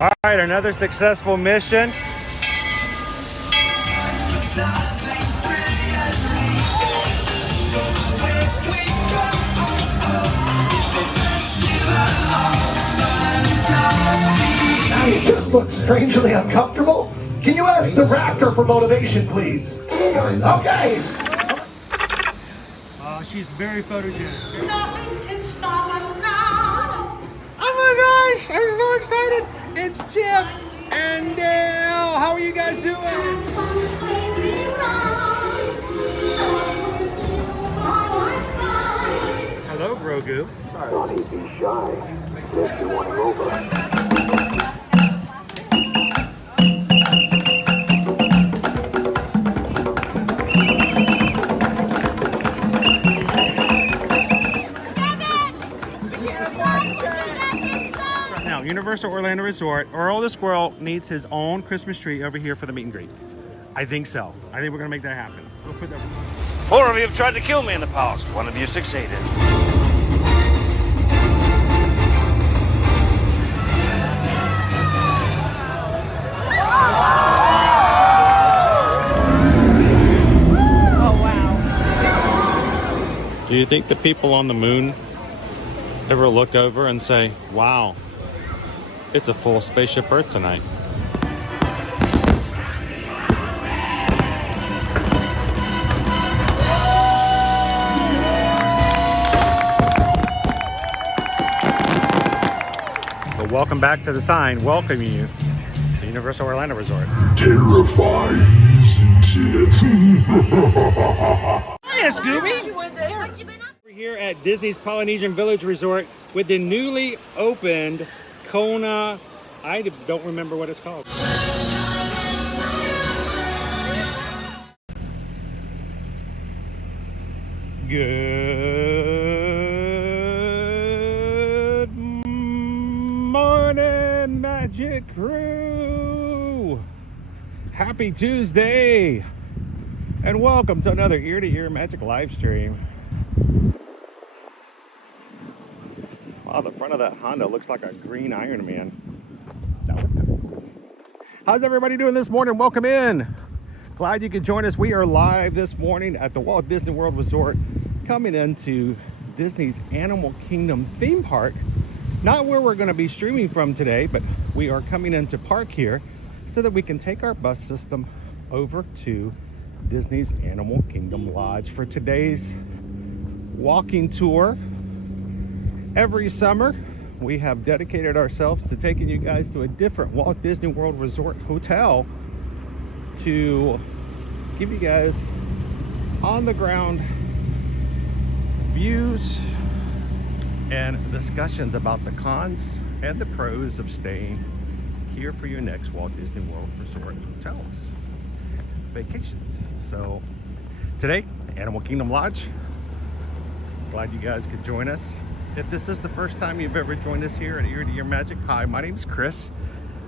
All right, another successful mission. You just look strangely uncomfortable. Can you ask the raptor for motivation, please? Okay. She's very photogenic. Nothing can stop us now. Oh my gosh, I'm so excited. It's Chip and Dale. How are you guys doing? Hello, Grogu. Sorry. He'd be shy. If you want him over. Universal Orlando Resort, Earl the Squirrel needs his own Christmas tree over here for the meet and greet. I think so. I think we're gonna make that happen. We'll put that. 4 of you have tried to kill me in the past. 1 of you succeeded. Oh, wow. Do you think the people on the moon ever look over and say, wow, it's a full spaceship Earth tonight? But welcome back to the sign welcoming you to Universal Orlando Resort. Terrifying, isn't it? Hiya, Scooby! We're here at Disney's Polynesian Village Resort with the newly opened Kona, I don't remember what it's called. Good morning, Magic Crew! Happy Tuesday! And welcome to another ear-to-ear Magic live stream. Wow, the front of that Honda looks like a green Iron Man. That was kind of cool. How's everybody doing this morning? Welcome in. Glad you could join us. We are live this morning at the Walt Disney World Resort, coming into Disney's Animal Kingdom theme park. Not where we're going to be streaming from today, but we are coming into park here so that we can take our bus system over to Disney's Animal Kingdom Lodge for today's walking tour. Every summer, we have dedicated ourselves to taking you guys to a different Walt Disney World Resort hotel to give you guys on-the-ground views and discussions about the cons and the pros of staying here for your next Walt Disney World Resort hotels vacations. So today, Animal Kingdom Lodge. Glad you guys could join us. If this is the first time you've ever joined us here at Ear to Ear Magic, hi, my name is Chris.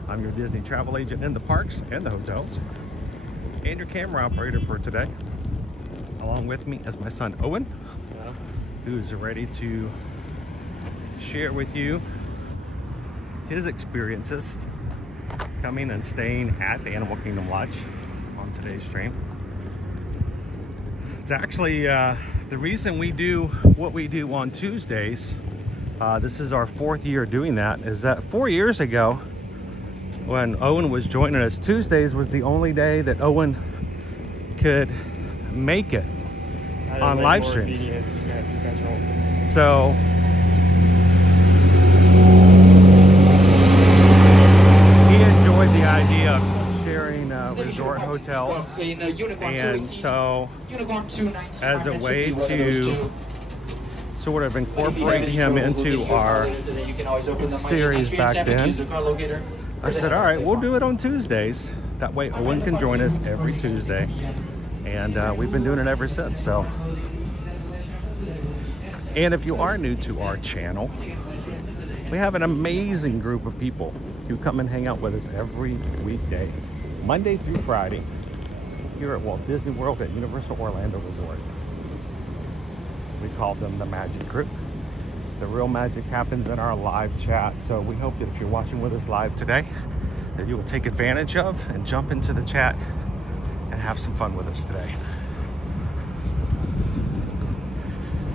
I'm your Disney travel agent in the parks and the hotels, and your camera operator for today. Along with me is my son Owen, who's ready to share with you his experiences coming and staying at the Animal Kingdom Lodge on today's stream. It's actually the reason we do what we do on Tuesdays. This is our 4th year doing that. Is that 4 years ago, when Owen was joining us, Tuesdays was the only day that Owen could make it on live streams. So he enjoyed the idea of sharing resort hotels, and so as a way to sort of incorporate him into our series back then, I said, all right, we'll do it on Tuesdays. That way Owen can join us every Tuesday, and we've been doing it ever since. So, and if you are new to our channel, we have an amazing group of people who come and hang out with us every weekday, Monday through Friday, here at Walt Disney World at Universal Orlando Resort. We call them the Magic Group. the real magic happens in our live chat. So we hope that if you're watching with us live today, that you will take advantage of and jump into the chat and have some fun with us today.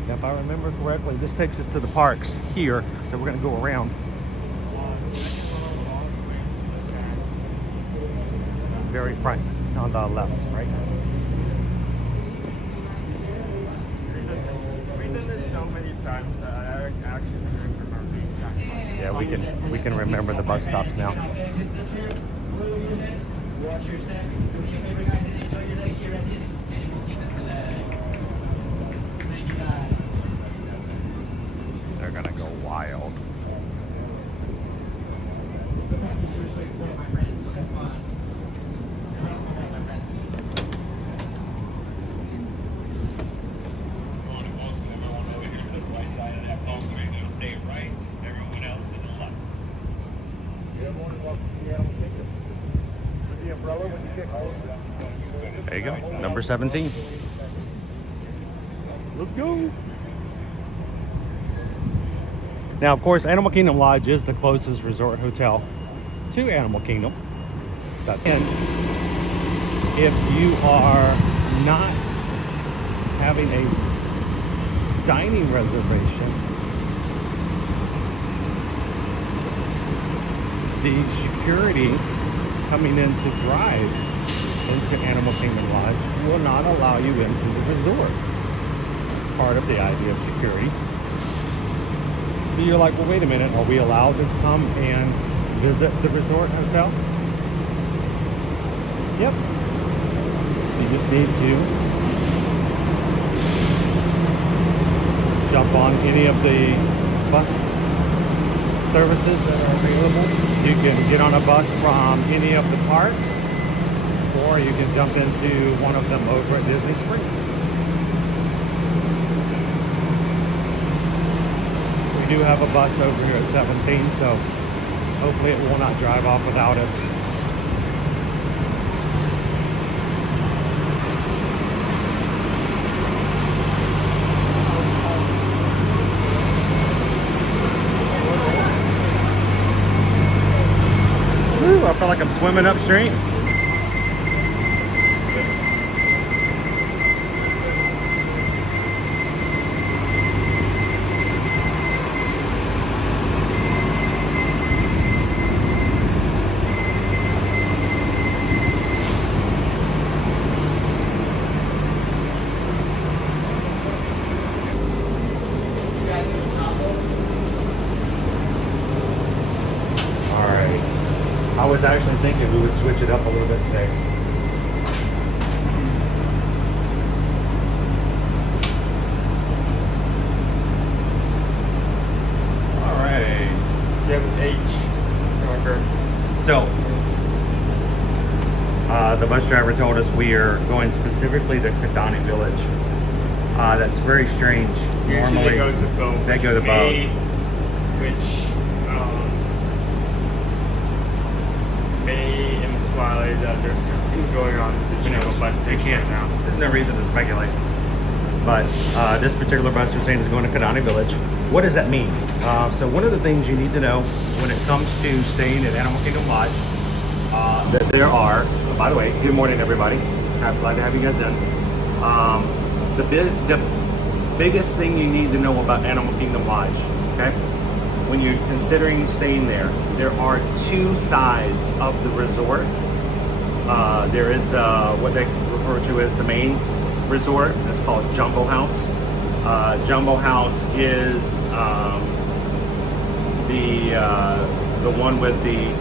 Now, if I remember correctly, this takes us to the parks here, so we're going to go around. Very front on the left, right? We've done this so many times that I actually remember the exact one. Yeah, we can remember the bus stops now. They're gonna go wild. There you go, number 17. Let's go. Now, of course, Animal Kingdom Lodge is the closest resort hotel to Animal Kingdom. And if you are not having a dining reservation, the security coming in to drive into Animal Kingdom Lodge will not allow you into the resort. Part of the idea of security. So you're like, well, wait a minute, are we allowed to come and visit the resort hotel? Yep. You just need to jump on any of the bus services that are available. You can get on a bus from any of the parks, or you can jump into one of them over at Disney Springs. We do have a bus over here at 17, so hopefully it will not drive off without us. Woo, I feel like I'm swimming upstream. I was actually thinking we would switch it up a little bit today. All right. You have an H marker. So, the bus driver told us we are going specifically to Kidani Village. That's very strange. Usually Normally, they go to both. They go to both. Which may imply that there's something going on with the Jungle bus station right now. There's no reason to speculate. But this particular bus we're saying is going to Kidani Village. What does that mean? So one of the things you need to know when it comes to staying at Animal Kingdom Lodge, that there are, by the way, good morning everybody. Glad to have you guys in. The biggest thing you need to know about Animal Kingdom Lodge, okay? When you're considering staying there, there are two sides of the resort. There is what they refer to as the main resort. It's called Jumbo House. Jumbo House is the one with the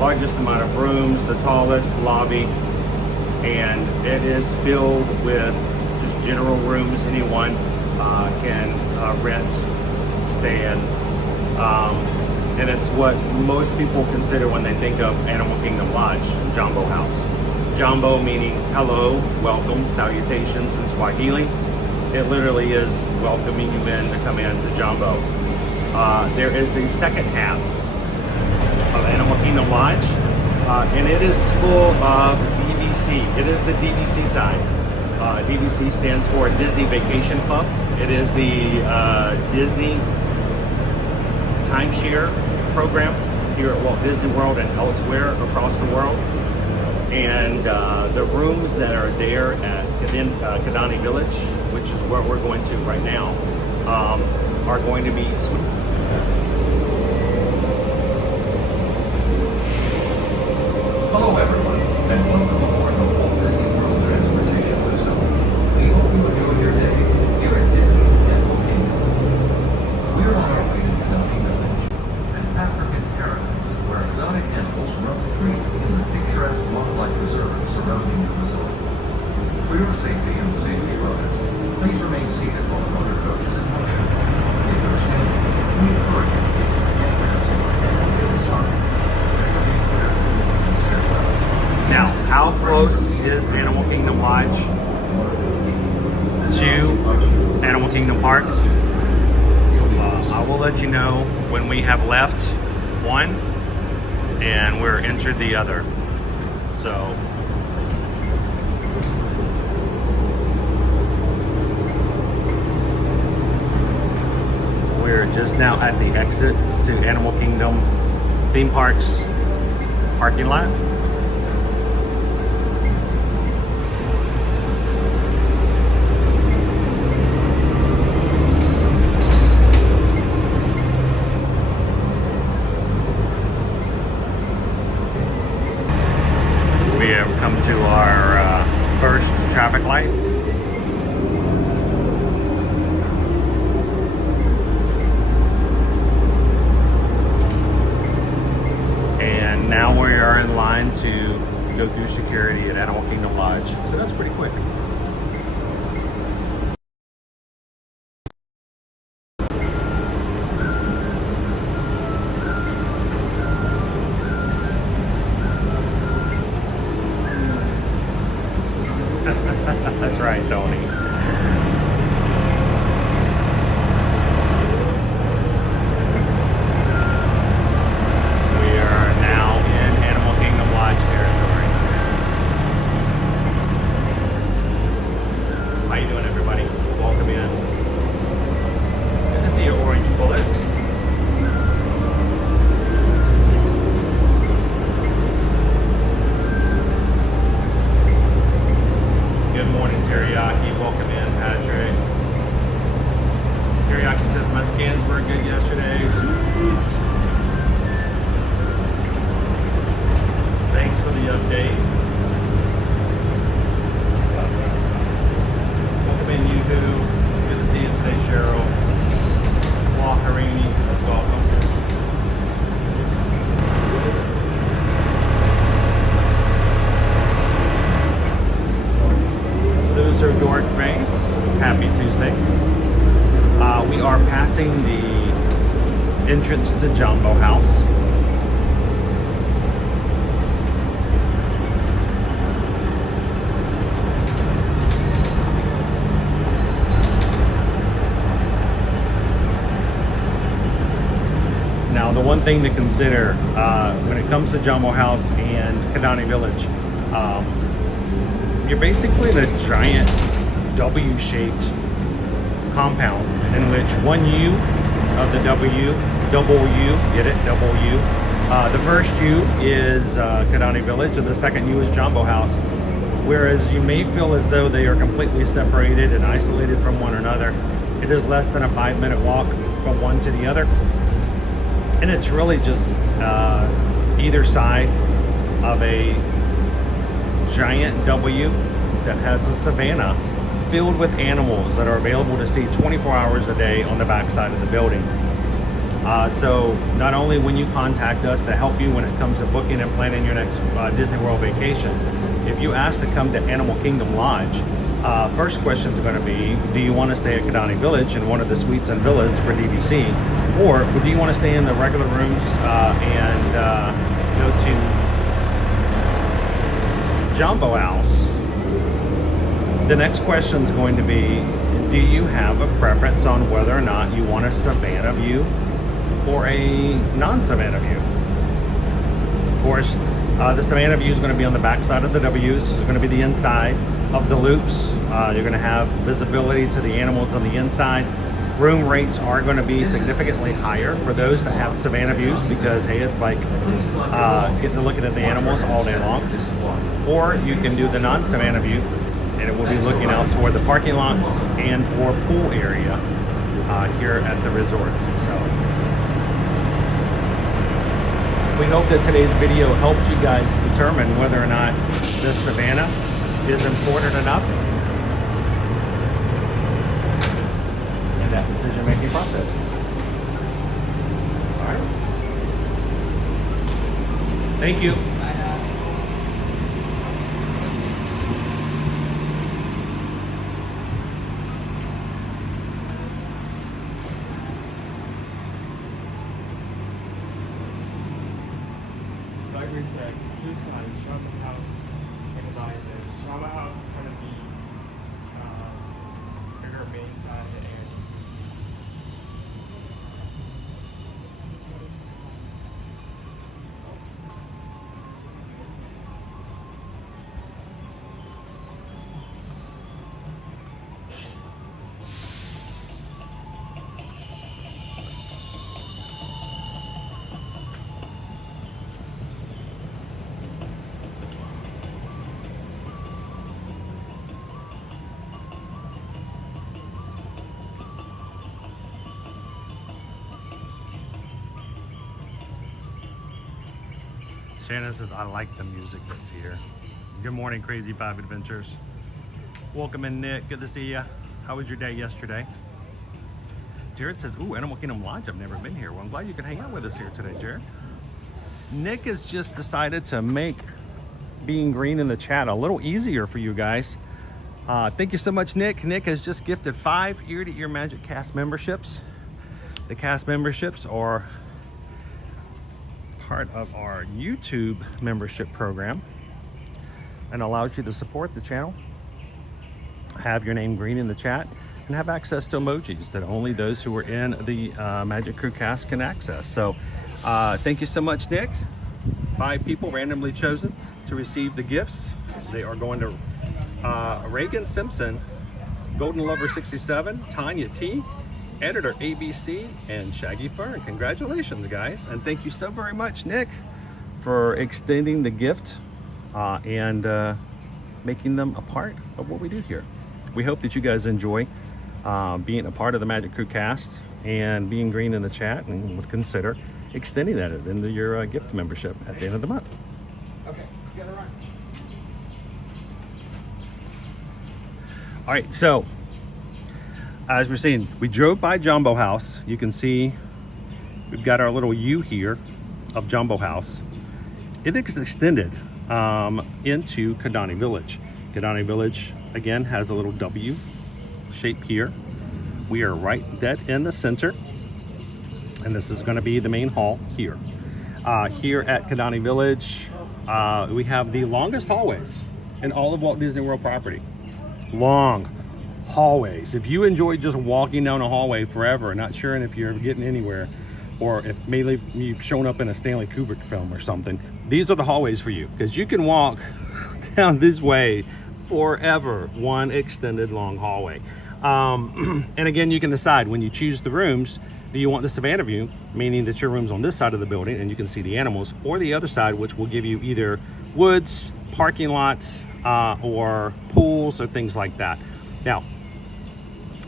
largest amount of rooms, the tallest lobby, and it is filled with just general rooms anyone can rent, stay in. And it's what most people consider when they think of Animal Kingdom Lodge, Jumbo House. Jumbo meaning hello, welcome, salutations in Swahili. It literally is welcoming you in to come in to Jumbo. There is a second half of Animal Kingdom Lodge, and it is full of DVC. It is the DVC side. DVC stands for Disney Vacation Club. It is the Disney timeshare program here at Walt Disney World and elsewhere across the world. And the rooms that are there at Kidani Village, which is where we're going to right now, are going to be Hello everyone, and welcome aboard the Walt Disney World Transportation System. We hope you enjoy your day here at Disney's Animal Kingdom. We're on our way to Kidani Village, an African paradise where exotic animals roam free in the picturesque wildlife reserve surrounding the resort. For your safety and the safety of others, please remain seated while the motor coach is in motion. If you're standing, we encourage you to get to the handrails on the inside. Now, how close is Animal Kingdom Lodge to Animal Kingdom Park? I will let you know when we have left one and we're entered the other. So, we're just now at the exit to Animal Kingdom Theme Park's parking lot. We have come to our first traffic light. And now we are in line to go through security at Animal Kingdom Lodge. So that's pretty quick. That's right, Tony. We are now in Animal Kingdom Lodge territory. How you doing, everybody? Welcome in. Good to see you, Orange Bullet. Good morning, Teriyaki. Welcome in, Patrick. Teriyaki says my scans were good yesterday. Sweet. Thanks for the update. Welcome in, Yoo-Hoo. Good to see you today, Cheryl. Walkerini is welcome. Loser Dork Face, happy Tuesday. We are passing the entrance to Jumbo House. Now, the one thing to consider when it comes to Jumbo House and Kidani Village, you're basically in a giant W-shaped compound in which one U of the W, double U, get it, double U. The first U is Kidani Village and the second U is Jumbo House. Whereas you may feel as though they are completely separated and isolated from one another. It is less than a 5-minute walk from one to the other. And it's really just either side of a giant W that has a savanna filled with animals that are available to see 24 hours a day on the back side of the building. So not only when you contact us to help you when it comes to booking and planning your next Disney World vacation, if you ask to come to Animal Kingdom Lodge, first question is going to be, do you want to stay at Kidani Village in one of the suites and villas for DVC, or do you want to stay in the regular rooms and go to Jumbo House? The next question is going to be, do you have a preference on whether or not you want a Savannah view or a non-Savannah view? Of course, the Savannah view is going to be on the back side of the W's. It's going to be the inside of the loops. You're going to have visibility to the animals on the inside. room rates are going to be significantly higher for those that have Savannah views, because hey, it's like getting to looking at the animals all day long. Or you can do the non-Savannah view, and it will be looking out toward the parking lots and or pool area here at the resorts. So we hope that today's video helped you guys determine whether or not this Savannah is important enough in that decision-making process. All right. Thank you. Like we said, two sides, Shaman House and the Diamond. Shaman House is going to be bigger main side and Shannon says, I like the music that's here. Good morning, Crazy 5 Adventures. Welcome in, Nick. Good to see you. How was your day yesterday? Jared says, ooh, Animal Kingdom Lodge. I've never been here. Well, I'm glad you can hang out with us here today, Jared. Nick has just decided to make being green in the chat a little easier for you guys. Thank you so much, Nick. Nick has just gifted 5 ear-to-ear Magic Cast memberships. The cast memberships are part of our YouTube membership program and allows you to support the channel, have your name green in the chat, and have access to emojis that only those who are in the Magic Crew cast can access. So thank you so much, Nick. 5 people randomly chosen to receive the gifts. They are going to Reagan Simpson, Golden Lover 67, Tanya T, Editor ABC, and Shaggy Fern. Congratulations, guys, and thank you so very much, Nick, for extending the gift and making them a part of what we do here. We hope that you guys enjoy being a part of the Magic Crew cast and being green in the chat, and would consider extending that into your gift membership at the end of the month. okay, you gotta run. All right, so as we're seeing, we drove by Jumbo House. You can see we've got our little U here of Jumbo House. It is extended into Kidani Village. Kidani Village, again, has a little W shape here. We are right dead in the center, and this is going to be the main hall here. Here at Kidani Village, we have the longest hallways in all of Walt Disney World property. Long hallways. If you enjoy just walking down a hallway forever, not sure if you're getting anywhere, or if maybe you've shown up in a Stanley Kubrick film or something, these are the hallways for you, because you can walk down this way forever. One extended long hallway. And again, you can decide when you choose the rooms, do you want the Savannah view, meaning that your room's on this side of the building and you can see the animals, or the other side, which will give you either woods, parking lots, or pools or things like that. Now,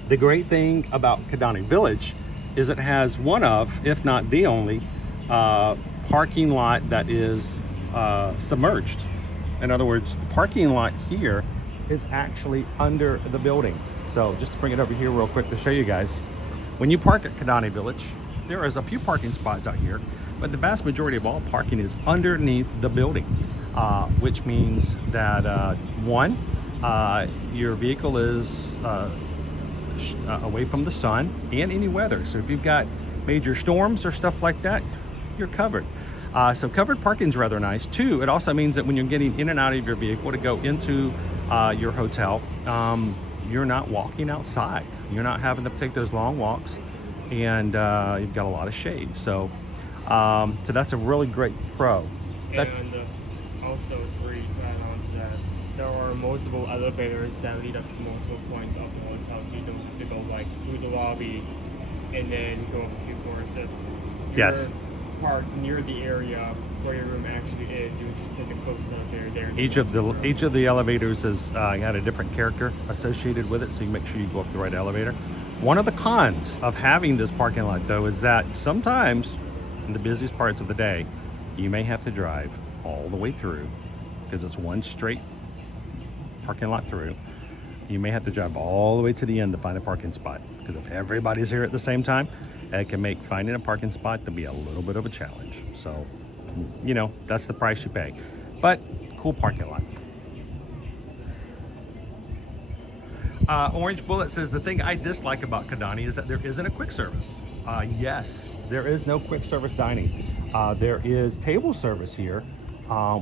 the great thing about Kidani Village is it has one of, if not the only, parking lot that is submerged. In other words, the parking lot here is actually under the building. So just to bring it over here real quick to show you guys, when you park at Kidani Village, there is a few parking spots out here, but the vast majority of all parking is underneath the building, which means that one, your vehicle is away from the sun and any weather. So if you've got major storms or stuff like that, you're covered. So covered parking is rather nice. 2, it also means that when you're getting in and out of your vehicle to go into your hotel, you're not walking outside. You're not having to take those long walks, and you've got a lot of shade. So, so that's a really great pro. And also free to add on to that, there are multiple elevators that lead up to multiple points of the hotel, so you don't have to go like through the lobby and then go up a few floors. If Yes. you're parked near the area where your room actually is, you would just take a close elevator there. Each of the elevators has got a different character associated with it, so you make sure you go up the right elevator. One of the cons of having this parking lot, though, is that sometimes in the busiest parts of the day, you may have to drive all the way through because it's one straight parking lot through. You may have to drive all the way to the end to find a parking spot, because if everybody's here at the same time, it can make finding a parking spot to be a little bit of a challenge. So, you know, that's the price you pay. But cool parking lot. Orange Bullet says, the thing I dislike about Kidani is that there isn't a quick service. Yes, there is no quick service dining. There is table service here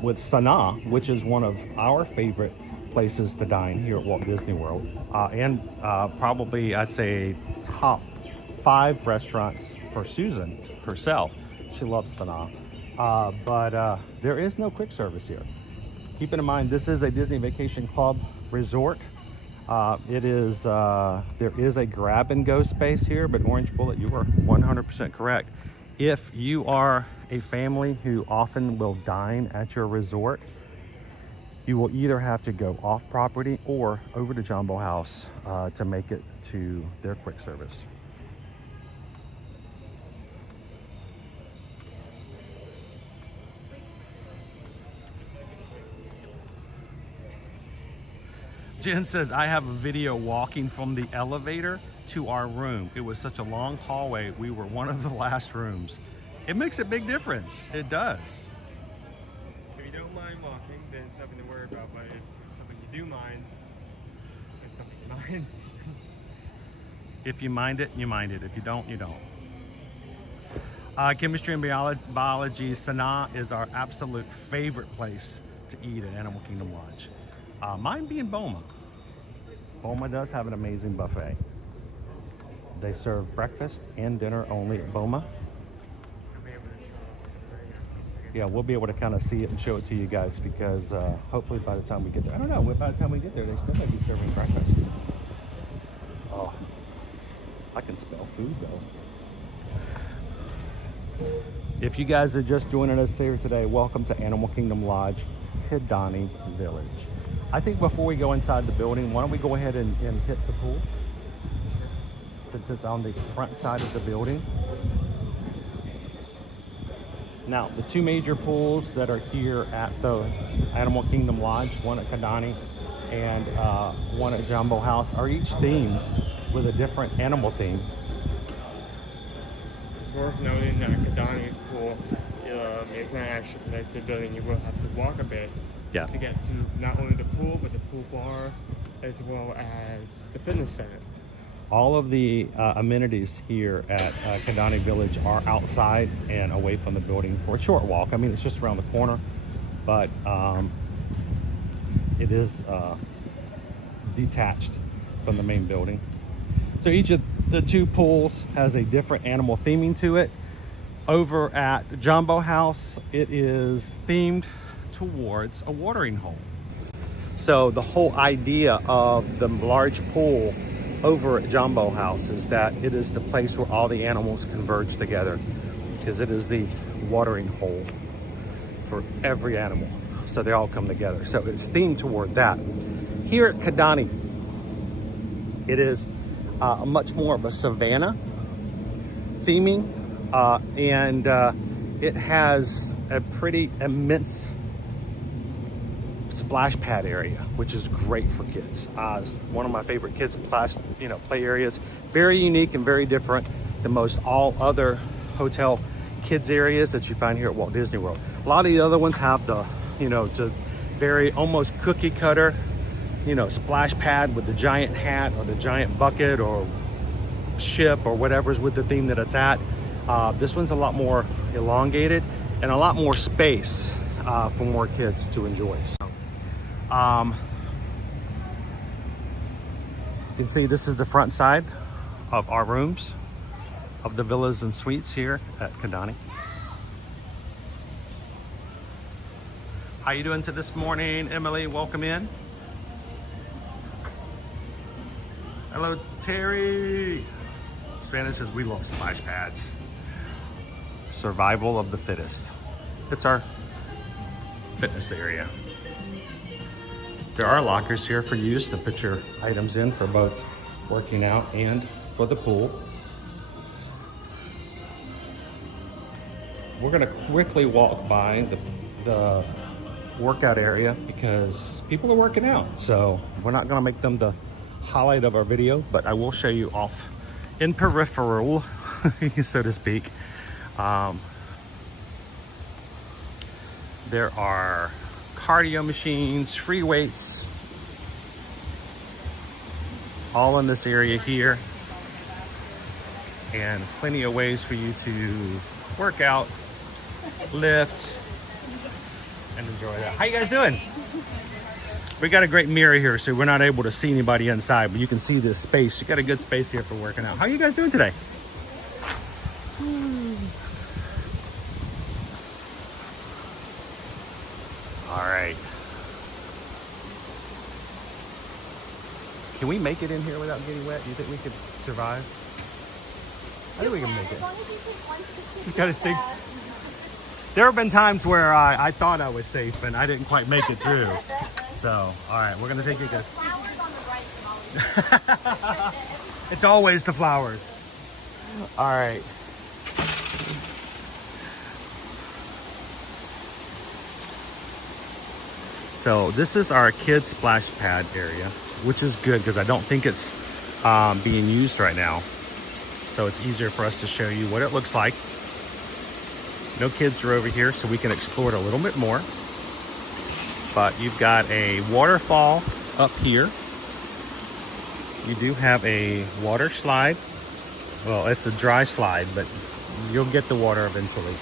with Sanaa, which is one of our favorite places to dine here at Walt Disney World. And probably, I'd say, top 5 restaurants for Susan herself. She loves Sanaa. But there is no quick service here. Keep in mind, this is a Disney Vacation Club resort. There is a grab and go space here, but Orange Bullet, you are 100% correct. If you are a family who often will dine at your resort, you will either have to go off property or over to Jumbo House to make it to their quick service. Jen says, I have a video walking from the elevator to our room. It was such a long hallway. We were one of the last rooms. It makes a big difference. It does. If you don't mind walking, then it's nothing to worry about. But if it's something you do mind, it's something you mind. If you mind it, you mind it. If you don't, you don't. Chemistry and biology, Sanaa is our absolute favorite place to eat at Animal Kingdom Lodge. Mine being Boma. Boma does have an amazing buffet. They serve breakfast and dinner only at Boma. Yeah, we'll be able to kind of see it and show it to you guys, because hopefully by the time we get there, I don't know, by the time we get there, they still may be serving breakfast. Oh, I can smell food though. If you guys are just joining us here today, welcome to Animal Kingdom Lodge, Kidani Village. I think before we go inside the building, why don't we go ahead and hit the pool, since it's on the front side of the building. Now, the 2 major pools that are here at the Animal Kingdom Lodge, one at Kidani and one at Jumbo House, are each themed with a different animal theme. It's worth noting that Kidani's pool is not actually connected to the building. You will have to walk a bit to get to not only the pool, but the pool bar, as well as the fitness center. All of the amenities here at Kidani Village are outside and away from the building for a short walk. I mean, it's just around the corner, but it is detached from the main building. So each of the 2 pools has a different animal theming to it. Over at Jumbo House, it is themed towards a watering hole. So the whole idea of the large pool over at Jumbo House is that it is the place where all the animals converge together, because it is the watering hole for every animal. So they all come together. So it's themed toward that. Here at Kidani, it is much more of a savanna theming, and it has a pretty immense splash pad area, which is great for kids. It's one of my favorite kids play areas. Very unique and very different than most all other hotel kids areas that you find here at Walt Disney World. A lot of the other ones have the very almost cookie cutter splash pad with the giant hat or the giant bucket or ship or whatever's with the theme that it's at. This one's a lot more elongated and a lot more space for more kids to enjoy. You can see this is the front side of our rooms, of the villas and suites here at Kidani. How you doing to this morning, Emily? Welcome in. Hello, Terry. Spanish says we love splash pads. Survival of the fittest. It's our fitness area. There are lockers here for use to put your items in for both working out and for the pool. We're gonna quickly walk by the workout area because people are working out. So we're not gonna make them the highlight of our video, but I will show you off in peripheral, so to speak. There are cardio machines, free weights, all in this area here, and plenty of ways for you to work out, lift, and enjoy that. How you guys doing? We got a great mirror here, so we're not able to see anybody inside, but you can see this space. You got a good space here for working out. How you guys doing today? All right. Can we make it in here without getting wet? Do you think we could survive? I think we can make it. Just gotta stick. There have been times where I thought I was safe and I didn't quite make it through. So, all right, we're gonna take you guys. It's always the flowers. All right. So this is our kids splash pad area, which is good because I don't think it's being used right now. So it's easier for us to show you what it looks like. No kids are over here, so we can explore it a little bit more. But you've got a waterfall up here. You do have a water slide. Well, it's a dry slide, but you'll get the water eventually.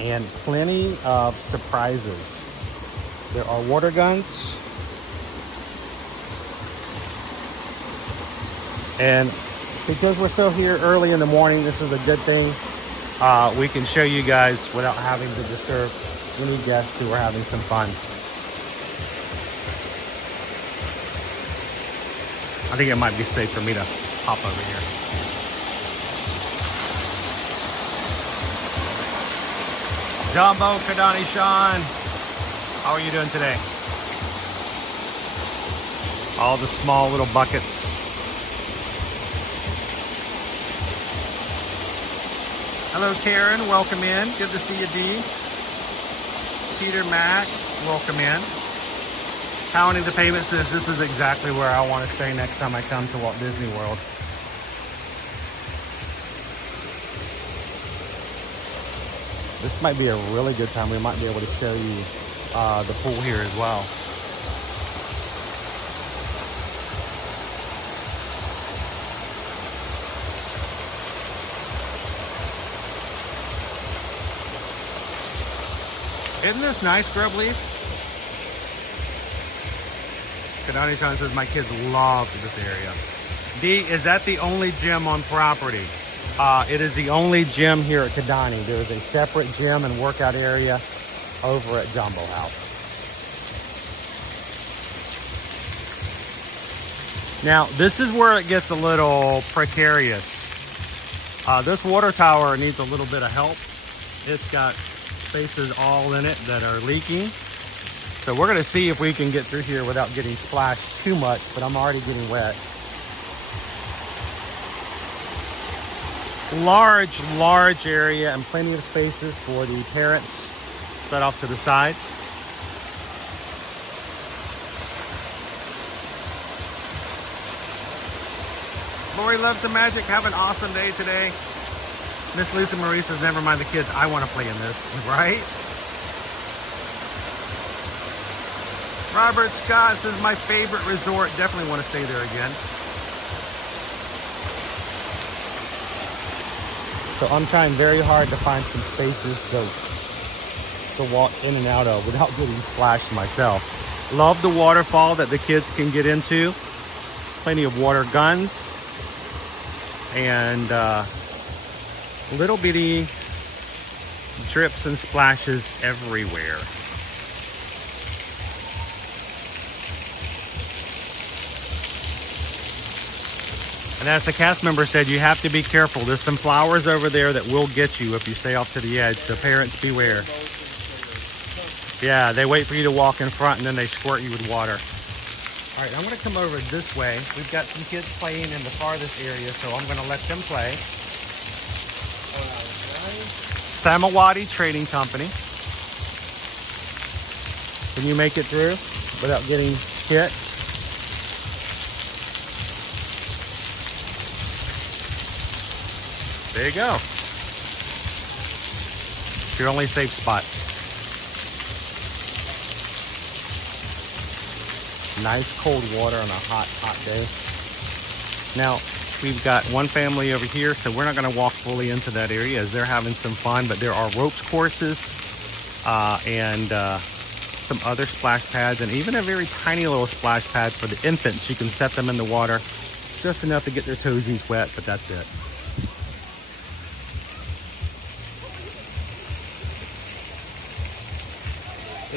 And plenty of surprises. There are water guns. And because we're still here early in the morning, this is a good thing. We can show you guys without having to disturb any guests who are having some fun. I think it might be safe for me to hop over here. Jumbo, Kadani, Sean, how are you doing today? All the small little buckets. Hello, Karen, welcome in. Good to see you, Dee. Peter Mack, welcome in. Counting the payment says this is exactly where I want to stay next time I come to Walt Disney World. This might be a really good time. We might be able to show you the pool here as well. Isn't this nice, Grub Leaf? Kadani-san says, my kids love this area. D, is that the only gym on property? It is the only gym here at Kadani. There is a separate gym and workout area over at Jumbo House. Now, this is where it gets a little precarious. This water tower needs a little bit of help. It's got spaces all in it that are leaking. So we're gonna see if we can get through here without getting splashed too much, but I'm already getting wet. Large area and plenty of spaces for the parents set off to the side. Lori loves the magic. Have an awesome day today. Miss Lisa Marie says, never mind the kids. I want to play in this, right? Robert Scott says, my favorite resort. Definitely want to stay there again. So I'm trying very hard to find some spaces to walk in and out of without getting splashed myself. Love the waterfall that the kids can get into. Plenty of water guns. And little bitty drips and splashes everywhere. And as the cast member said, you have to be careful. There's some flowers over there that will get you if you stay off to the edge, so parents beware. Yeah, they wait for you to walk in front and then they squirt you with water. All right, I'm gonna come over this way. We've got some kids playing in the farthest area, so I'm gonna let them play. Samawati Trading Company. Can you make it through without getting hit? There you go. It's your only safe spot. Nice cold water on a hot, hot day. Now, we've got one family over here, so we're not going to walk fully into that area as they're having some fun, but there are ropes courses and some other splash pads, and even a very tiny little splash pad for the infants. You can set them in the water just enough to get their toesies wet, but that's it.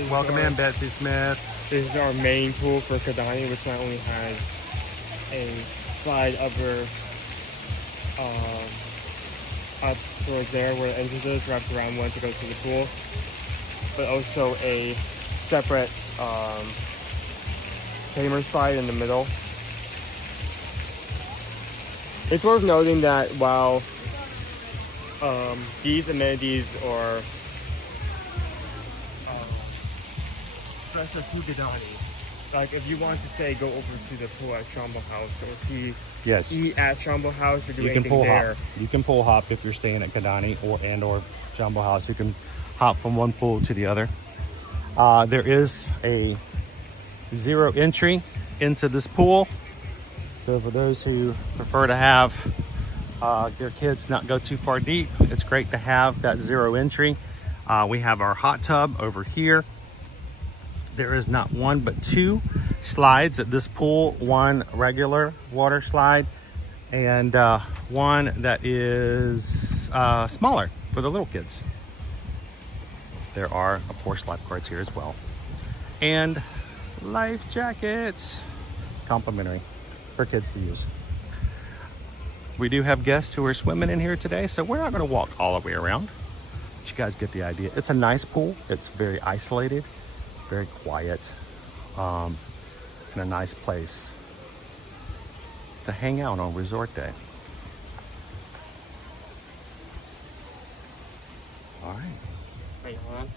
Welcome in, Betsy Smith. This is our main pool for Kidani, which not only has a slide upper up towards there where the entrance is, wrapped around one to go to the pool, but also a separate tamer slide in the middle. It's worth noting that while these amenities are special to Kidani, like if you want to say go over to the pool at Shambo House or see eat at Shambo House or do anything there. You can pool hop if you're staying at Kidani or Shambo House. You can hop from one pool to the other. There is a 0 entry into this pool. So for those who prefer to have their kids not go too far deep, it's great to have that 0 entry. We have our hot tub over here. There is not one but 2 slides at this pool, one regular water slide and one that is smaller for the little kids. There are, of course, lifeguards here as well. And life jackets, complimentary for kids to use. We do have guests who are swimming in here today, so we're not going to walk all the way around. But you guys get the idea. It's a nice pool. It's very isolated, very quiet, and a nice place to hang out on resort day. All right. Wait, hold on.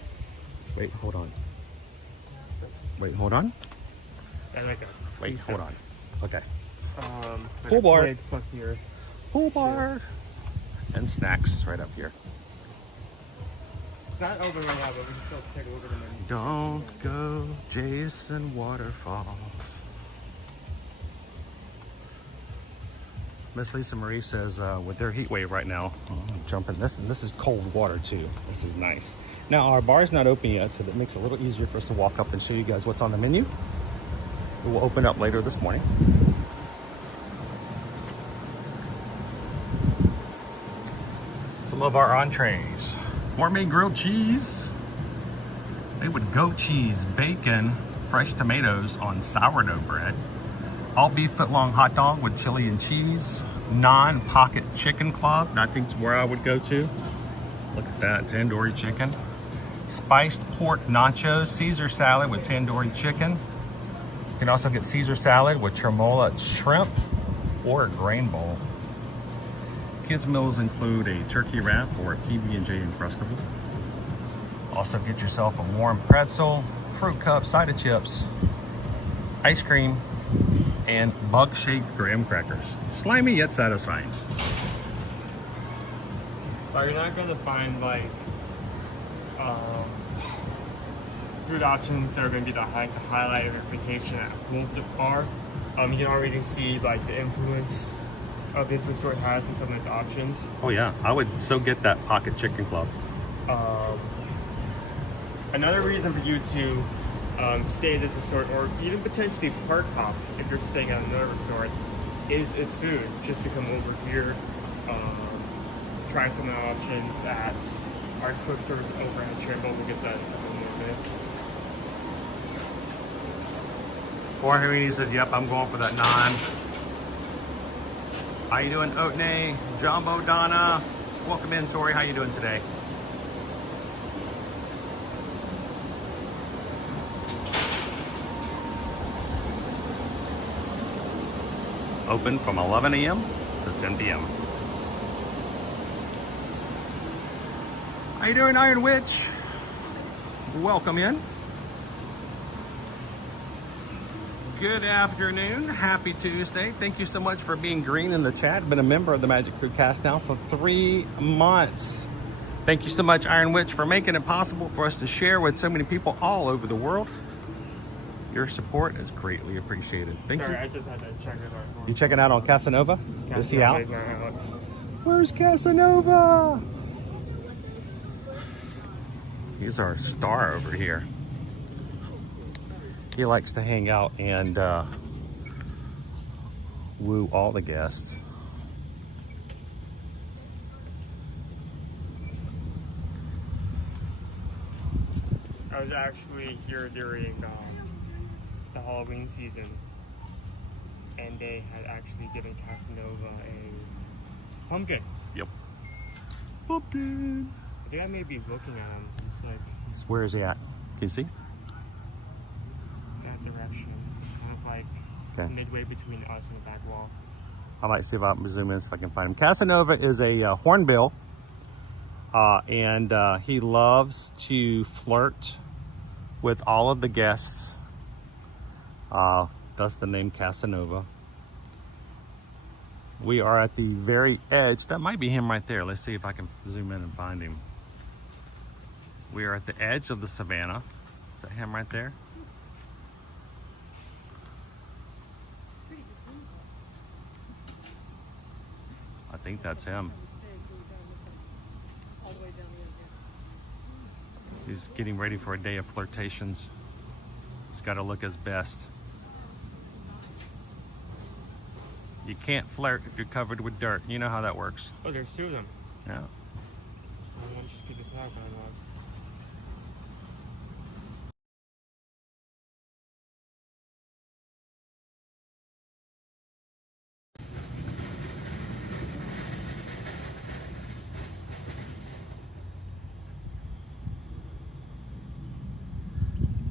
Wait, hold on. Wait, hold on. And I got Wait, hold on. Okay. Pool bar. Here. Pool bar. And snacks right up here. It's not open right now, but we can still take a look at the menu. Don't go Jason Waterfalls. Miss Lisa Marie says with their heat wave right now, jumping this is cold water too. This is nice. Now our bar's not open yet, so that makes it a little easier for us to walk up and show you guys what's on the menu. It will open up later this morning. Some of our entrees. Gourmet grilled cheese. They would goat cheese, bacon, fresh tomatoes on sourdough bread. All beef foot-long hot dog with chili and cheese. Non-pocket chicken club. I think it's where I would go to. Look at that, tandoori chicken. Spiced pork nachos, Caesar salad with tandoori chicken. You can also get Caesar salad with tremola shrimp or a grain bowl. Kids meals include a turkey wrap or a PB&J Uncrustable. Also get yourself a warm pretzel, fruit cup, side of chips, ice cream, and bug-shaped graham crackers. Slimy yet satisfying. But you're not gonna find like food options that are gonna be the highlight of your vacation at Pool Bar. You can already see like the influence of this resort has in some of its options. Oh yeah, I would so get that pocket chicken club. Another reason for you to stay at this resort, or even potentially park hop if you're staying at another resort, is its food. Just to come over here, try some of the options at our quick service over at Trimble. We'll get that in a couple more minutes. Jorge said, yep, I'm going for that 9. How you doing, Oatney? Jumbo Donna. Welcome in, Tori. How you doing today? Open from 11 a.m. to 10 p.m. How you doing, Iron Witch? Welcome in. Good afternoon. Happy Tuesday. Thank you so much for being green in the chat. Been a member of the Magic Crew cast now for 3 months. Thank you so much, Iron Witch, for making it possible for us to share with so many people all over the world. Your support is greatly appreciated. Thank you. Sorry, I just had to check it out. You checking out on Casanova? Is he out? Not out. Where's Casanova? He's our star over here. He likes to hang out and woo all the guests. I was actually here during the Halloween season, and they had actually given Casanova a pumpkin. Yep. Pumpkin. I think I may be looking at him. He's like, Where is he at? Can you see? that direction, kind of like Okay. midway between us and the back wall. I might see if I can zoom in so I can find him. Casanova is a hornbill, and he loves to flirt with all of the guests. Thus the name Casanova. We are at the very edge. That might be him right there. Let's see if I can zoom in and find him. We are at the edge of the savannah. Is that him right there? I think that's him. He's getting ready for a day of flirtations. He's got to look his best. You can't flirt if you're covered with dirt. You know how that works. Oh, there's 2 of them. Yeah. I'm gonna just keep this now going on.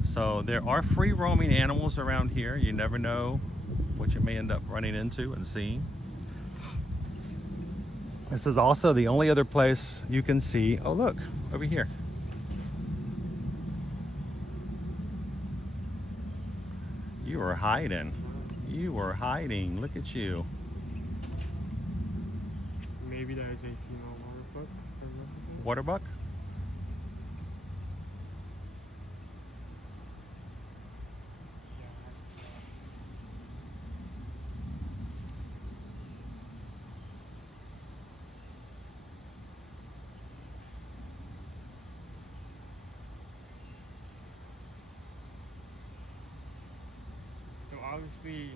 So there are free roaming animals around here. You never know what you may end up running into and seeing. This is also the only other place you can see. Oh, look, over here. You were hiding. You were hiding. Look at you. Maybe that is a female water buck. Water buck? Obviously,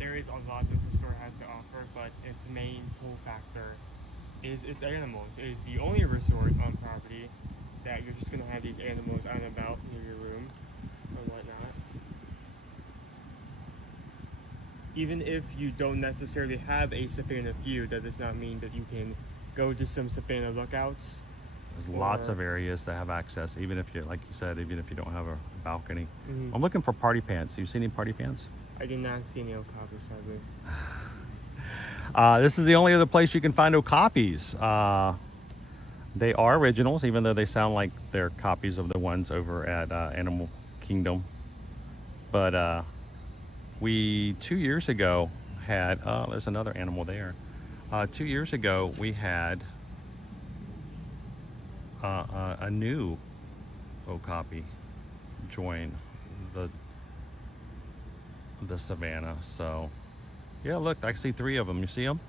there is a lot that the store has to offer, but its main pull factor is its animals. It is the only resort on property that you're just going to have these animals out and about near your room or whatnot. Even if you don't necessarily have a Savannah view, that does not mean that you can go to some Savannah lookouts. There's lots of areas that have access, even if you, like you said, even if you don't have a balcony. Mm-hmm. I'm looking for party pants. You see any party pants? I did not see any copies, sadly. This is the only other place you can find copies. They are originals, even though they sound like they're copies of the ones over at Animal Kingdom. But we 2 years ago had, there's another animal there. 2 years ago we had a new okapi join the savannah. So yeah, look, I see 3 of them. You see them?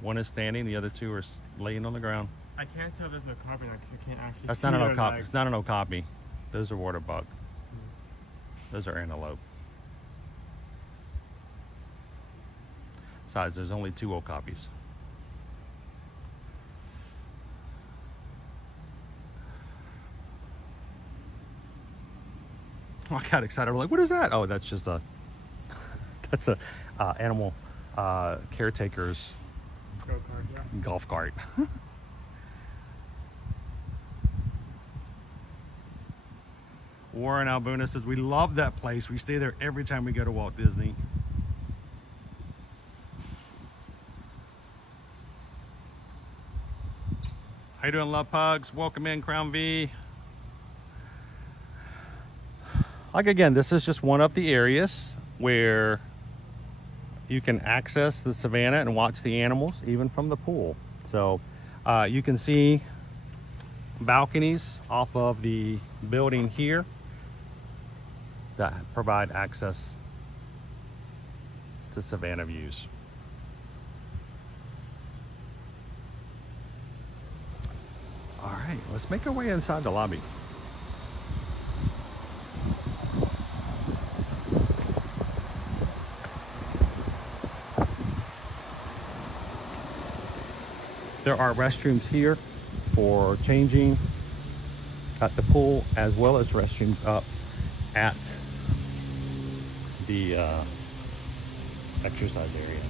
One is standing, the other 2 are laying on the ground. I can't tell there's an okapi now because I can't actually That's see not an their okapi. legs. It's not an okapi. Those are water bug. Those are antelope. Besides, there's only 2 okapis. I got excited. We're like, what is that? Oh, that's just a that's a animal caretaker's Go-kart, yeah. golf cart. Warren Albuna says we love that place. We stay there every time we go to Walt Disney. How you doing, Love Pugs? Welcome in, Crown V. Like again, this is just one of the areas where you can access the savannah and watch the animals even from the pool. So you can see balconies off of the building here that provide access to savannah views. All right, let's make our way inside the lobby. There are restrooms here for changing at the pool, as well as restrooms up at the exercise area.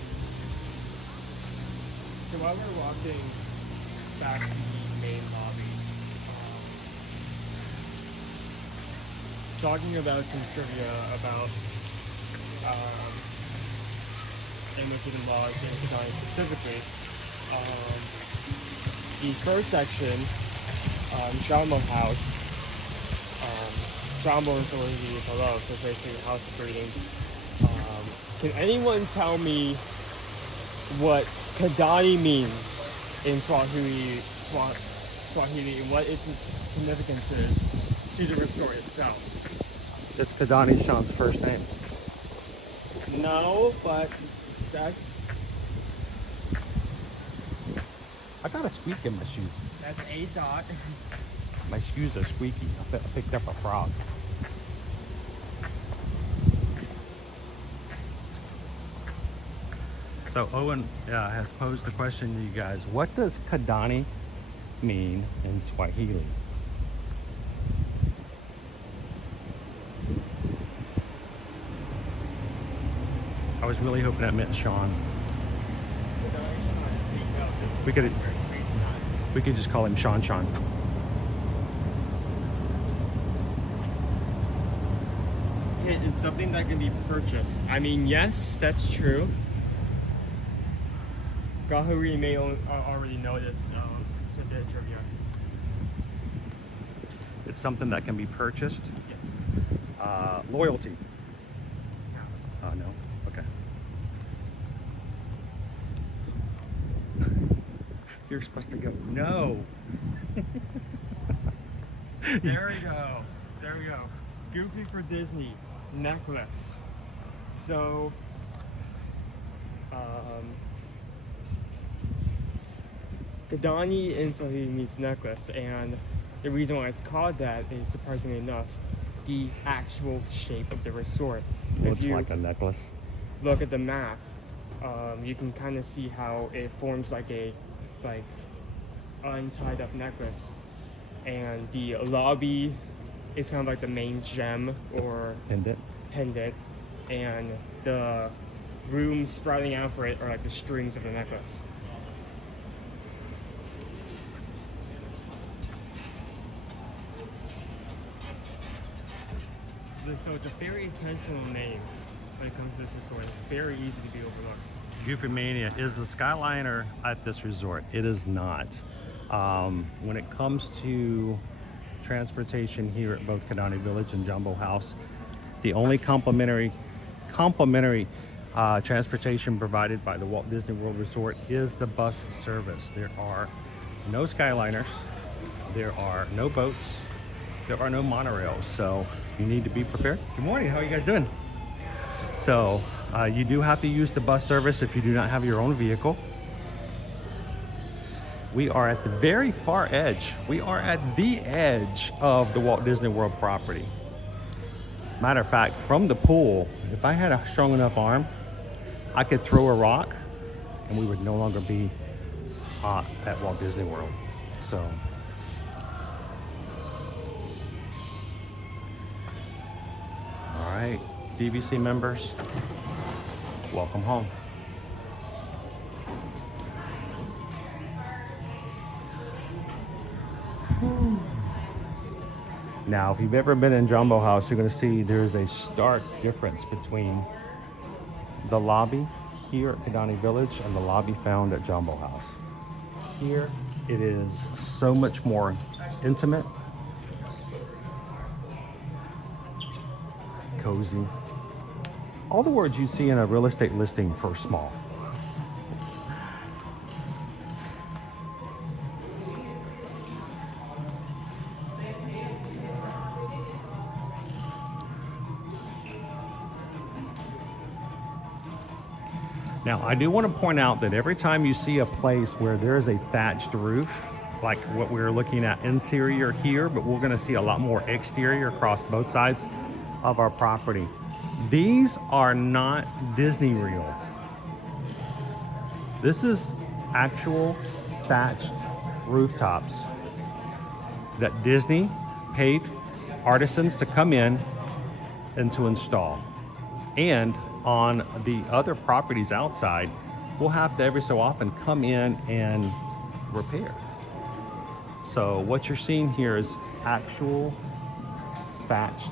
So while we're walking back to the main lobby, talking about some trivia about English and laws and Kidani specifically, the first section, Jumbo House, Jumbo is already below, so basically house of greetings. Can anyone tell me what Kidani means in Swahili, and what its significance is to the resort itself? It's Kidani Sean's first name. No, but that's I got a squeak in my shoe. that's a dot. My shoes are squeaky. I picked up a frog. So Owen has posed the question to you guys. What does Kidani mean in Swahili? I was really hoping that meant Sean. We could just call him Sean. It's something that can be purchased. I mean, yes, that's true. Gahuri may already know this tidbit of trivia. It's something that can be purchased. Yes. Loyalty. No. Okay. You're supposed to go. No. There we go. There we go. Goofy for Disney necklace. So, Kidani in Swahili means necklace, and the reason why it's called that is, surprisingly enough, the actual shape of the resort. Looks like a necklace. Look at the map, you can kind of see how it forms like a untied up necklace, and the lobby is kind of like the main gem or pendant, and the rooms sprouting out for it are like the strings of the necklace. So it's a very intentional name when it comes to this resort. It's very easy to be overlooked. Goofy Mania, is the Skyliner at this resort? It is not. When it comes to transportation here at both Kidani Village and Jumbo House, the only complimentary transportation provided by the Walt Disney World Resort is the bus service. There are no Skyliners, there are no boats, there are no monorails, so you need to be prepared. Good morning, how are you guys doing? So you do have to use the bus service if you do not have your own vehicle. We are at the very far edge. We are at the edge of the Walt Disney World property. Matter of fact, from the pool, if I had a strong enough arm, I could throw a rock and we would no longer be at Walt Disney World. So right, DVC members, welcome home. Now, if you've ever been in Jumbo House, you're going to see there's a stark difference between the lobby here at Kidani Village and the lobby found at Jumbo House. Here, it is so much more intimate, cozy. All the words you see in a real estate listing for small. Now, I do want to point out that every time you see a place where there is a thatched roof, like what we're looking at interior here, but we're going to see a lot more exterior across both sides of our property. These are not Disney real. This is actual thatched rooftops that Disney paid artisans to come in and to install. And on the other properties outside, we'll have to every so often come in and repair. So what you're seeing here is actual thatched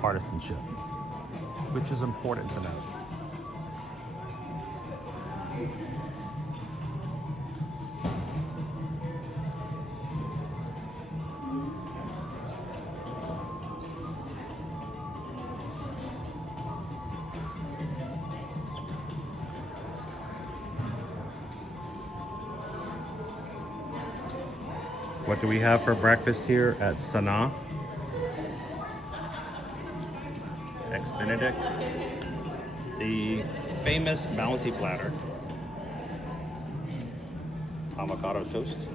artisanship, which is important to know. What do we have for breakfast here at Sanaa? Eggs Benedict, the famous bounty platter, avocado toast,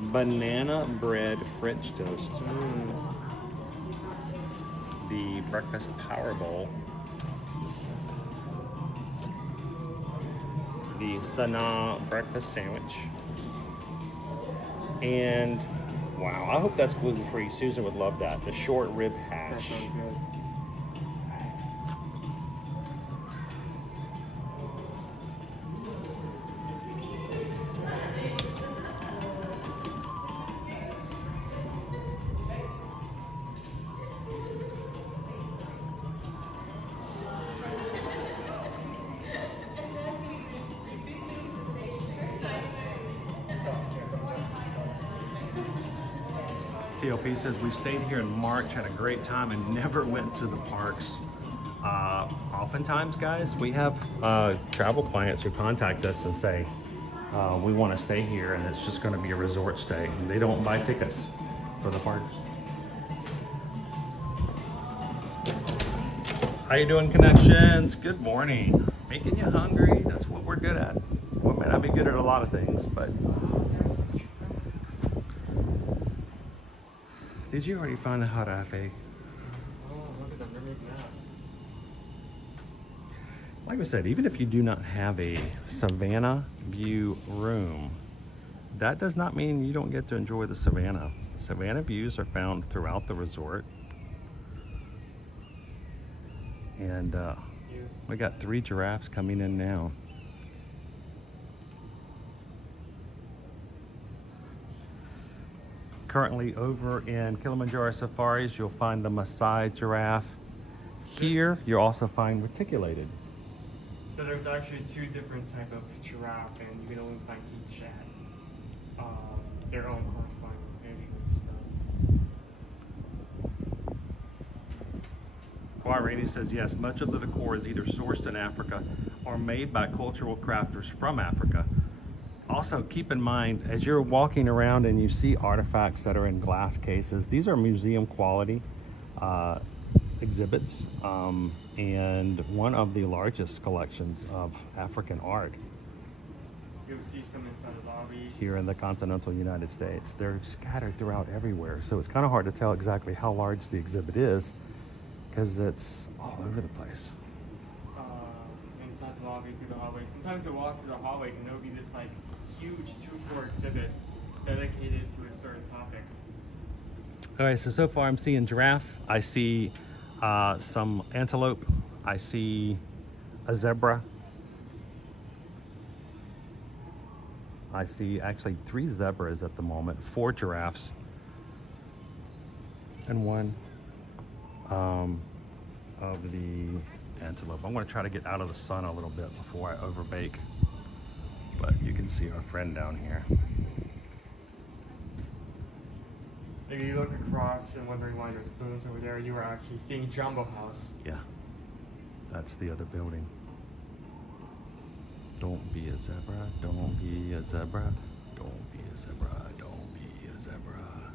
banana bread French toast, the breakfast power bowl, the Sanaa breakfast sandwich, and wow, I hope that's gluten-free. Susan would love that. The short rib hash. That sounds good. TLP says we stayed here in March, had a great time, and never went to the parks. Oftentimes, guys, we have travel clients who contact us and say, we want to stay here, and it's just going to be a resort stay. And they don't buy tickets for the parks. How you doing, Connections? Good morning. Making you hungry, that's what we're good at. We may not be good at a lot of things, but... Did you already find a hot cafe? Oh, look at them. They're making that. Like I said, even if you do not have a Savannah view room, that does not mean you don't get to enjoy the Savannah. Savannah views are found throughout the resort. And we got 3 giraffes coming in now. Currently over in Kilimanjaro Safaris, you'll find the Maasai giraffe. Here, you'll also find reticulated. So there's actually 2 different type of giraffe, and you can only find each at their own corresponding locations. So. Kawhi Rainey says, yes, much of the decor is either sourced in Africa or made by cultural crafters from Africa. Also, keep in mind, as you're walking around and you see artifacts that are in glass cases, these are museum quality exhibits and one of the largest collections of African art You'll see some inside the lobby. here in the continental United States. They're scattered throughout everywhere, so it's kind of hard to tell exactly how large the exhibit is because it's all over the place. Inside the lobby, through the hallway. Sometimes you walk through the hallways and there'll be this like huge 2-floor exhibit dedicated to a certain topic. Okay, so far I'm seeing giraffe. I see some antelope. I see a zebra. I see actually 3 zebras at the moment, 4 giraffes, and 1 of the antelope. I'm going to try to get out of the sun a little bit before I overbake, but you can see our friend down here. If you look across and wondering why there's booths over there, you are actually seeing Jumbo House. Yeah, that's the other building. Don't be a zebra, don't be a zebra, don't be a zebra, don't be a zebra.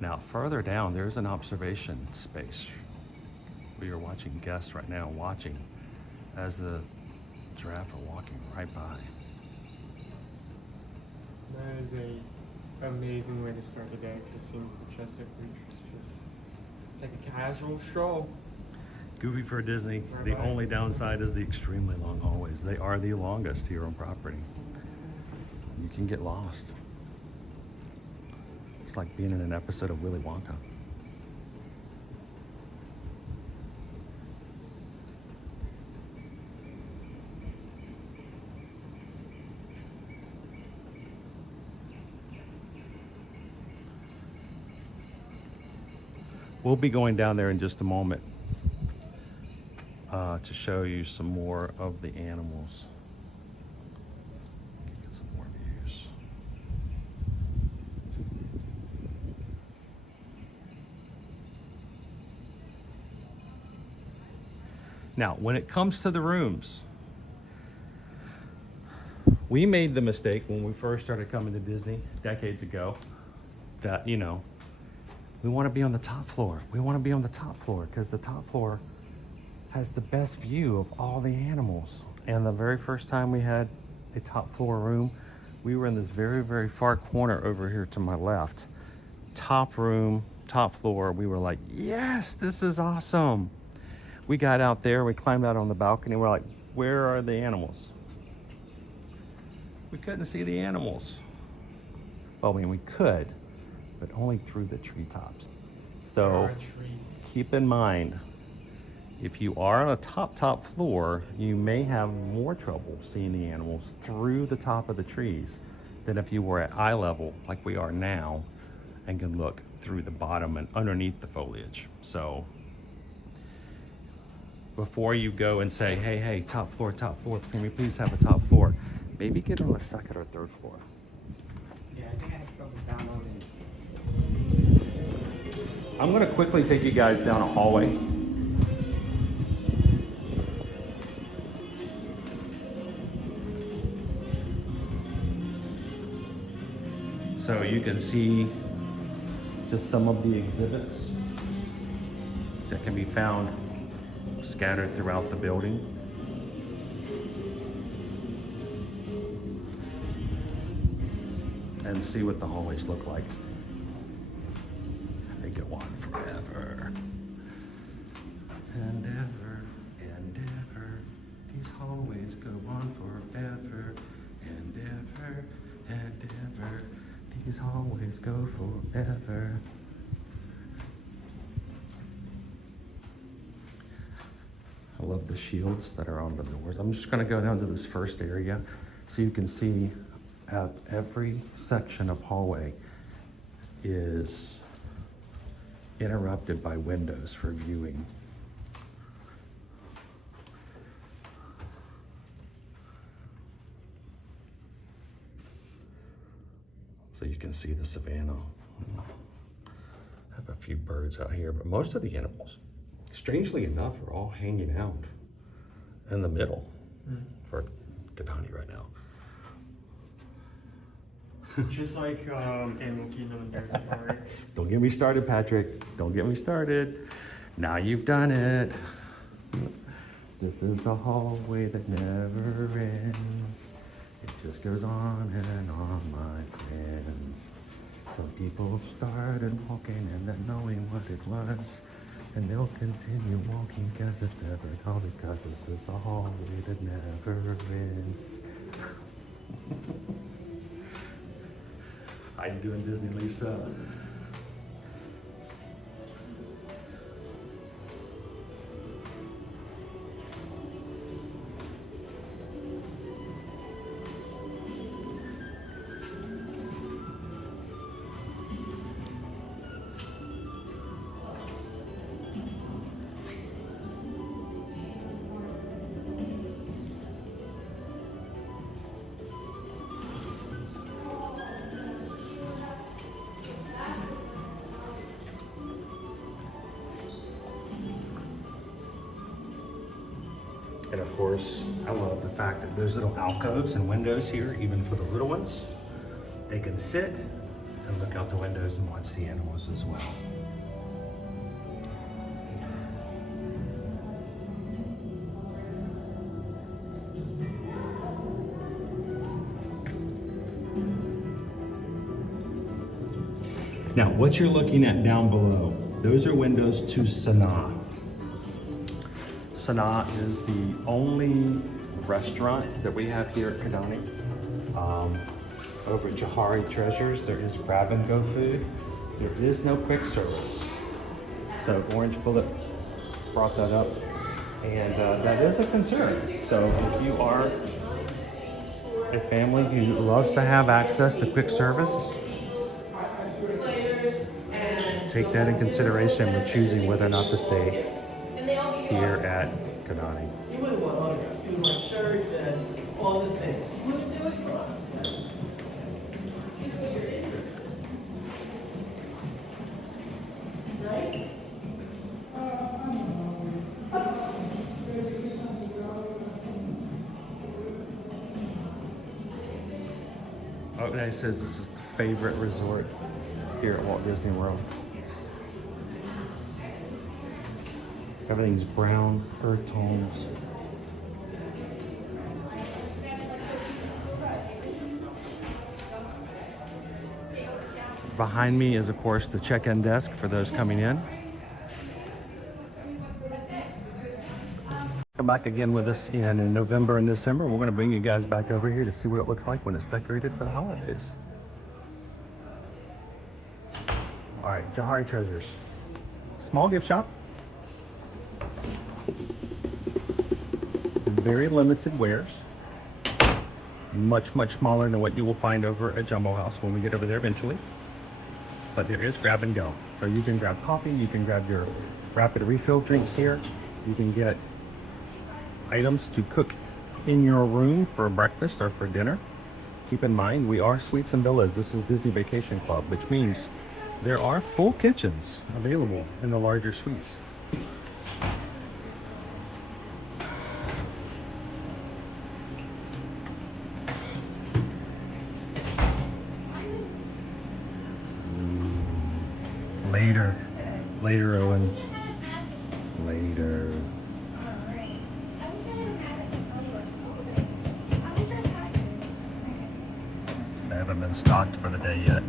Now further down, there's an observation space. We are watching guests right now, watching as the giraffe are walking right by. That is an amazing way to start the day. It just seems majestic. Just take a casual stroll. Goofy for Disney. The only downside is the extremely long hallways. They are the longest here on property. You can get lost. It's like being in an episode of Willy Wonka. We'll be going down there in just a moment to show you some more of the animals. Get some more views. Now, when it comes to the rooms, we made the mistake when we first started coming to Disney decades ago that, you know, we want to be on the top floor. We want to be on the top floor because the top floor has the best view of all the animals. And the very first time we had a top floor room, we were in this very, very far corner over here to my left. Top room, top floor. We were like, yes, this is awesome. We got out there, we climbed out on the balcony. We're like, where are the animals? We couldn't see the animals. Well, I mean, we could, but only through the treetops. So keep in mind, if you are on a top floor, you may have more trouble seeing the animals through the top of the trees than if you were at eye level like we are now and can look through the bottom and underneath the foliage. So before you go and say, hey, top floor, can we please have a top floor? Maybe get on the second or third floor. Yeah, I think I have trouble downloading. I'm gonna quickly take you guys down a hallway. So you can see just some of the exhibits that can be found scattered throughout the building. And see what the hallways look like. They go on forever and ever and ever. These hallways go on forever and ever and ever. These hallways go forever. I love the shields that are on the doors. I'm just gonna go down to this first area so you can see at every section of hallway is interrupted by windows for viewing. So you can see the savannah. I have a few birds out here, but most of the animals, strangely enough, are all hanging out in the middle for Kidani right now. Just like Animal Kingdom and Bear Safari. Don't get me started, Patrick. Don't get me started. Now you've done it. This is the hallway that never ends. It just goes on and on, my friends. Some people started walking and not knowing what it was. And they'll continue walking because it never all because this is the hallway that never ends. How you doing, Disney Lisa? And of course, I love the fact that there's little alcoves and windows here, even for the little ones. They can sit and look out the windows and watch the animals as well. Now, what you're looking at down below, those are windows to Sanaa. Sanaa is the only restaurant that we have here at Kidani. Over at Johari Treasures, there is grab and go food. There is no quick service. So Orange Bullet brought that up, and that is a concern. So if you are a family who loves to have access to quick service, take that in consideration when choosing whether or not to stay here at Kidani. You wouldn't want autographs. You would want shirts and all the things. You wouldn't do it for us. Right? Oh, and it says this is the favorite resort here at Walt Disney World. Everything's brown, earth tones. Behind me is, of course, the check-in desk for those coming in. Come back again with us in November and December. We're going to bring you guys back over here to see what it looks like when it's decorated for the holidays. All right, Johari Treasures. Small gift shop. Very limited wares. Much smaller than what you will find over at Jumbo House when we get over there eventually. But there is grab and go. So you can grab coffee, you can grab your rapid refill drinks here. You can get items to cook in your room for breakfast or for dinner. Keep in mind, we are Suites and Villas. This is Disney Vacation Club, which means there are full kitchens available in the larger suites. Later, Owen. Later. They haven't been stocked for the day yet.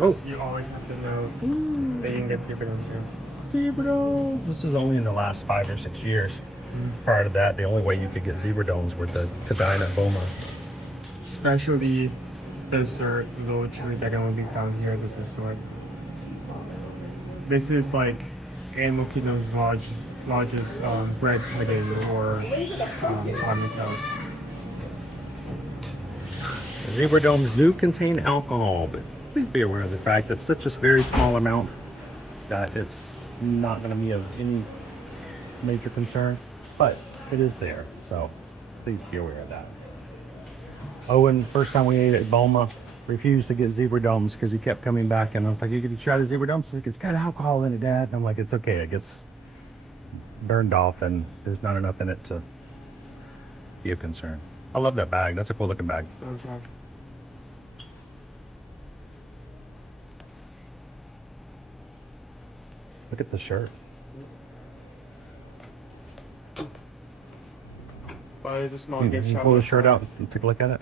Oh. You always have to know that you can get zebra domes too. Zebra domes. This is only in the last 5 or 6 years. Prior to that, the only way you could get zebra domes were to dine at Boma. Especially dessert luxury that can only be found here at this resort. This is like Animal Kingdom's largest bread pudding or salami toast. Zebra domes do contain alcohol, but please be aware of the fact that such a very small amount that it's not going to be of any major concern, but it is there, so please be aware of that. Owen, first time we ate at Boma, refused to get zebra domes because he kept coming back, and I was like, "You can try the zebra domes?" He's like, "It's got alcohol in it, Dad." And I'm like, "It's okay, it gets burned off and there's not enough in it to be of concern." I love that bag. That's a cool looking bag. Okay. Look at the shirt. But it's a small You gift can shop. pull the shirt out and take a look at it.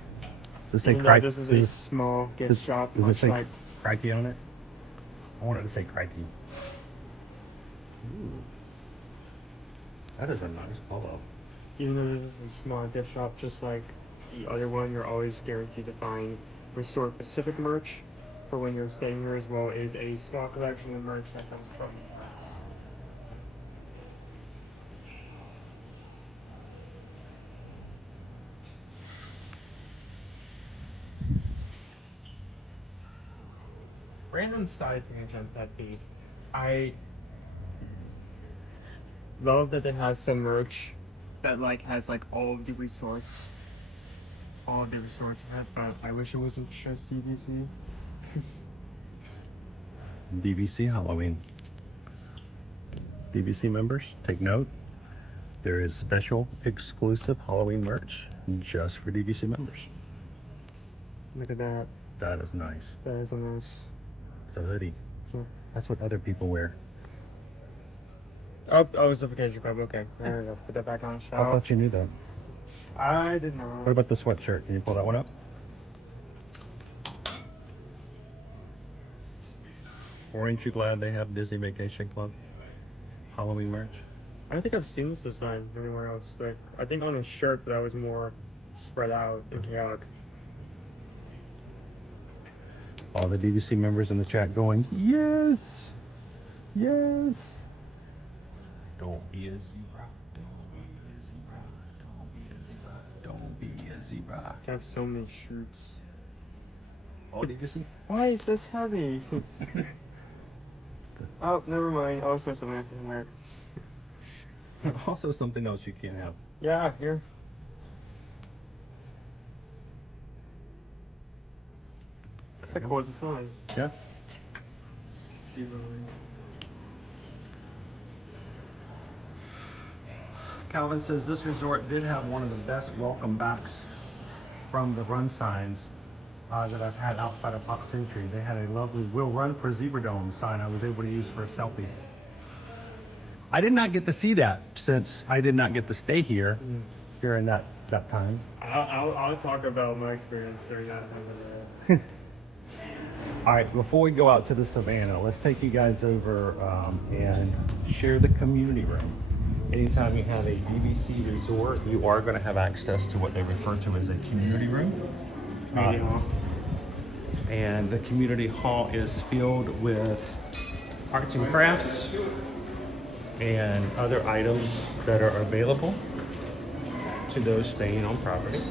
Does it say Even though Christ? this is a small gift shop, does it much say like crikey on it. I wanted to say crikey. Ooh. That is a nice polo. Even though this is a small gift shop, just like the other one, you're always guaranteed to find resort specific merch for when you're staying here, as well as a small collection of merch that comes from us. Random side tangent that I love that they have some merch that like has like all of the resorts in it, but I wish it wasn't just CBC. DVC Halloween. DVC members, take note. There is special exclusive Halloween merch just for DVC members. Look at that. That is nice. That is a nice. It's a hoodie. Yeah. That's what other people wear. Oh, it's a vacation club. Okay, there we go. Put that back on the I shelf. thought you knew that. I did not. What about the sweatshirt? Can you pull that one up? Or ain't you glad they have Disney Vacation Club Halloween merch? I don't think I've seen this design anywhere else. Like, I think on a shirt that was more spread out and chaotic. All the DVC members in the chat going, yes, yes. Don't be a zebra. Don't be a zebra. Don't be a zebra. Don't be a zebra. I have so many shirts. Oh, did you see? Why is this heavy? Oh, never mind. Also something I can wear. Also something else you can't have. Yeah, here. It's like a cool design. Yeah. Calvin says this resort did have one of the best welcome backs from the run signs that I've had outside of Pop Century. They had a lovely "We'll Run for Zebra Dome" sign I was able to use for a selfie. I did not get to see that since I did not get to stay here during that time. I'll talk about my experience during that time. All right, before we go out to the Savannah, let's take you guys over and share the community room. Anytime you have a DVC resort, you are going to have access to what they refer to as a community room. And the community hall is filled with arts and crafts and other items that are available to those staying on property.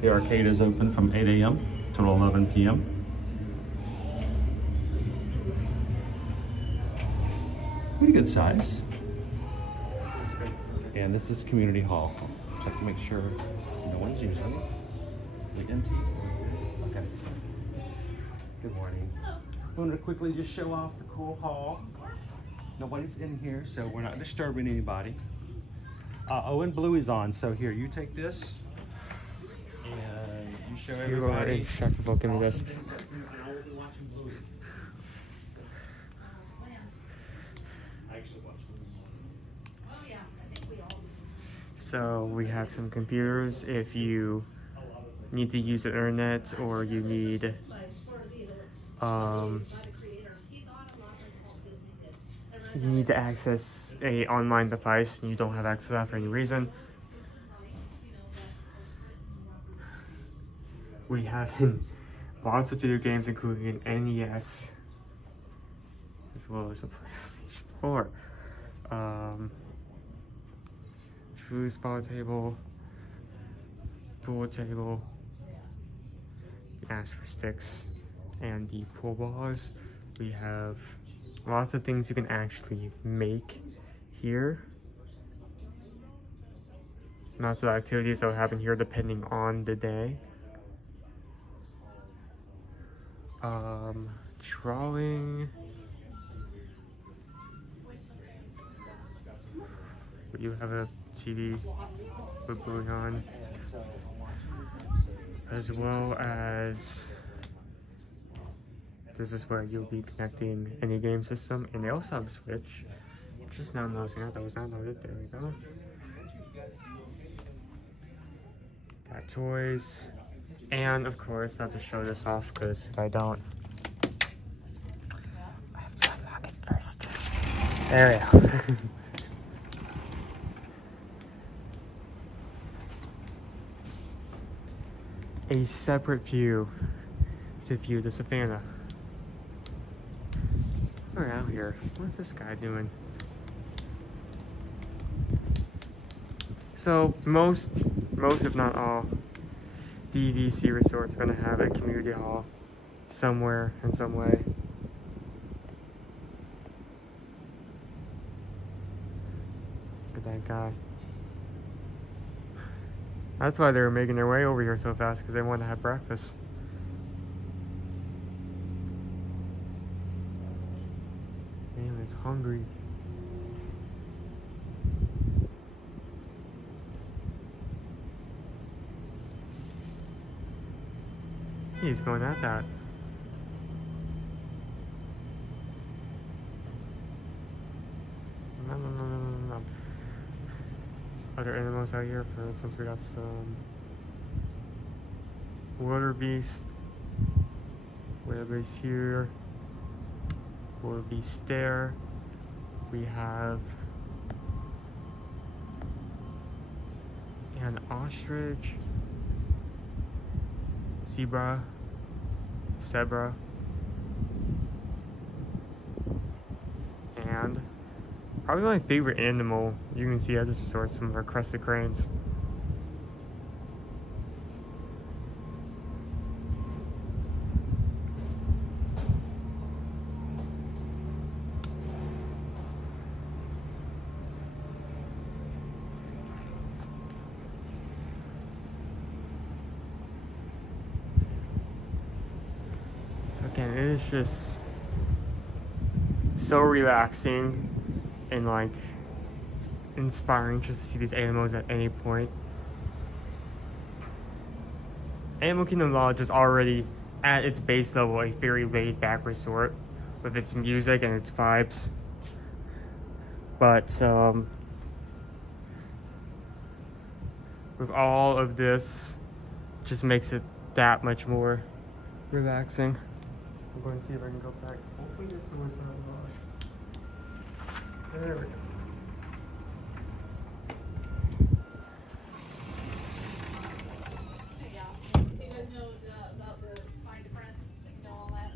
The arcade is open from 8 a.m. till 11 p.m. Pretty good size. And this is community hall. Check to make sure no one's using it. Is it empty? Okay. Good morning. I wanted to quickly just show off the cool hall. Nobody's in here, so we're not disturbing anybody. Oh, and Bluey's on, so here, you take this. And you show everybody. You are insufferable. Give me this. So we have some computers if you need to use the internet or you need to access a online device and you don't have access to that for any reason. We have lots of video games, including an NES, as well as a PlayStation 4. Foosball table, pool table, ask for sticks, and the pool balls. We have lots of things you can actually make here. Lots of activities that will happen here depending on the day. Drawing. You have a TV with Bluey on, as well as this is where you'll be connecting any game system, and they also have a Switch. Just now noticing that was not loaded. There we go. Got toys, and of course, I have to show this off because if I don't, I have to unlock it first. There we go. A separate view to view the savannah. We're out here. What's this guy doing? So most if not all DVC resorts are gonna have a community hall somewhere in some way. Look at that guy. That's why they were making their way over here so fast, because they wanted to have breakfast. Man, it's hungry. He's going at that. No. Other animals out here, for instance, we got some wildebeest here, wildebeest there. We have an ostrich, zebra, and probably my favorite animal you can see at this resort, some of our crested cranes. So again, it is just so relaxing and like inspiring just to see these animals at any point. Animal Kingdom Lodge is already at its base level a very laid back resort with its music and its vibes, but with all of this, just makes it that much more relaxing. I'm going to see if I can go back. Hopefully this door's not locked. There we go. Yeah. So you guys know about the Find a Friend? You know all that?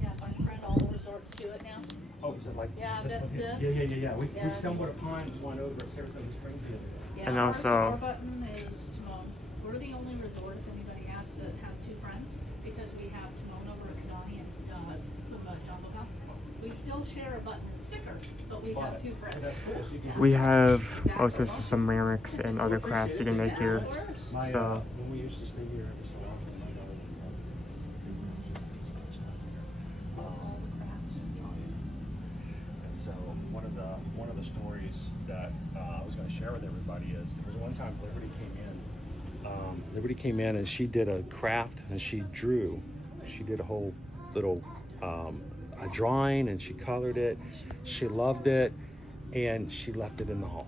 Yeah, Find a Friend, all the resorts do it now. Oh, is it like Yeah, this that's one here? this. Yeah. We Yeah. stumbled upon one over at Saratoga Springs the other day. Yeah, And our also- star button is Timon. We're the only resort, if anybody asks, that has two friends, because we have Timon over at Kadani and Puma Jungle House. We still share a button and sticker, but we have two friends. We have also some ceramics and other crafts you can make here. So When we used to stay here every so often, my daughter would All the crafts. And so one of the stories that I was going to share with everybody is there was one time Liberty came in. Liberty came in and she did a craft and she drew. She did a whole little a drawing and she colored it. She loved it and she left it in the hall.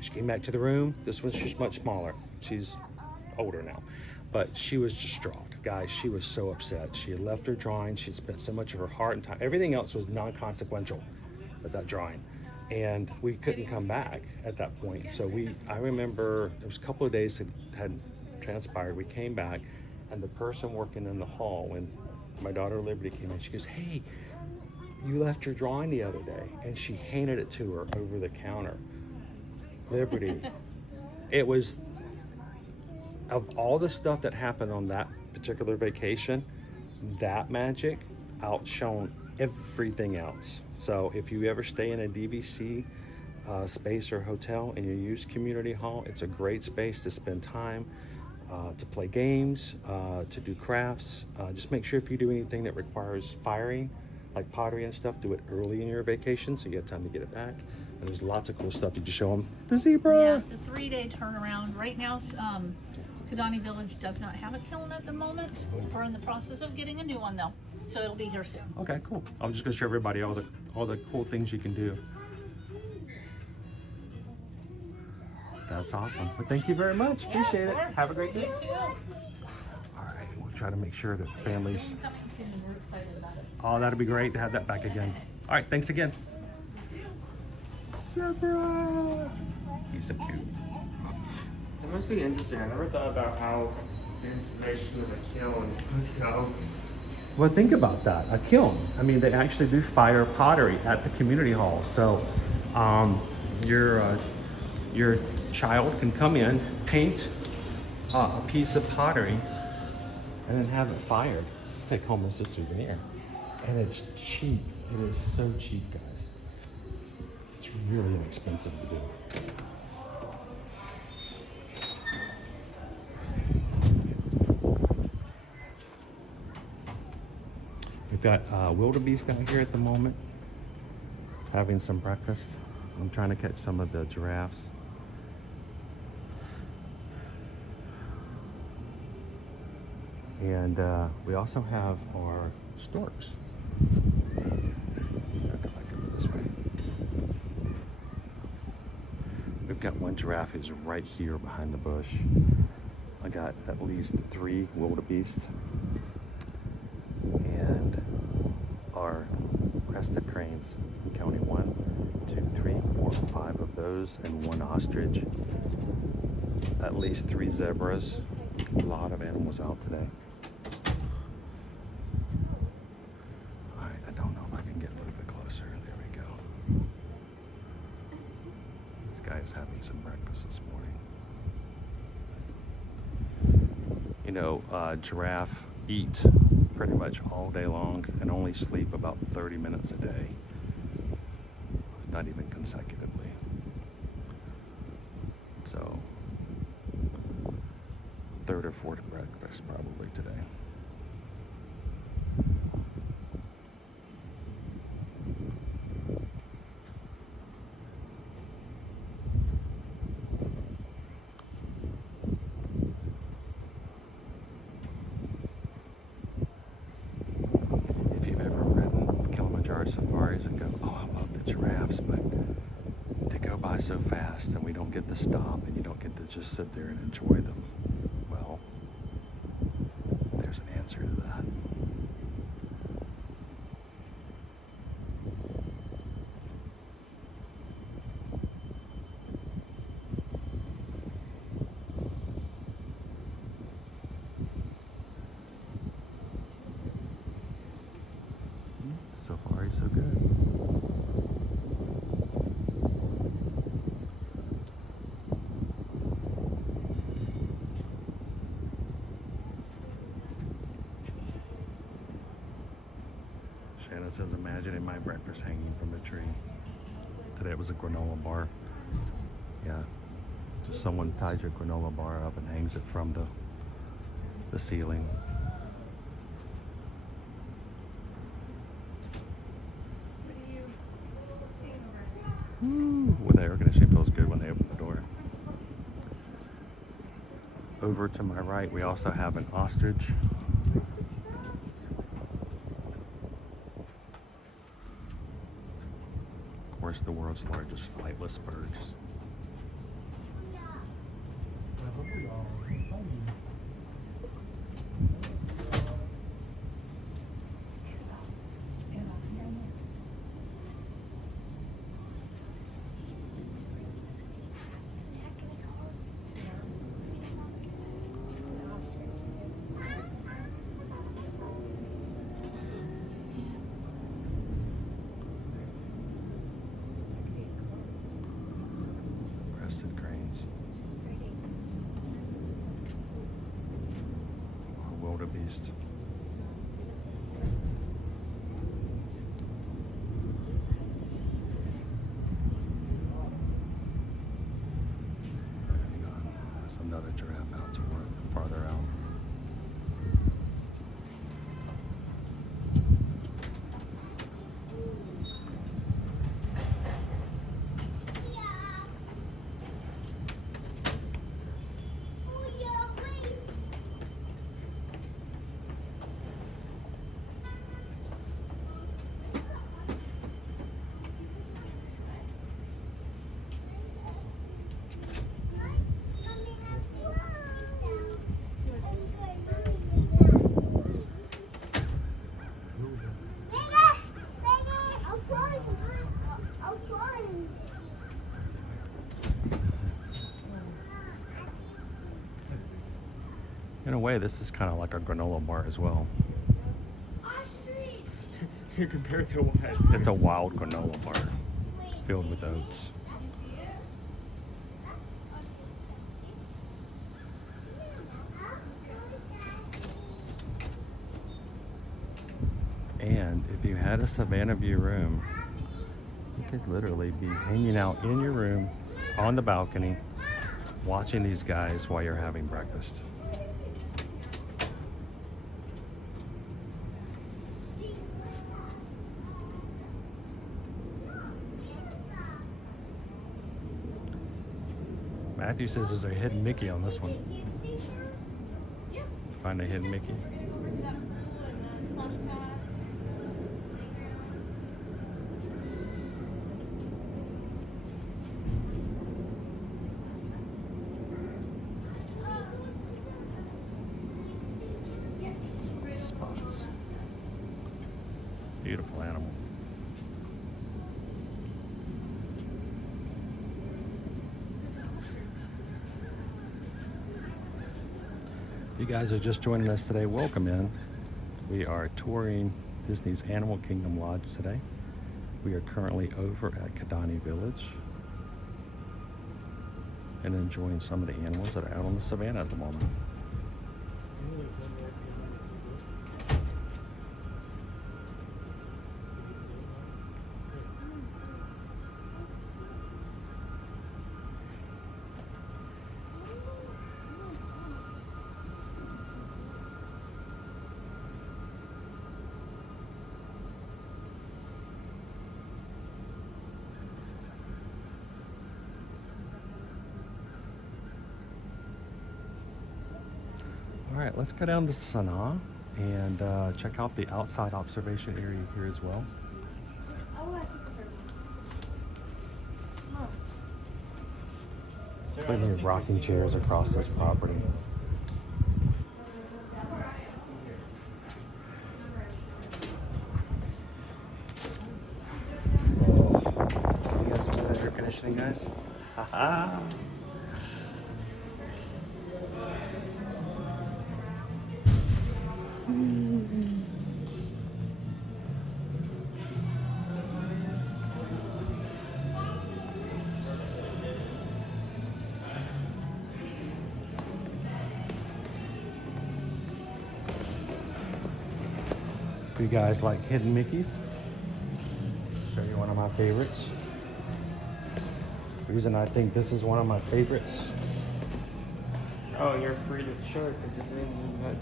She came back to the room. This one's just much smaller. She's older now, but she was distraught. Guys, she was so upset. She had left her drawing. She had spent so much of her heart and time. Everything else was non-consequential but that drawing. And we couldn't come back at that point. So I remember there was a couple of days that had transpired. We came back and the person working in the hall, when my daughter Liberty came in, she goes, "Hey, you left your drawing the other day." And she handed it to her over the counter. Liberty, it was, of all the stuff that happened on that particular vacation, that magic outshone everything else. So if you ever stay in a DVC space or hotel and you use community hall, it's a great space to spend time, to play games, to do crafts. Just make sure if you do anything that requires firing, like pottery and stuff, do it early in your vacation so you have time to get it back. And there's lots of cool stuff. Did you show them the zebra? Yeah, it's a 3-day turnaround. Right now, Kidani Village does not have a kiln at the moment. We're in the process of getting a new one though, so it'll be here soon. Okay, cool. I was just gonna show everybody all the cool things you can do. That's awesome. Well, thank you very much. Appreciate it. Have a great day. You too. All right, we'll try to make sure that families. Coming soon. We're excited about it. Oh, that'd be great to have that back again. All right, thanks again. Zebra. He's so cute. That must be interesting. I never thought about how the installation of a kiln would go. Well, think about that. A kiln. I mean, they actually do fire pottery at the community hall. So, your child can come in, paint a piece of pottery, and then have it fired. Take home as a souvenir. And it's cheap. It is so cheap, guys. It's really inexpensive to do. We've got wildebeest out here at the moment, having some breakfast. I'm trying to catch some of the giraffes. And we also have our storks. This way. We've got one giraffe who's right here behind the bush. I got at least 3 wildebeest. And our crested cranes, counting 1, 2, 3, 4, 5 of those, and 1 ostrich. At least 3 zebras. A lot of animals out today. All right, I don't know if I can get a little bit closer. There we go. This guy is having some breakfast this morning. You know, giraffe eat pretty much all day long and only sleep about 30 minutes a day. It's not even consecutively. So, 3rd or 4th breakfast probably today. If you've ever ridden Kilimanjaro safaris and go, oh, I love the giraffes, but they go by so fast and we don't get to stop and you don't get to just sit there and enjoy them. Well, there's an answer to that. So far, so good. Shannon says, imagining my breakfast hanging from a tree. Today it was a granola bar. Yeah, just someone ties your granola bar up and hangs it from the ceiling. Ooh, well, the air conditioning feels good when they open the door. Over to my right, we also have an ostrich. Of course, the world's largest flightless birds. Crested cranes. Or wildebeest. There's another giraffe out to work farther out. In a way, this is kind of like a granola bar as well. Compared to what? It's a wild granola bar filled with oats. And if you had a Savannah View room, you could literally be hanging out in your room on the balcony watching these guys while you're having breakfast. Matthew says there's a hidden Mickey on this one. Find a hidden Mickey. Spots. Beautiful animal. If you guys are just joining us today, welcome in. We are touring Disney's Animal Kingdom Lodge today. We are currently over at Kidani Village and enjoying some of the animals that are out on the savannah at the moment. All right, let's go down to Sanaa and check out the outside observation area here as well. Plenty of rocking chairs across this property. You guys feel that air conditioning, guys? Haha! If you guys like hidden Mickeys, show you one of my favorites. The reason I think this is one of my favorites. Oh, you're free to show it because it's in that.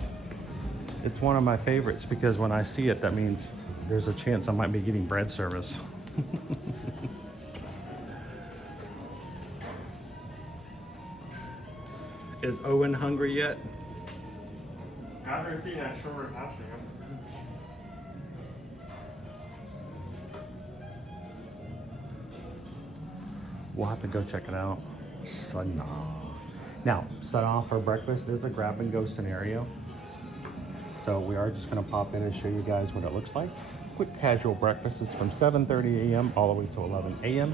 It's one of my favorites because when I see it, that means there's a chance I might be getting bread service. Is Owen hungry yet? I've never seen that short after him. We'll have to go check it out. Sanaa. Now, Sanaa for breakfast is a grab and go scenario. So we are just gonna pop in and show you guys what it looks like. Quick casual breakfast is from 7:30 a.m. all the way to 11 a.m.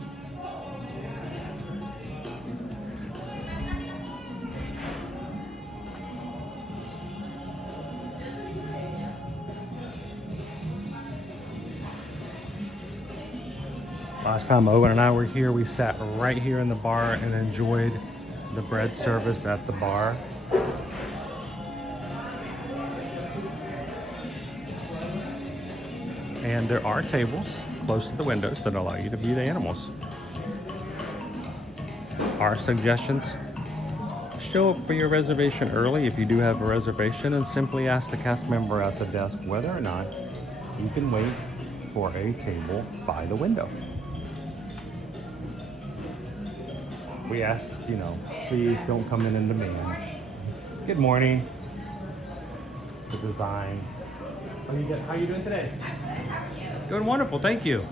Last time Owen and I were here, we sat right here in the bar and enjoyed the bread service at the bar. And there are tables close to the windows that allow you to view the animals. Our suggestions: show up for your reservation early if you do have a reservation, and simply ask the cast member at the desk whether or not you can wait for a table by the window. We ask, please don't come in demand. Good morning. The design. How are you doing today? Doing wonderful, thank you.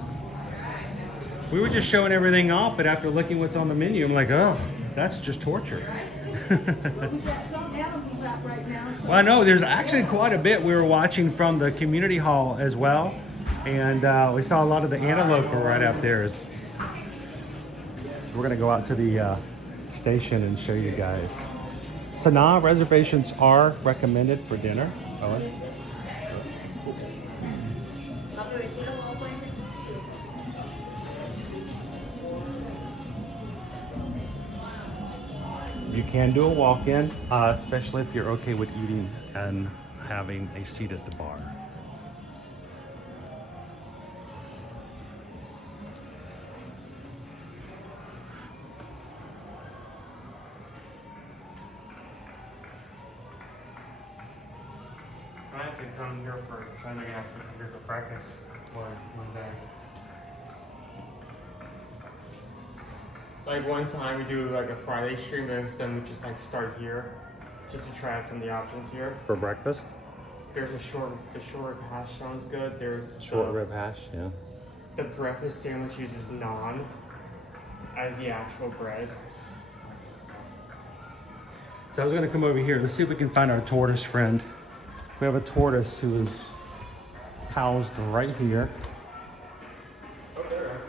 We were just showing everything off, but after looking what's on the menu, I'm like, oh, that's just torture. We've got some animals out right now. So Well, I know there's actually quite a bit. We were watching from the community hall as well, and we saw a lot of the antelope right up there. We're gonna go out to the station and show you guys Sanaa, reservations are recommended for dinner. Owen? You can do a walk-in, especially if you're okay with eating and having a seat at the bar. I have to come here for trying to have to come here for breakfast one day. Like one time we do like a Friday stream, and then we just like start here, just to try out some of the options here. For breakfast? There's the short rib hash sounds good. There's Short rib hash, yeah. The breakfast sandwich uses naan as the actual bread. So I was gonna come over here. Let's see if we can find our tortoise friend. We have a tortoise who is housed right here. Oh, there.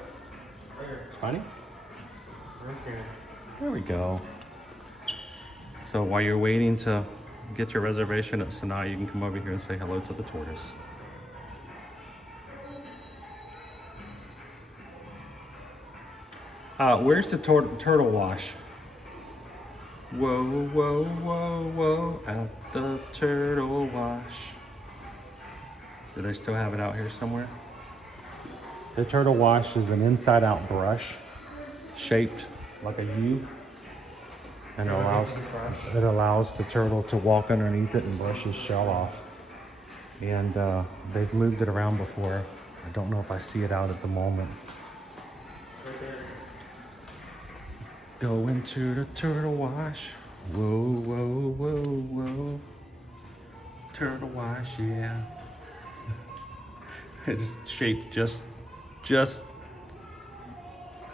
Right here. Funny? Right here. There we go. So while you're waiting to get your reservation at Sanaa, you can come over here and say hello to the tortoise. Where's the turtle wash? Whoa, whoa, whoa, whoa, at the turtle wash. Do they still have it out here somewhere? The turtle wash is an inside-out brush shaped like a U, and it allows the turtle to walk underneath it and brush his shell off. And they've moved it around before. I don't know if I see it out at the moment. Go into the turtle wash. Whoa, whoa, whoa, whoa. Turtle wash, yeah. It's shaped just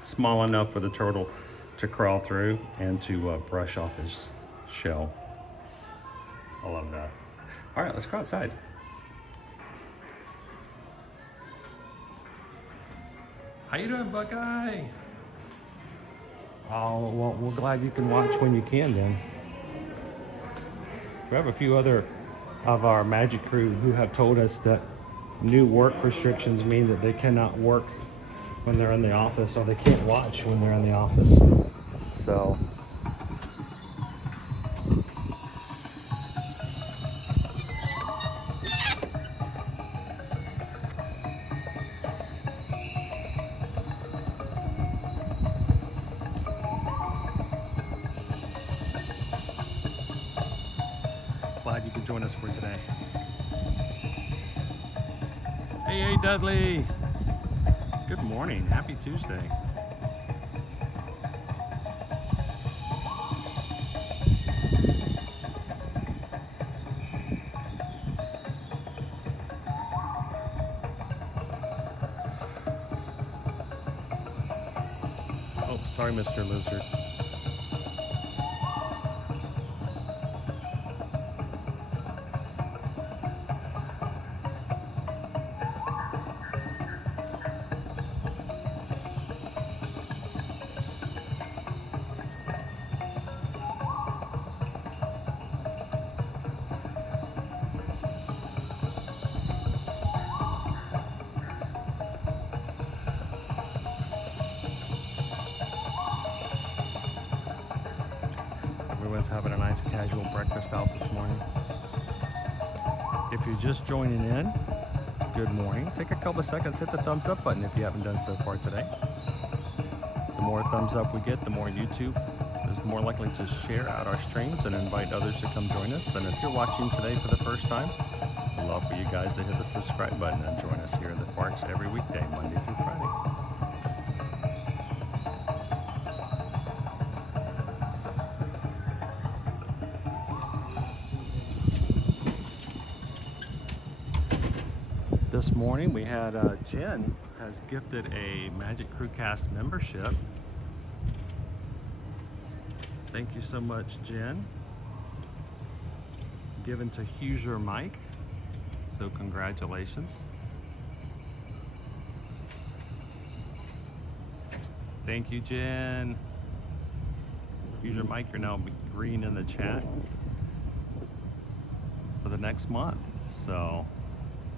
small enough for the turtle to crawl through and to brush off his shell. I love that. All right, let's go outside. How you doing, Buckeye? Oh, well, we're glad you can watch when you can then. We have a few other of our Magic crew who have told us that new work restrictions mean that they cannot work when they're in the office, or they can't watch when they're in the office. So glad you could join us for today. Hey, Dudley. Good morning. Happy Tuesday. Oh, sorry, Mr. Lizard. Everyone's having a nice casual breakfast out this morning. If you're just joining in, good morning. Take a couple of seconds, hit the thumbs up button if you haven't done so far today. The more thumbs up we get, the more YouTube is more likely to share out our streams and invite others to come join us. And if you're watching today for the first time, I'd love for you guys to hit the subscribe button and join us here in the parks every weekday, Monday through Friday. This morning we had Jen has gifted a Magic Crew Cast membership. Thank you so much, Jen. Given to Hoosier Mike, so congratulations. Thank you, Jen. use your mic, you're now green in the chat for the next month. So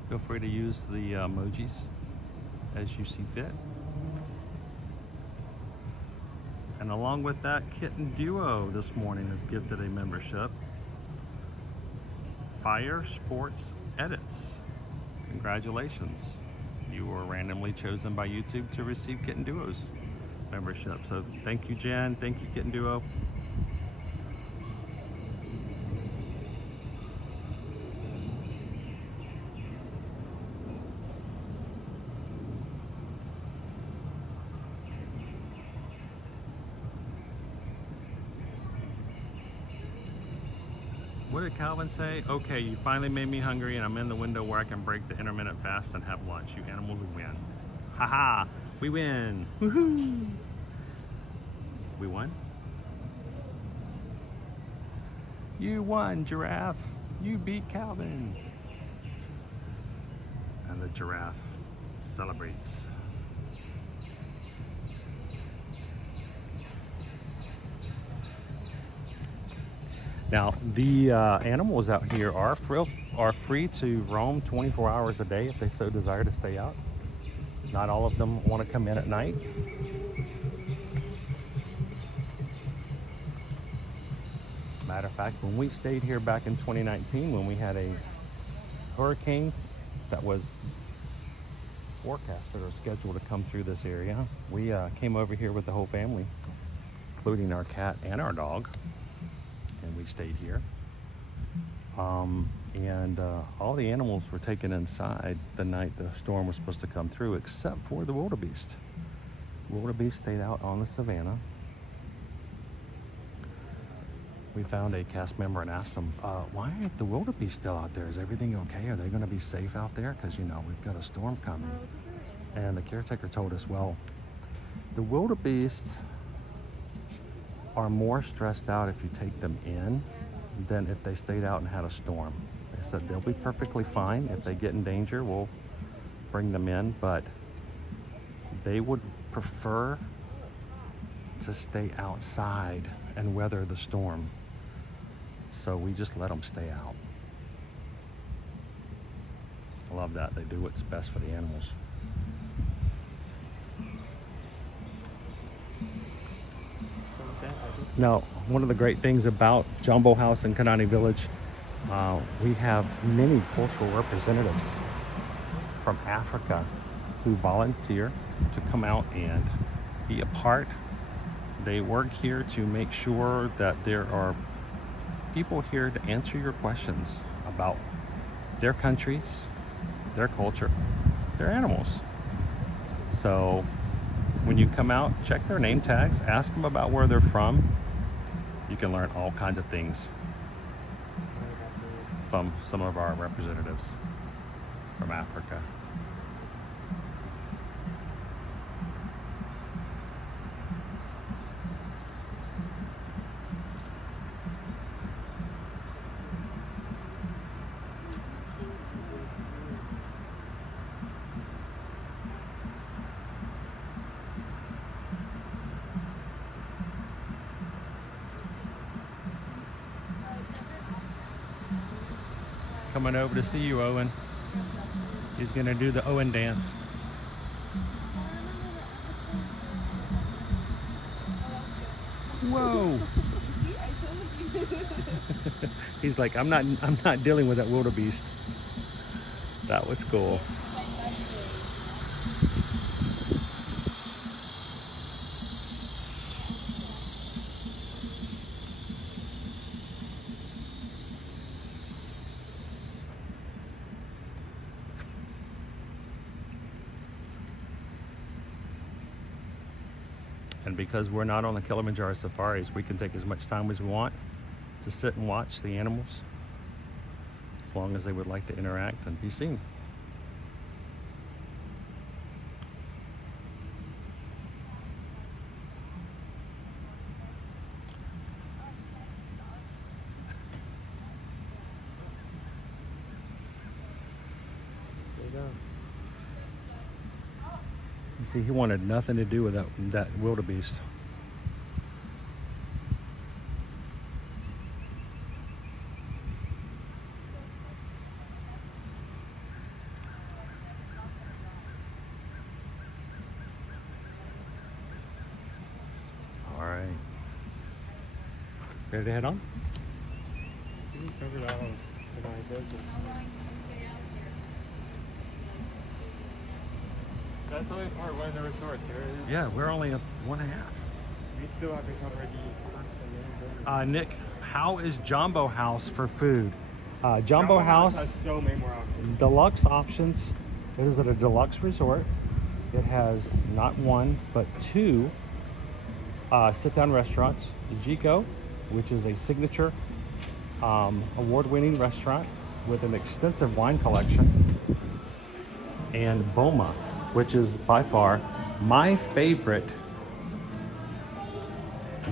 feel free to use the emojis as you see fit. And along with that, Kitten Duo this morning has gifted a membership. Fire Sports Edits. Congratulations. You were randomly chosen by YouTube to receive Kitten Duo's membership. So thank you, Jen. Thank you, Kitten Duo. What did Calvin say? Okay, you finally made me hungry and I'm in the window where I can break the intermittent fast and have lunch. You animals win. Haha, we win. Woohoo! We won? You won, Giraffe. You beat Calvin. And the giraffe celebrates. Now, the animals out here are free to roam 24 hours a day if they so desire to stay out. Not all of them want to come in at night. Matter of fact, when we stayed here back in 2019, when we had a hurricane that was forecasted or scheduled to come through this area, we came over here with the whole family, including our cat and our dog. And we stayed here. All the animals were taken inside the night the storm was supposed to come through, except for the wildebeest. Wildebeest stayed out on the savannah. We found a cast member and asked them, why aren't the wildebeest still out there? Is everything okay? Are they going to be safe out there? Because, you know, we've got a storm coming. And the caretaker told us, well, the wildebeest are more stressed out if you take them in than if they stayed out and had a storm. They said they'll be perfectly fine. If they get in danger, we'll bring them in, but they would prefer to stay outside and weather the storm. So we just let them stay out. I love that. They do what's best for the animals. Now, one of the great things about Jumbo House in Kanani Village, we have many cultural representatives from Africa who volunteer to come out and be a part. They work here to make sure that there are people here to answer your questions about their countries, their culture, their animals. So when you come out, check their name tags, ask them about where they're from. You can learn all kinds of things from some of our representatives from Africa. Coming over to see you, Owen. He's gonna do the Owen dance. Whoa! He's like, I'm not dealing with that wildebeest. That was cool. And because we're not on the Kilimanjaro safaris, we can take as much time as we want to sit and watch the animals, as long as they would like to interact and be seen. There you go. You see, he wanted nothing to do with that wildebeest. Ready to head on? We covered all tonight, don't you? That's only part one of the resort. There is. Yeah, we're only at 1.5. We still have to cover the first and Nick, how is Jumbo House for food? Jumbo House has so many more options. deluxe options. It is at a deluxe resort. It has not one but two sit-down restaurants. Jico, which is a signature award-winning restaurant with an extensive wine collection, and Boma, which is by far my favorite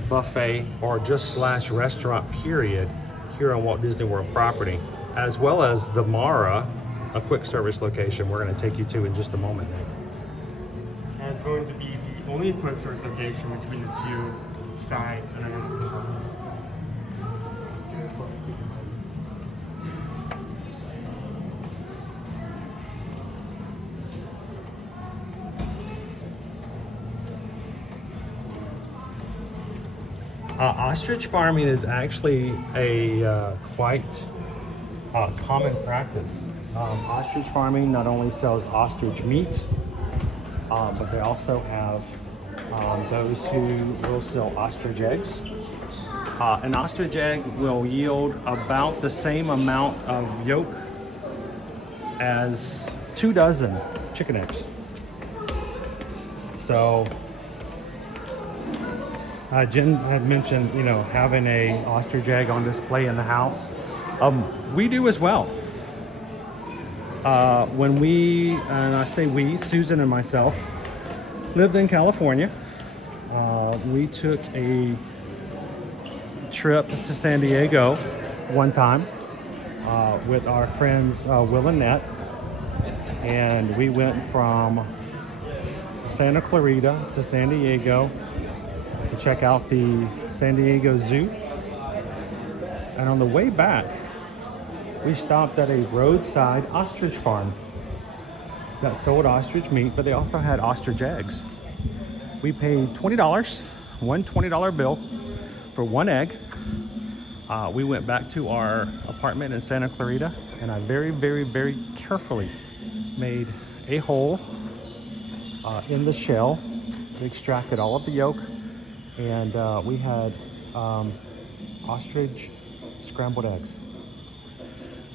buffet or just slash restaurant period here on Walt Disney World property, as well as the Mara, a quick service location we're going to take you to in just a moment. And it's going to be the only quick service location between the two sides. And ostrich farming is actually a quite common practice. Ostrich farming not only sells ostrich meat, but they also have those who will sell ostrich eggs. An ostrich egg will yield about the same amount of yolk as 2 dozen chicken eggs. So Jen had mentioned, having a ostrich egg on display in the house. We do as well. When we, and I say we, Susan and myself, lived in California, we took a trip to San Diego one time with our friends Will and Nat, and we went from Santa Clarita to San Diego to check out the San Diego Zoo. And on the way back, we stopped at a roadside ostrich farm that sold ostrich meat, but they also had ostrich eggs. We paid $20, one $20 bill for one egg. We went back to our apartment in Santa Clarita, and I very, very, very carefully made a hole in the shell. We extracted all of the yolk, and we had ostrich scrambled eggs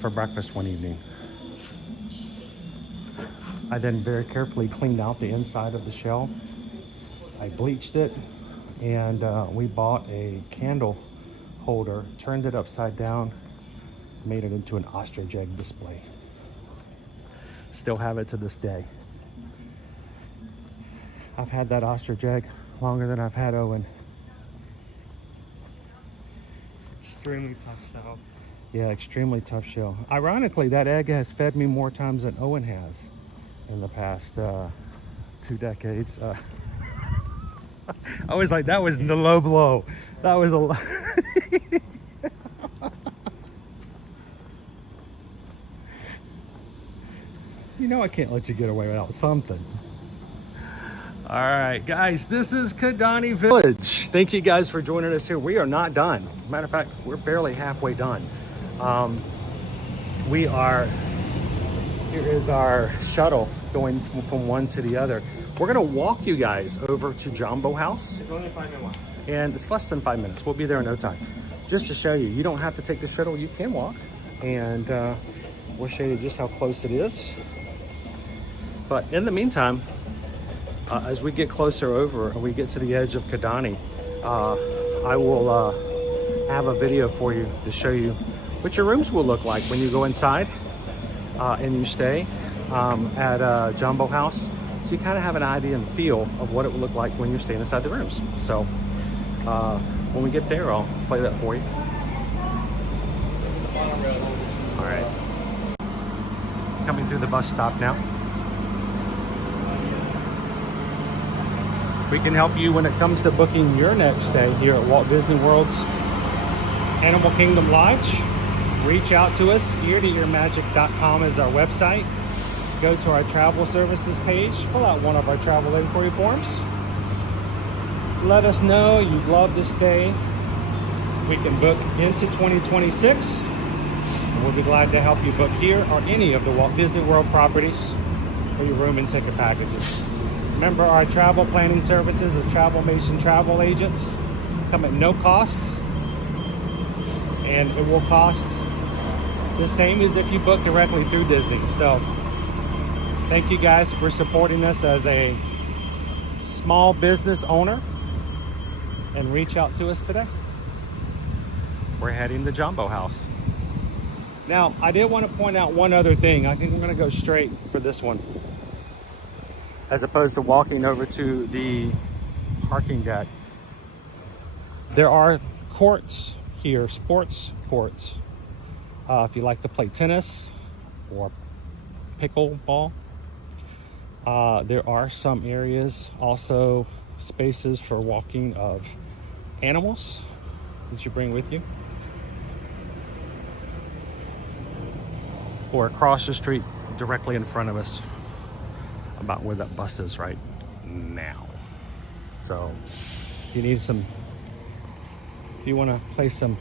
for breakfast one evening. I then very carefully cleaned out the inside of the shell. I bleached it, and we bought a candle holder, turned it upside down, made it into an ostrich egg display. Still have it to this day. I've had that ostrich egg longer than I've had Owen. extremely tough shell. Yeah, extremely tough shell. Ironically, that egg has fed me more times than Owen has in the past 2 decades. I was like, that was the low blow. That was a You know I can't let you get away without something. All right, guys, this is Kidani Village. Thank you guys for joining us here. We are not done. Matter of fact, we're barely halfway done. Here is our shuttle going from one to the other. We're gonna walk you guys over to Jumbo House. It's only 5 minutes. And it's less than 5 minutes. We'll be there in no time. Just to show you don't have to take the shuttle, you can walk. And we'll show you just how close it is. But in the meantime, as we get closer over and we get to the edge of Kidani, I will have a video for you to show you what your rooms will look like when you go inside and you stay at Jumbo House. So you kind of have an idea and feel of what it will look like when you're staying inside the rooms. So when we get there, I'll play that for you. All right. Coming through the bus stop now. We can help you when it comes to booking your next stay here at Walt Disney World's Animal Kingdom Lodge. Reach out to us. eartoearmagic.com is our website. Go to our travel services page, fill out one of our travel inquiry forms. Let us know you'd love to stay we can book into 2026. And we'll be glad to help you book here or any of the Walt Disney World properties for your room and ticket packages. Remember, our travel planning services as Travelmation travel agents come at no cost, and it will cost the same as if you book directly through Disney. So thank you guys for supporting us as a small business owner, and reach out to us today. We're heading to Jumbo House. Now, I did want to point out one other thing. I think we're going to go straight for this one, as opposed to walking over to the parking deck. There are courts here, sports courts. If you like to play tennis or pickleball. There are some areas, also spaces for walking of animals that you bring with you. Or across the street directly in front of us, about where that bus is right now. So if you need some, if you want to play some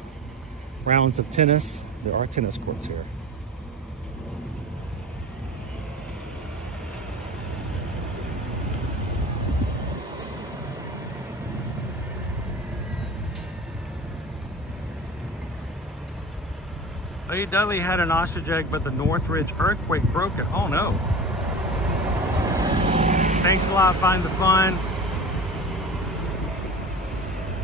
rounds of tennis, there are tennis courts here. Lady Dudley had an ostrich egg, but the Northridge earthquake broke it. Oh no. Thanks a lot, Find the Fun.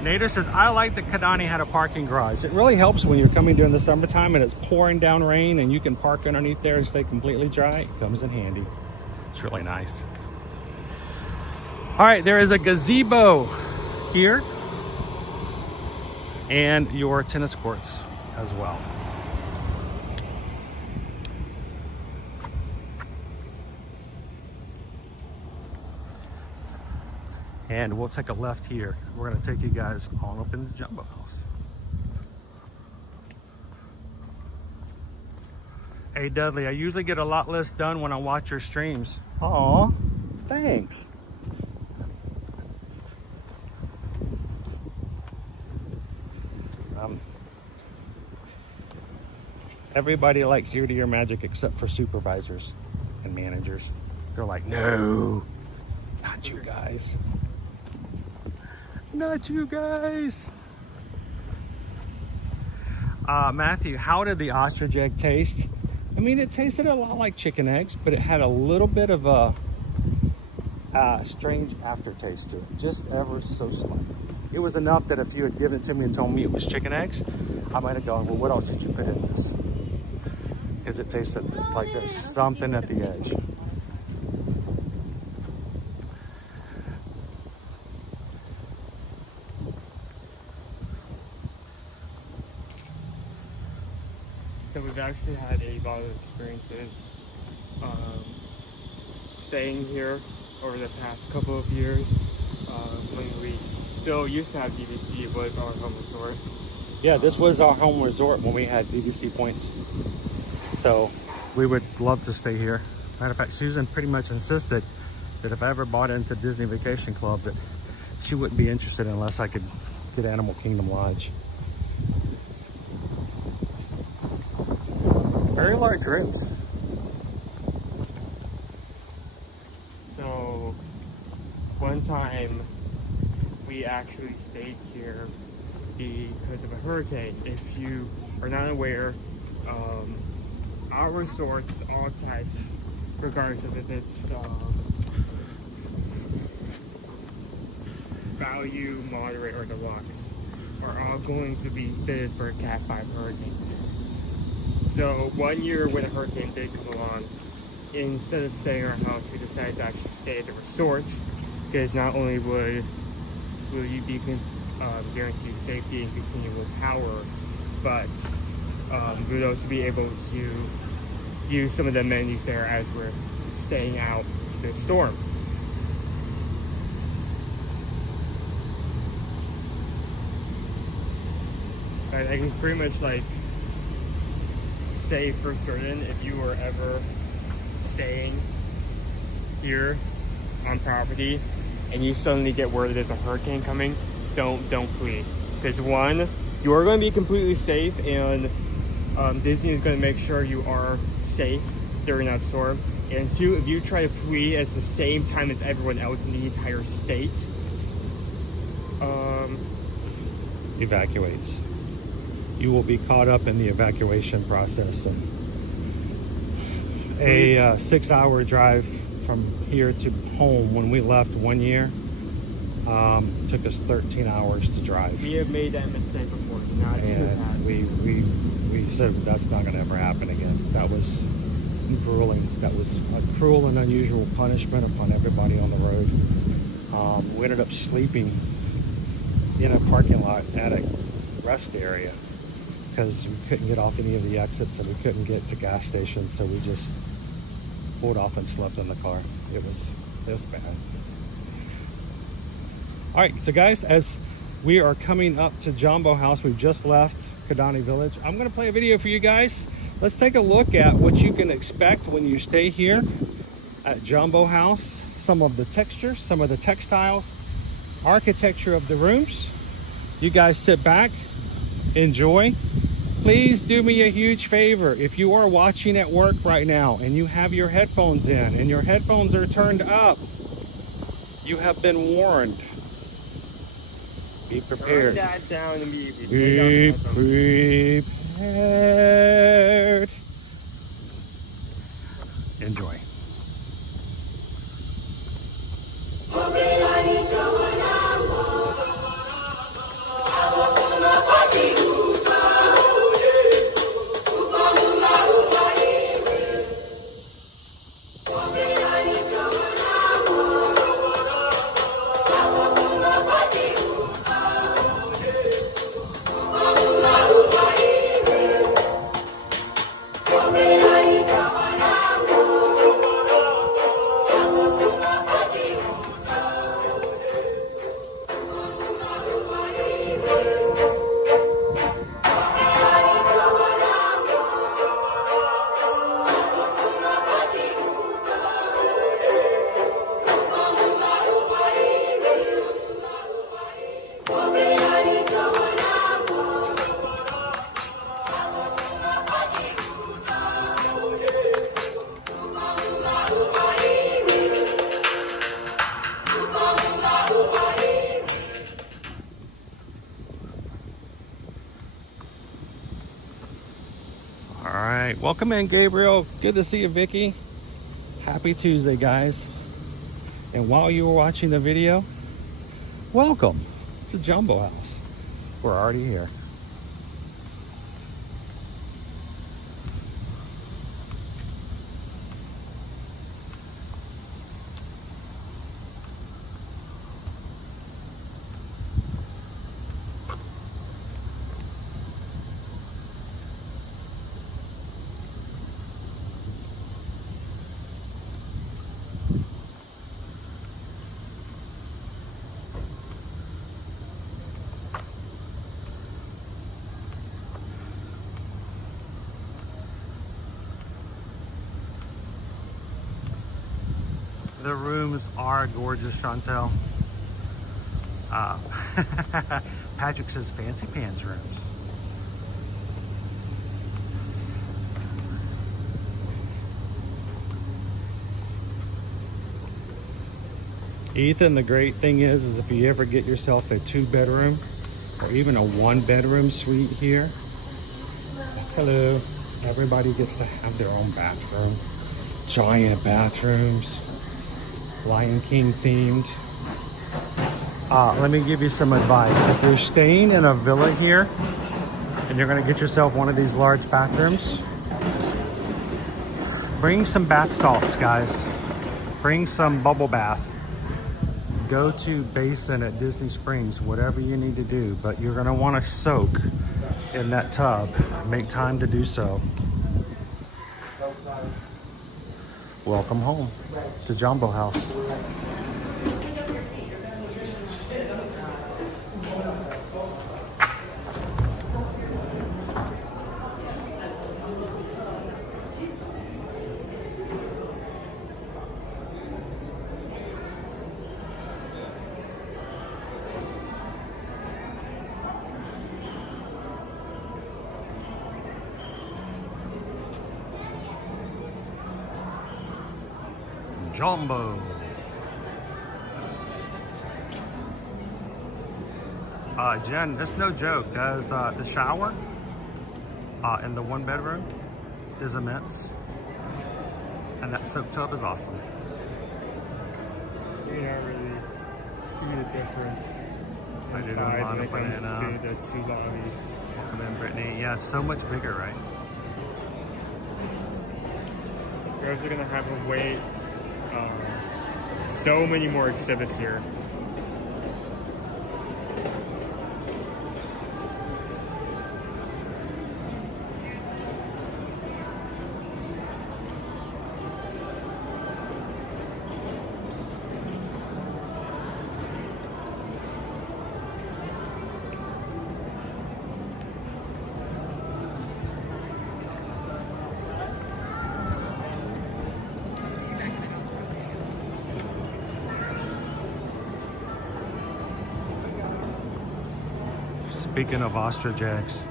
Nader says, I like that Kidani had a parking garage. It really helps when you're coming during the summertime and it's pouring down rain and you can park underneath there and stay completely dry. It comes in handy. It's really nice. All right, there is a gazebo here and your tennis courts as well. And we'll take a left here. We're gonna take you guys on up in the Jumbo House. Hey Dudley, I usually get a lot less done when I watch your streams. Aw, thanks. Everybody likes ear-to-ear magic except for supervisors and managers. They're like, no, not you guys. Not you guys. Matthew, how did the ostrich egg taste? I mean, it tasted a lot like chicken eggs, but it had a little bit of a strange aftertaste to it, just ever so slight. It was enough that if you had given it to me and told me it was chicken eggs, I might have gone, well, what else did you put in this? Because it tasted like there's something at the edge. So we've actually had a lot of experiences staying here over the past couple of years. When we still used to have DVC, it was our home resort. Yeah, this was our home resort when we had DVC points. So we would love to stay here. Matter of fact, Susan pretty much insisted that if I ever bought into Disney Vacation Club, that she wouldn't be interested unless I could get Animal Kingdom Lodge. Very large rooms. So one time we actually stayed here because of a hurricane. If you are not aware, our resorts, all types, regardless of if it's value, moderate, or deluxe, are all going to be fitted for a Cat 5 hurricane. So 1 year when a hurricane did come along, instead of staying in our house, we decided to actually stay at the resort, because not only will you be guaranteed safety and continual power, but we would also be able to use some of the amenities there as we're staying out the storm. I can pretty much say for certain, if you were ever staying here on property and you suddenly get word there's a hurricane coming, don't flee. Because one, You are going to be completely safe, and Disney is going to make sure you are safe during that storm. And 2, if you try to flee at the same time as everyone else in the entire state, evacuates. You will be caught up in the evacuation process. And a 6-hour drive from here to home when we left one year took us 13 hours to drive. We have made that mistake before. And we said that's not going to ever happen again. That was grueling. That was a cruel and unusual punishment upon everybody on the road. We ended up sleeping in a parking lot at a rest area because we couldn't get off any of the exits and we couldn't get to gas stations, so we just pulled off and slept in the car. It was bad. All right, so guys, as we are coming up to Jumbo House, we've just left Kidani Village. I'm going to play a video for you guys. Let's take a look at what you can expect when you stay here at Jumbo House. Some of the textures, some of the textiles, architecture of the rooms. You guys sit back, enjoy. Please do me a huge favor. If you are watching at work right now and you have your headphones in and your headphones are turned up, you have been warned. Be prepared. Turn that down immediately. Be prepared. Enjoy. Welcome in, Gabriel. Good to see you, Vicky. Happy Tuesday, guys. And while you were watching the video, welcome to Jumbo House. We're already here. The rooms are gorgeous, Chantel. Patrick says fancy pants rooms. Ethan, the great thing is if you ever get yourself a 2-bedroom or even a 1-bedroom suite here, hello, everybody gets to have their own bathroom. Giant bathrooms. Lion King themed. Let me give you some advice. If you're staying in a villa here and you're going to get yourself one of these large bathrooms, bring some bath salts, guys. Bring some bubble bath. Go to basin at Disney Springs, whatever you need to do, but you're going to want to soak in that tub. Make time to do so. Welcome home to Jumbo House. Jumbo. Jen, it's no joke. There's the shower in the 1 bedroom is immense, and that soak tub is awesome. You don't really see the difference I do inside want when to it put comes in, to the 2 lobbies. welcome in, Brittany. Yeah, it's so much bigger, right? We're also gonna have a wait. So many more exhibits here. Speaking of ostrich eggs,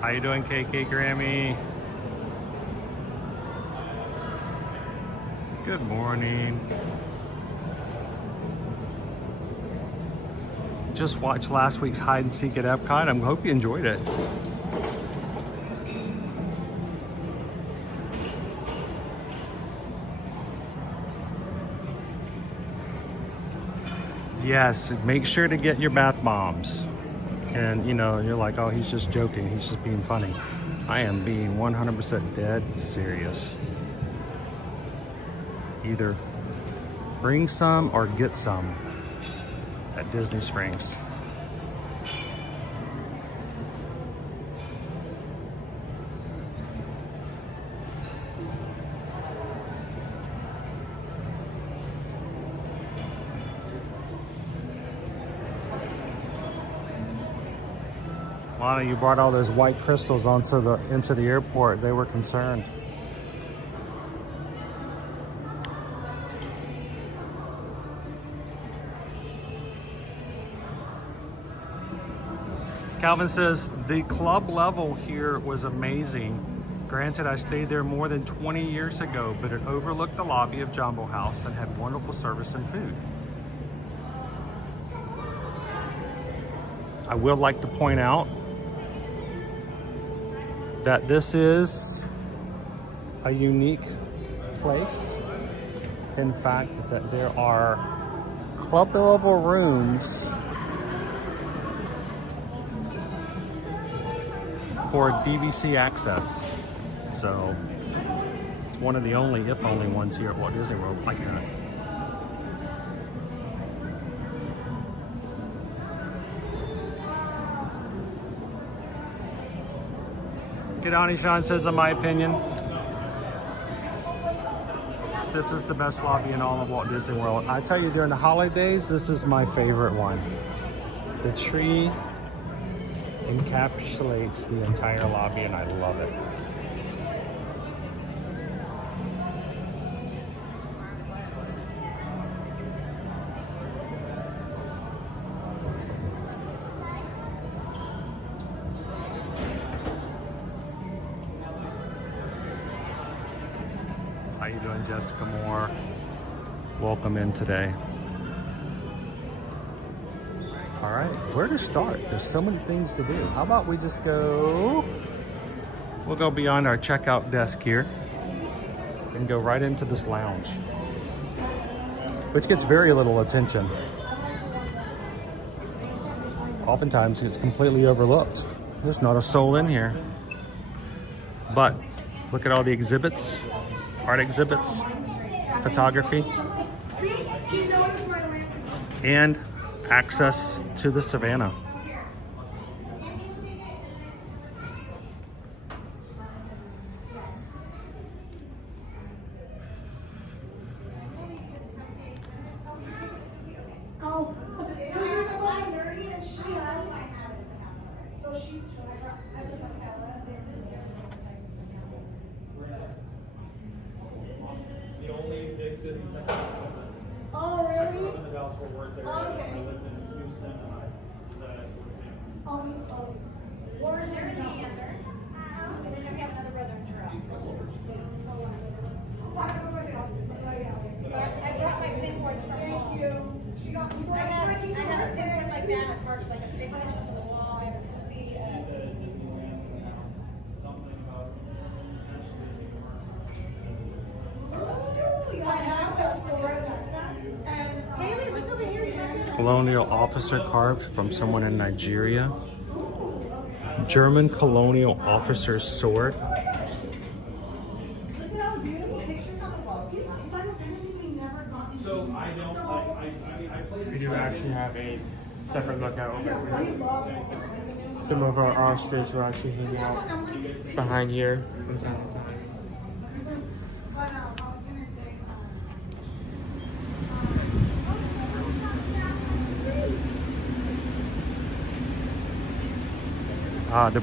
how you doing, KK Grammy? Good morning. Just watched last week's hide and seek at Epcot. I hope you enjoyed it. Yes, make sure to get your bath bombs. And you know, you're like, oh, he's just joking. He's just being funny. I am being 100% dead serious. Either bring some or get some at Disney Springs. Lana, you brought all those white crystals into the airport. They were concerned. Calvin says the club level here was amazing. Granted, I stayed there more than 20 years ago, but it overlooked the lobby of Jumbo House and had wonderful service and food. I would like to point out that this is a unique place. In fact, that there are club level rooms for DVC access. So it's one of the only, if only ones here at Walt Disney World like that. Kadani Sean says, in my opinion, this is the best lobby in all of Walt Disney World. I tell you, during the holidays, this is my favorite one. The tree encapsulates the entire lobby and I love it. How you doing, Jessica Moore? Welcome in today. All right, where to start? There's so many things to do. How about we just go, we'll go beyond our checkout desk here and go right into this lounge, which gets very little attention. Oftentimes it's completely overlooked. There's not a soul in here. But look at all the exhibits, art exhibits, photography, and access to the Savannah. Oh, because you're the one nerdy and she so she took her. The only exit in Texas. Oh, really? The Dallas Fort Worth area. Okay. I lived in Houston and I was at Fort Sam. Oh, he's old. Where's dad parked like a big one on the wall and graffiti. I have a sword. And Haley, look over here. You have your Colonial officer carved from someone in Nigeria. German colonial officer's sword. Look at all the beautiful pictures on the wall. See, it's Final Fantasy we never got. So I don't I played. We do actually have a separate lookout over Yeah, I here. love it. Some of our ostriches will actually hang out behind here from time to time. But I was gonna say, The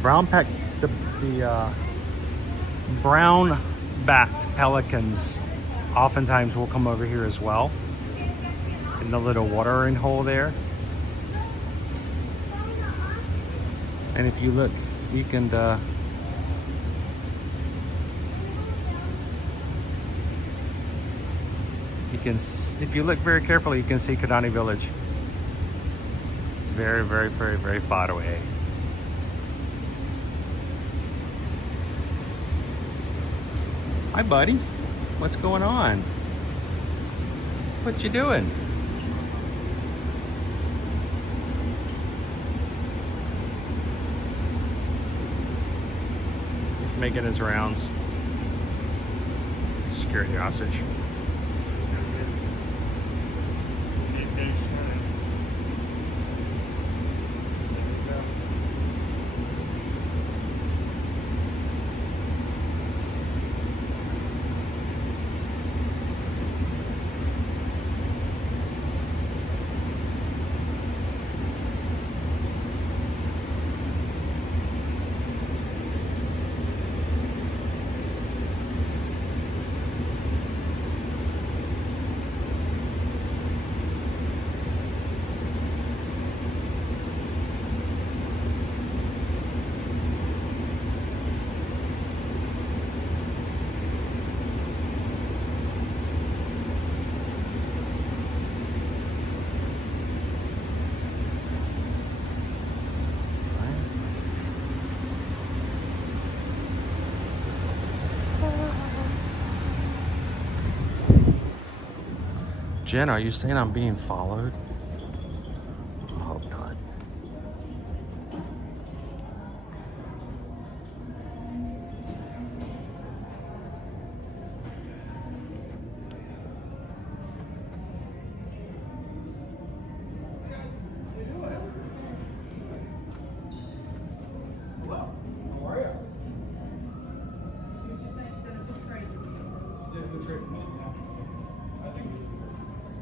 brown-backed pelicans oftentimes will come over here as well in the little watering hole there. And if you look, you can if you look very carefully, you can see Kadani Village. It's very, very, very, very far away. Hi, buddy. What's going on? What you doing? He's making his rounds. Security hostage. Jen, are you saying I'm being followed? I hope not.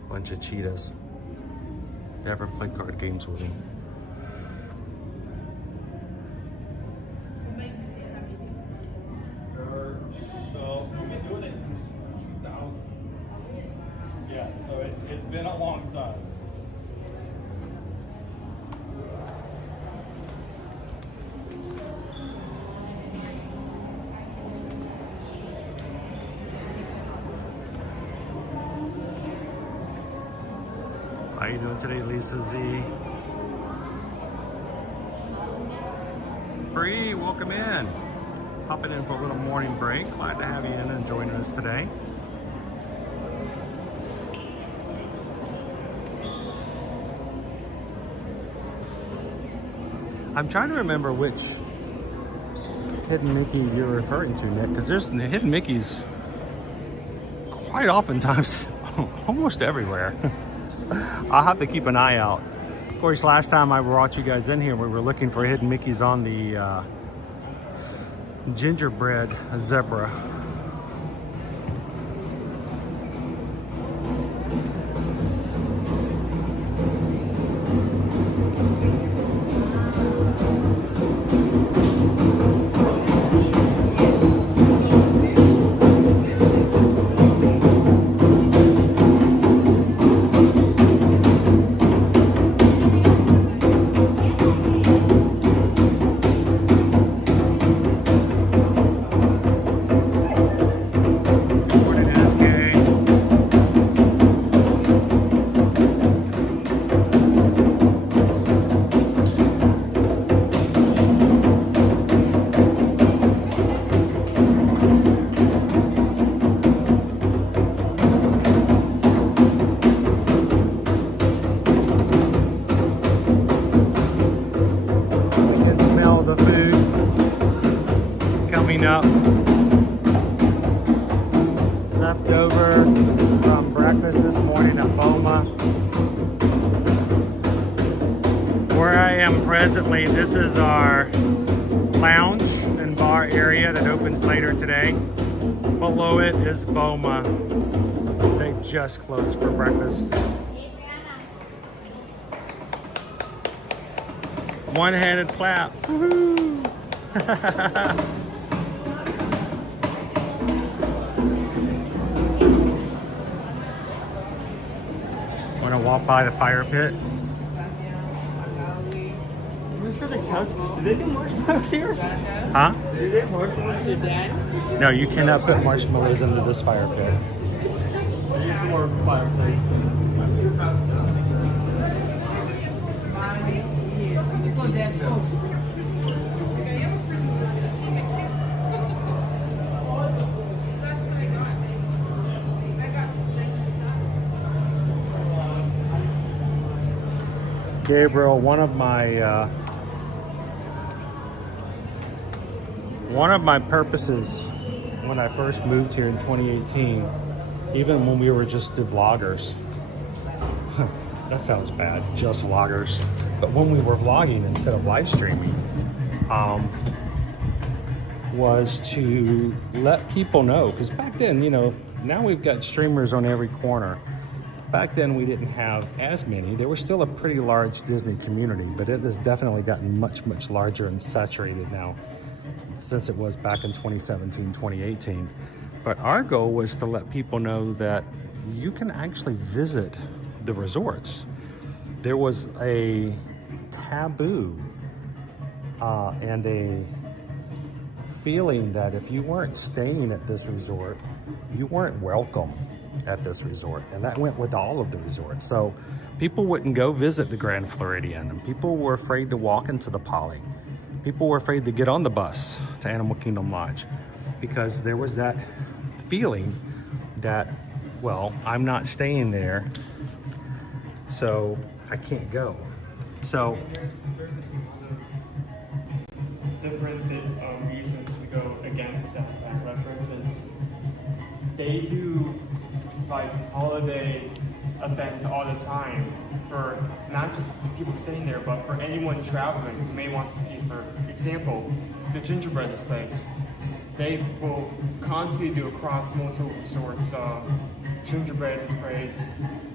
Bunch of cheetahs. Never played card games with him. So we've been doing it since 2000. Yeah, so it's been a long time. How you doing today, Lisa Z? Bree, welcome in. Hopping in for a little morning break. Glad to have you in and joining us today. I'm trying to remember which Hidden Mickey you're referring to, Nick, because there's Hidden Mickeys quite oftentimes almost everywhere. I'll have to keep an eye out. Of course, last time I brought you guys in here, we were looking for Hidden Mickeys on the gingerbread zebra. clean up. Leftover from breakfast this morning at Boma. Where I am presently, this is our lounge and bar area that opens later today. Below it is Boma. They just closed for breakfast. One-handed clap. Woohoo! Want to walk by the fire pit? Did they do marshmallows here? Huh? Did they marshmallows to Dad? No, you cannot put marshmallows into this fire pit. It's more fireplace. Gabriel, one of my purposes when I first moved here in 2018, even when we were just the vloggers, that sounds bad, just vloggers, but when we were vlogging instead of live streaming, was to let people know, because back then, you know, now we've got streamers on every corner. Back then we didn't have as many. There was still a pretty large Disney community, but it has definitely gotten much, much larger and saturated now since it was back in 2017, 2018. But our goal was to let people know that you can actually visit the resorts. There was a taboo and a feeling that if you weren't staying at this resort, you weren't welcome at this resort, and that went with all of the resorts. So people wouldn't go visit the Grand Floridian, and people were afraid to walk into the Poly. People were afraid to get on the bus to Animal Kingdom Lodge because there was that feeling that, well, I'm not staying there, so I can't go. So There's different reasons to go against that references. They do like holiday events all the time for not just the people staying there, but for anyone traveling who may want to see, for example, the gingerbread displays. They will constantly do across multiple resorts gingerbread displays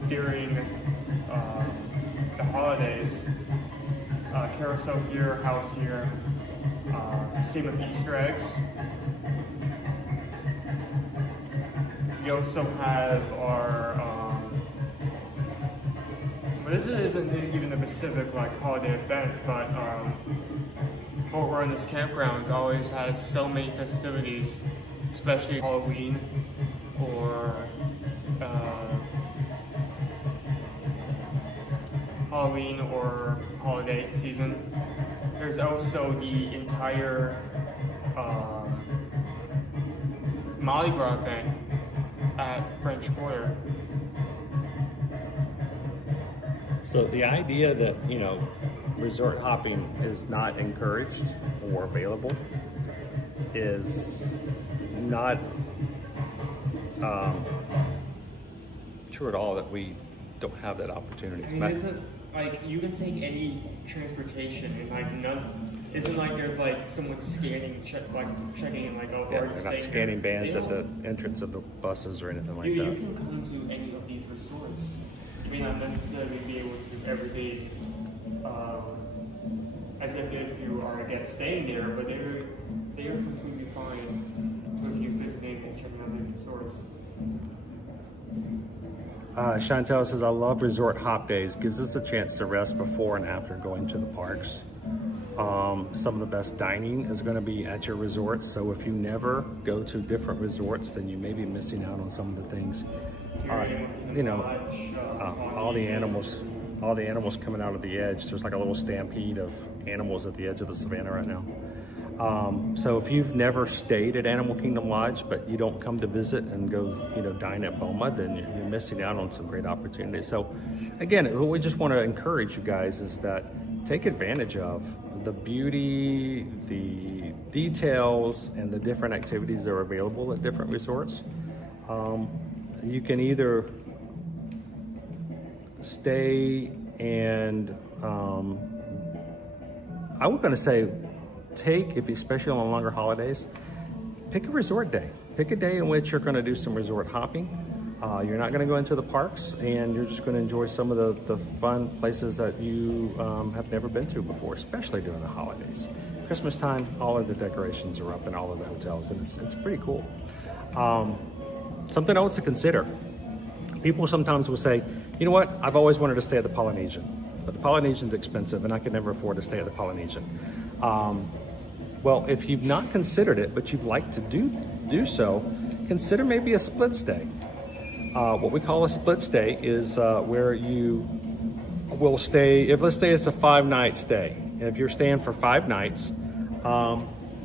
during the holidays. Carousel here, house here, same with Easter eggs. We also have our, well, this isn't even a specific like holiday event, but Fort Wilderness Campgrounds always has so many festivities, especially Halloween or holiday season. There's also the entire Mardi Gras event at French Quarter. So the idea that, you know, resort hopping is not encouraged or available is not true at all, that we don't have that opportunity. I mean, isn't like you can take any transportation and like none. Isn't like there's like someone scanning, checking in, like, oh, Yeah, are you they're not staying scanning here? bands They at the don't- entrance of the buses or anything like You that. can come to any of these resorts. You may not necessarily be able to every day, as if you are, I guess, staying there, but they are completely fine with you visiting and checking out these resorts. Chantel says, I love resort hop days. Gives us a chance to rest before and after going to the parks. Some of the best dining is going to be at your resorts. So if you never go to different resorts, then you may be missing out on some of the things. You know, all the animals coming out of the edge. There's like a little stampede of animals at the edge of the savannah right now. So if you've never stayed at Animal Kingdom Lodge, but you don't come to visit and go, you know, dine at Boma, then you're missing out on some great opportunities. So again, what we just want to encourage you guys is that take advantage of the beauty, the details, and the different activities that are available at different resorts. You can either stay and I was going to say if especially on longer holidays, pick a resort day. Pick a day in which you're going to do some resort hopping. You're not going to go into the parks, and you're just going to enjoy some of the fun places that you have never been to before, especially during the holidays. Christmas time, all of the decorations are up in all of the hotels, and it's pretty cool. Something else to consider. People sometimes will say, you know what, I've always wanted to stay at the Polynesian, but the Polynesian's expensive and I could never afford to stay at the Polynesian. Well, if you've not considered it, but you'd like to do so, consider maybe a split stay. What we call a split stay is where you will stay, let's say it's a 5-night stay. And if you're staying for 5 nights,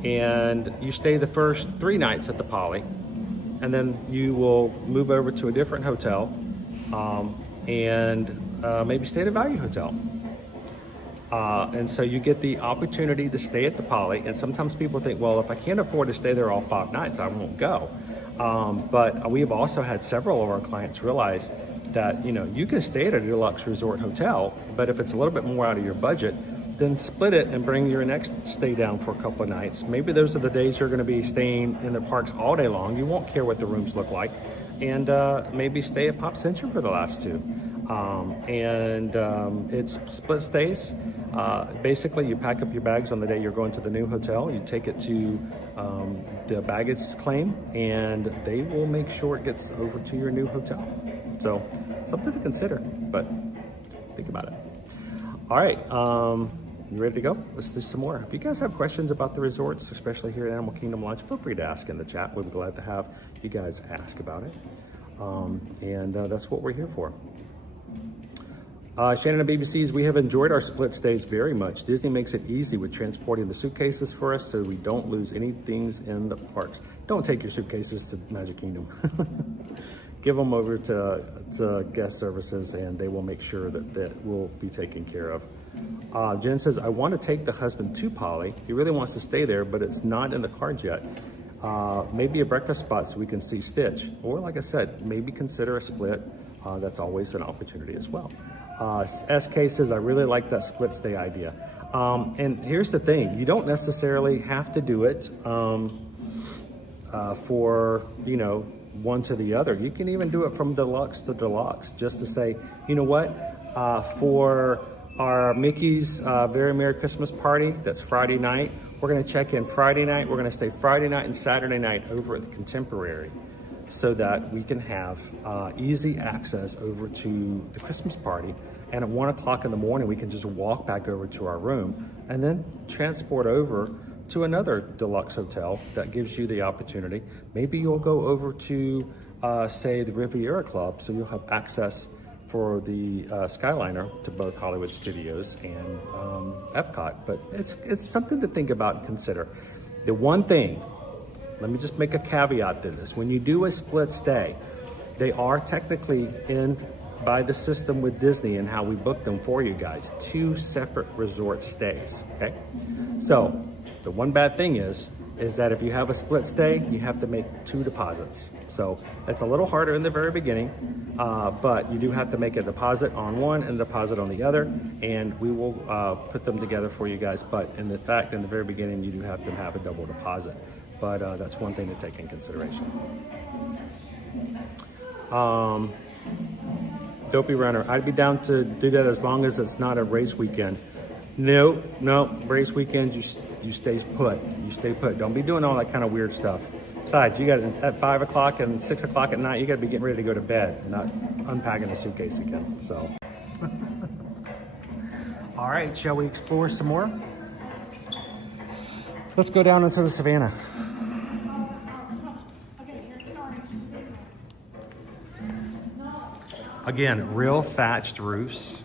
and you stay the first 3 nights at the Poly, and then you will move over to a different hotel, and maybe stay at a value hotel. And so you get the opportunity to stay at the Poly, and sometimes people think, well, if I can't afford to stay there all 5 nights, I won't go. But we've also had several of our clients realize that, you know, you can stay at a deluxe resort hotel, but if it's a little bit more out of your budget, then split it and bring your next stay down for a couple of nights. Maybe those are the days you're going to be staying in the parks all day long. You won't care what the rooms look like, and maybe stay at Pop Century for the last 2. It's split stays. Basically, you pack up your bags on the day you're going to the new hotel. You take it to the baggage claim, and they will make sure it gets over to your new hotel. So, something to consider, but think about it. All right, you ready to go? Let's do some more. If you guys have questions about the resorts, especially here at Animal Kingdom Lodge, feel free to ask in the chat. We'll be glad to have you guys ask about it. That's what we're here for. Shannon and BBC's, we have enjoyed our split stays very much. Disney makes it easy with transporting the suitcases for us so we don't lose any things in the parks. Don't take your suitcases to Magic Kingdom. Give them over to guest services, and they will make sure that will be taken care of. Jen says, I want to take the husband to Poly. He really wants to stay there, but it's not in the cards yet. Maybe a breakfast spot so we can see Stitch. Or like I said, maybe consider a split. That's always an opportunity as well. SK says, I really like that split stay idea. And here's the thing, you don't necessarily have to do it for, you know, one to the other. You can even do it from deluxe to deluxe, just to say, you know what, for our Mickey's Very Merry Christmas Party, that's Friday night, we're gonna check in Friday night, we're gonna stay Friday night and Saturday night over at the Contemporary, so that we can have easy access over to the Christmas party. And at 1 o'clock in the morning, we can just walk back over to our room and then transport over to another deluxe hotel that gives you the opportunity. Maybe you'll go over to, say, the Riviera Club, so you'll have access for the Skyliner to both Hollywood Studios and Epcot. But it's something to think about and consider. The one thing, let me just make a caveat to this. When you do a split stay, they are technically in by the system with Disney and how we book them for you guys, 2 separate resort stays, okay? So the one bad thing is that if you have a split stay, you have to make 2 deposits. So it's a little harder in the very beginning, but you do have to make a deposit on one and a deposit on the other, and we will put them together for you guys. But in fact, in the very beginning, you do have to have a double deposit. But that's one thing to take in consideration. Dopey Runner, I'd be down to do that as long as it's not a race weekend. No, race weekends, you stay put. You stay put. Don't be doing all that kind of weird stuff. Besides, you got at 5 o'clock and 6 o'clock at night, you got to be getting ready to go to bed, not unpacking the suitcase again. So, all right, shall we explore some more? Let's go down into the Savannah. Again, real thatched roofs.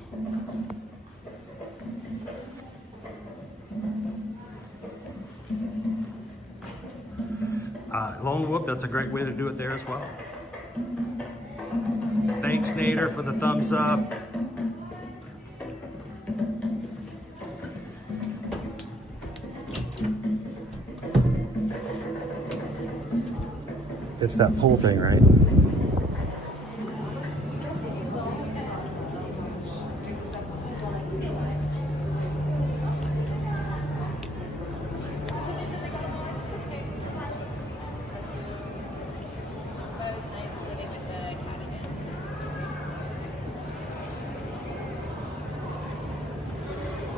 Lone Wolf, that's a great way to do it there as well. Thanks, Nader, for the thumbs up. It's that pool thing, right?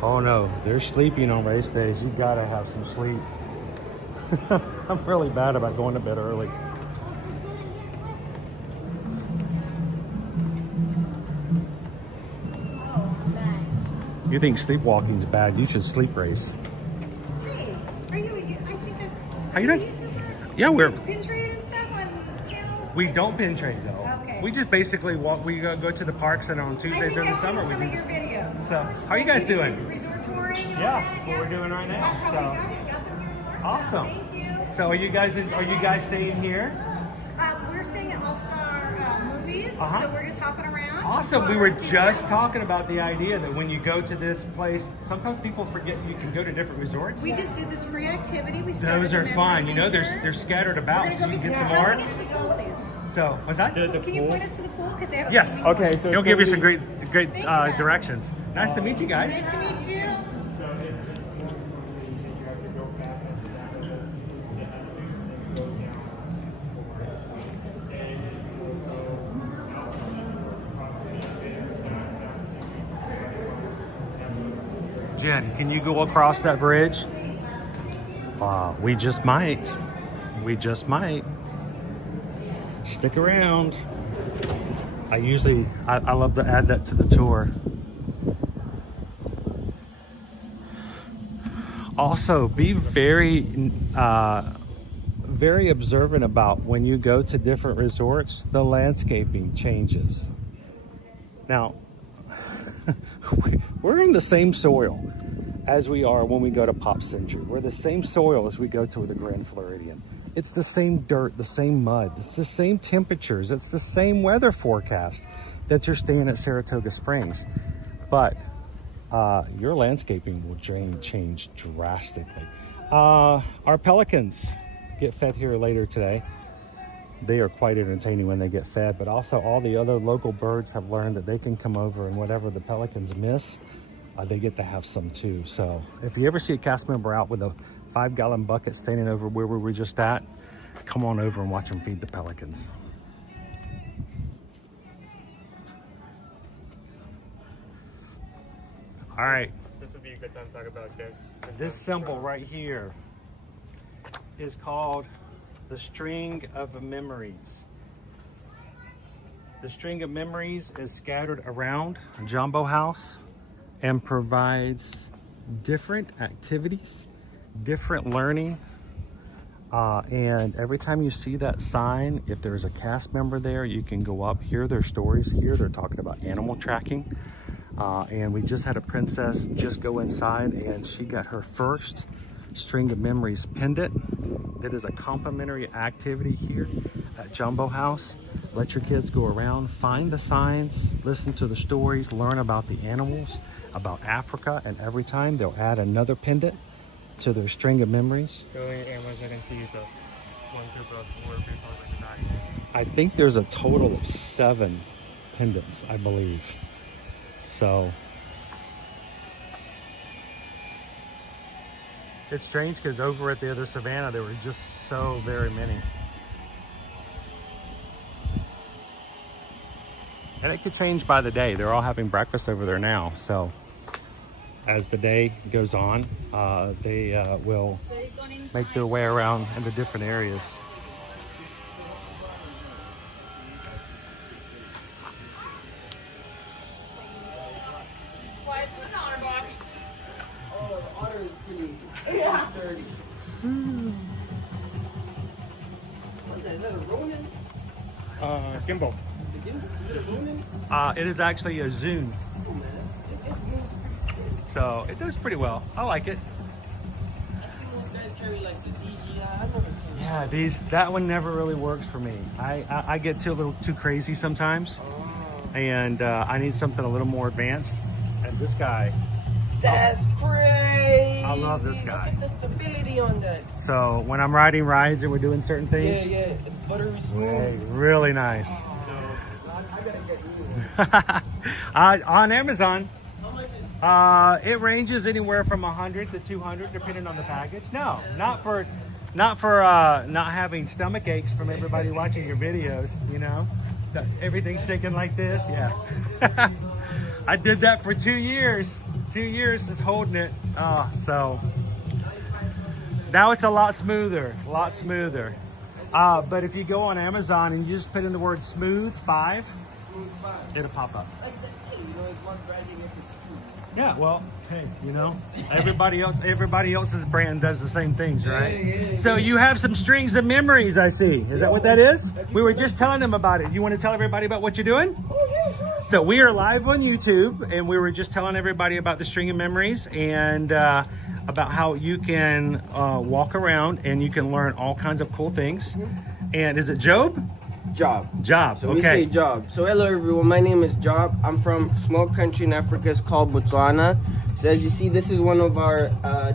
Oh no, they're sleeping on race days. You gotta have some sleep. I'm really bad about going to bed early. You think sleepwalking's bad? You should sleep race. Hey, are you? I think How you doing? Yeah, we're. pin trade and stuff on channels. We don't pin trade though. Okay. We just basically walk. We go to the parks, and on Tuesdays during the summer we some do. of your videos. So, how are you guys doing? Resort touring. And Yeah, all that, what we're doing right now. That's how So, we got it. Got them here to learn. awesome. Thank you. So, are you guys staying here? We're staying at All Star Movies, Uh-huh. so we're just hopping around. Awesome. We were just talking about the idea that when you go to this place, sometimes people forget you can go to different resorts. We just did this free activity. We Those are fun. You know, they're scattered about, so you can get some more. How do we get to the goalies? So, what's that? Can you point us to the pool? Because they have a Yes. swimming pool. Okay, so He'll it's give you gonna some be- great Thank you. directions. Nice to meet you guys. Nice to meet you. So it's more convenient. You have to go back into that of it. You have to go down forest. And you will go out across the Jen, can you go across that bridge? We just might. We just might. Stick around. I love to add that to the tour. Also, be very observant about when you go to different resorts, the landscaping changes. Now, we're in the same soil as we are when we go to Pop Century. We're the same soil as we go to the Grand Floridian. It's the same dirt, the same mud, it's the same temperatures, it's the same weather forecast that you're staying at Saratoga Springs. But your landscaping will change drastically. Our pelicans get fed here later today. They are quite entertaining when they get fed, but also all the other local birds have learned that they can come over and whatever the pelicans miss, they get to have some too. So if you ever see a cast member out with a 5-gallon bucket standing over where we were just at, come on over and watch them feed the pelicans. All right. This would be a good time to talk about this. This symbol right here is called the String of Memories. The String of Memories is scattered around Jumbo House and provides different activities, different learning. And every time you see that sign, if there's a cast member there, you can go up, hear their stories. Here they're talking about animal tracking. And we just had a princess just go inside and she got her first String of Memories pendant. It is a complimentary activity here at Jumbo House. Let your kids go around, find the signs, listen to the stories, learn about the animals, about Africa, and every time they'll add another pendant to their String of Memories. The only animals I can see is one group of 4 based on like the value. I think there's a total of 7 pendants, I believe. So it's strange because over at the other savannah there were just so very many. And it could change by the day. They're all having breakfast over there now. So as the day goes on, they will make their way around into different areas. Why $1 box? Oh, the otter is pretty Yeah. sturdy. What's that? Is that a Ronin? Gimbal. Is it a Ronin? It is actually a Zune. Oh man, it moves pretty steady. So it does pretty well. I like it. I see those guys carry like the DJI. I've never seen Yeah, that one never really works for me. I get a little too crazy sometimes, and I need something a little more advanced. And this guy, That's crazy. I love this guy. Look at the stability on that. So when I'm riding rides and we're doing certain things, Yeah, it's buttery smooth. really nice. I gotta get you one. On Amazon, it ranges anywhere from 100 to 200 depending on the package. No, not for not having stomach aches from everybody watching your videos, you know. Everything's shaking like this. Yeah. I did that for 2 years. 2 years is holding it. So now it's a lot smoother, but if you go on Amazon and you just put in the word smooth 5, it'll pop up. Yeah, well, hey, you know, everybody else's brand does the same things, right? So you have some strings of memories, I see. Is that what that is? We were just telling them about it. You want to tell everybody about what you're doing? Oh yeah, sure. So we are live on YouTube, and we were just telling everybody about the string of memories and about how you can walk around and you can learn all kinds of cool things. And is it Job? Job. So we say Job. So hello everyone, my name is Job. I'm from a small country in Africa. It's called Botswana. So as you see, this is one of our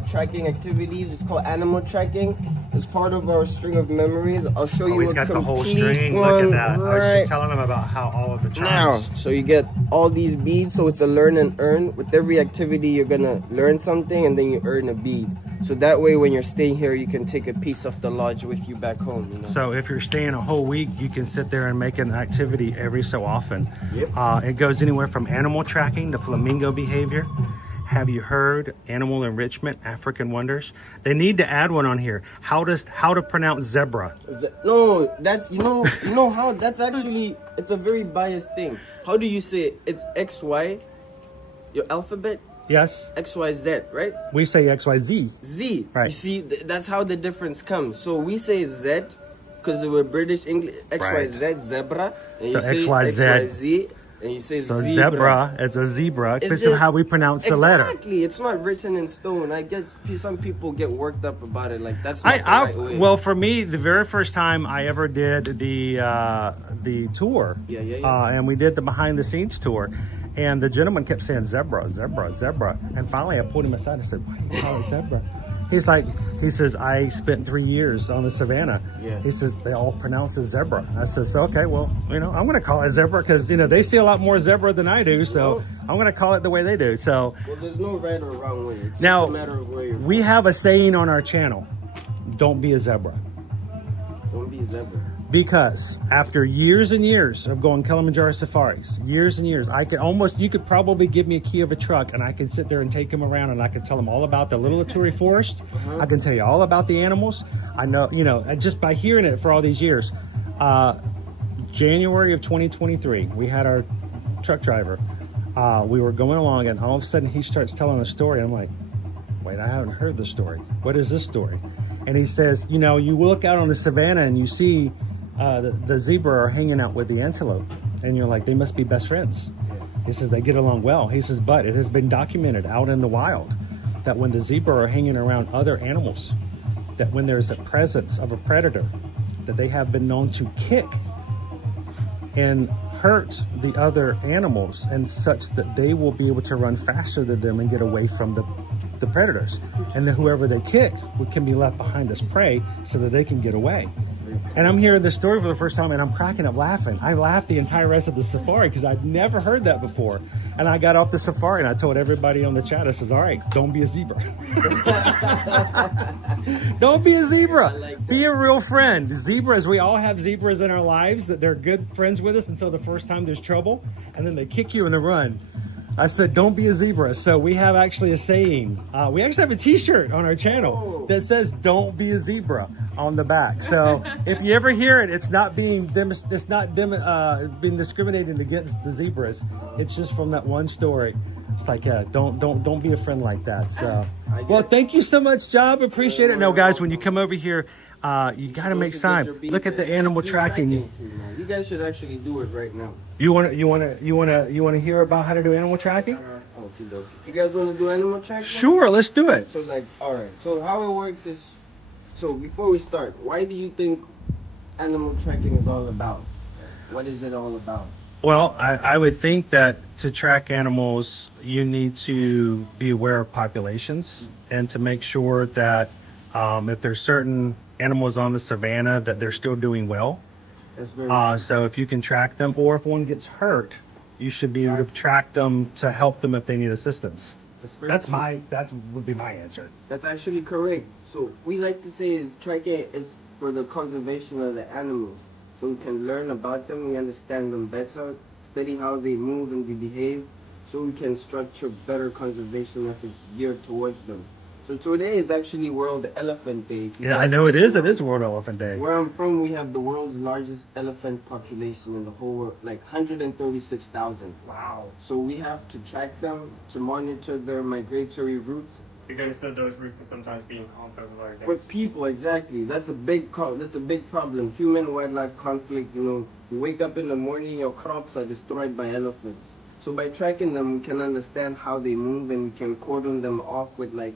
tracking activities. It's called animal tracking. It's part of our string of memories. I'll show you he's a got the whole complete string. one. Look at that. Right. I was just telling him about how all of the charms. Now, so you get all these beads. So it's a learn and earn. With every activity, you're gonna learn something and then you earn a bead. So that way, when you're staying here, you can take a piece of the lodge with you back home. You know? So if you're staying a whole week, you can sit there and make an activity every so often. Yep. It goes anywhere from animal tracking to flamingo behavior. Have you heard animal enrichment, African wonders? They need to add one on here. How to pronounce zebra? No, that's you know how that's actually it's a very biased thing. How do you say it? It's XY, your alphabet. Yes. XYZ, right? We say XYZ. Z. Right. You see, that's how the difference comes. So we say Z because we're British English. XYZ, zebra. And So you say XYZ. XYZ. And you say So zebra. zebra, it's a zebra. It's Because of how we pronounce the letter. Exactly. It's not written in stone. I get some people get worked up about it. Like that's not the right way. Well, for me, the very first time I ever did the tour, and we did the behind the scenes tour, and the gentleman kept saying zebra, zebra, zebra, and finally I pulled him aside and said, "Why do you call it zebra?" He says, I spent 3 years on the savannah. Yeah. He says, they all pronounce it zebra. I says, okay, well, you know, I'm going to call it zebra because, you know, they see a lot more zebra than I do. So I'm going to call it the way they do. So well, there's no right or wrong way. It's now, just a matter of where you're we have a saying on our channel, don't be a zebra. Don't be a zebra. Because after years and years of going Kilimanjaro safaris, years and years, you could probably give me a key of a truck and I could sit there and take them around and I could tell them all about the Little Aturi Forest. I can tell you all about the animals. I know, you know, just by hearing it for all these years. January of 2023, we had our truck driver. We were going along and all of a sudden he starts telling a story. I'm like, wait, I haven't heard the story. What is this story? And he says, you know, you look out on the savannah and you see the zebra are hanging out with the antelope, and you're like, they must be best friends. He says they get along well. He says, but it has been documented out in the wild that when the zebra are hanging around other animals, that when there's a presence of a predator, that they have been known to kick and hurt the other animals, and such that they will be able to run faster than them and get away from the predators. And then whoever they kick can be left behind as prey so that they can get away. And I'm hearing this story for the first time and I'm cracking up laughing. I laughed the entire rest of the safari because I'd never heard that before. And I got off the safari and I told everybody on the chat, I says, all right, don't be a zebra. Don't be a zebra. Be a real friend. Zebras, we all have zebras in our lives that they're good friends with us until the first time there's trouble. And then they kick you in the run. I said, don't be a zebra. So we have actually a saying. We actually have a t-shirt on our channel that says, don't be a zebra on the back. So if you ever hear it, it's not being being discriminated against the zebras. It's just from that one story. It's like, yeah, don't be a friend like that. So, well, thank you so much, Job. Appreciate it. No, guys, when you come over here, you got to make time. Look at the animal tracking. You guys should actually do it right now. You want to hear about how to do animal tracking? Okay, dokie. You guys want to do animal tracking? Sure, let's do it. So like, all right. So how it works is, so before we start, why do you think animal tracking is all about? What is it all about? Well, I would think that to track animals, you need to be aware of populations and to make sure that if there's certain animals on the savannah that they're still doing well. That's very true. So if you can track them, or if one gets hurt, you should be able to track them to help them if they need assistance. That would be my answer. That's actually correct. So we like to say is tracking is for the conservation of the animals. So we can learn about them, we understand them better, study how they move and they behave, so we can structure better conservation efforts geared towards them. So today is actually World Elephant Day. Yeah, I know it is. It is World Elephant Day. Where I'm from, we have the world's largest elephant population in the whole world, like 136,000. Wow. So we have to track them to monitor their migratory routes. Because those routes can sometimes be encountered like With people, exactly. That's a big problem. Human-wildlife conflict. You know, you wake up in the morning, your crops are destroyed by elephants. So by tracking them, we can understand how they move, and we can cordon them off with like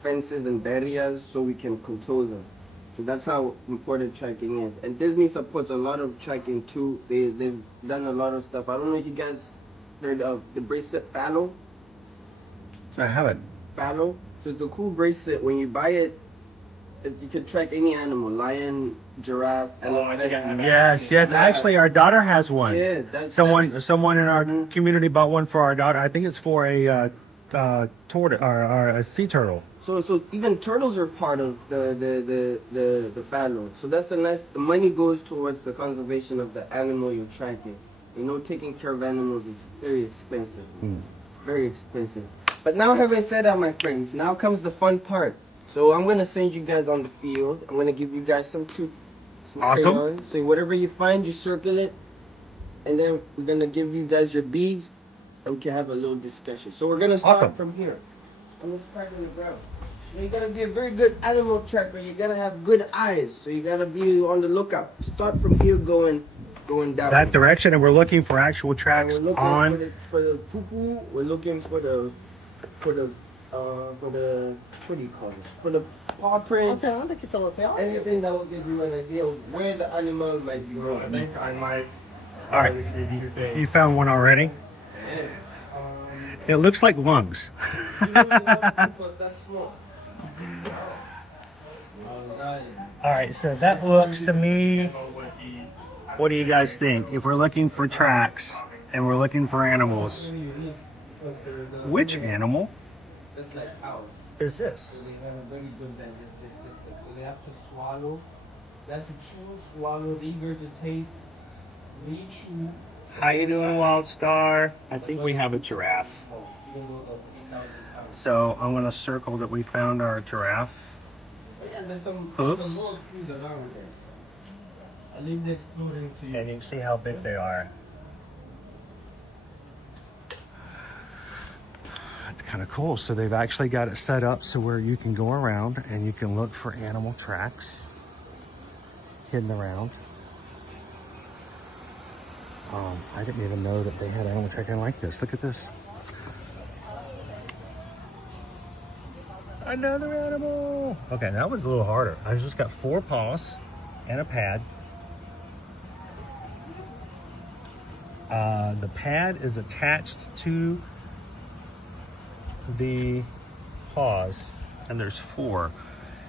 fences and barriers, so we can control them. So that's how important tracking is. And Disney supports a lot of tracking too. They've done a lot of stuff. I don't know if you guys heard of the bracelet Fallow. I haven't. Fallow. So it's a cool bracelet. When you buy it, you can track any animal: lion, giraffe, elephant. Yes. Actually, our daughter has one. Yeah, someone in our community bought one for our daughter. I think it's for a tortoise or a sea turtle. So even turtles are part of the fallow. So that's a nice. The money goes towards the conservation of the animal you're tracking. You know, taking care of animals is very expensive. Very expensive. But now, having said that, my friends, now comes the fun part. So I'm gonna send you guys on the field. I'm gonna give you guys some awesome crayons. So whatever you find, you circle it, and then we're gonna give you guys your beads, and we can have a little discussion. So we're gonna start from here. I'm gonna start on the ground. You gotta be a very good animal tracker. You gotta have good eyes. So you gotta be on the lookout. Start from here, going down. That direction, and we're looking for actual tracks we're looking on. for the poo-poo. We're looking for the what do you call this? For the paw prints. Anything that will give you an idea of where the animal might be going. I think I might. All right. You found one already? It looks like lungs. All right, so that looks to me, what do you guys think? If we're looking for tracks and we're looking for animals, which animal is this? So they have a very good digestive system. So they have to swallow, they have to chew, swallow, regurgitate, re-chew. How you doing, Wild Star? I think we have a giraffe. So I'm going to circle that we found our giraffe. Yeah, there's some Hooves. more trees around there. I'll leave the exploring to you. And you can see how big they are. That's kind of cool. So they've actually got it set up so where you can go around and you can look for animal tracks hidden around. I didn't even know that they had animal tracking like this. Look at this. Another animal. Okay, that was a little harder. I just got 4 paws and a pad. The pad is attached to the paws, and there's 4.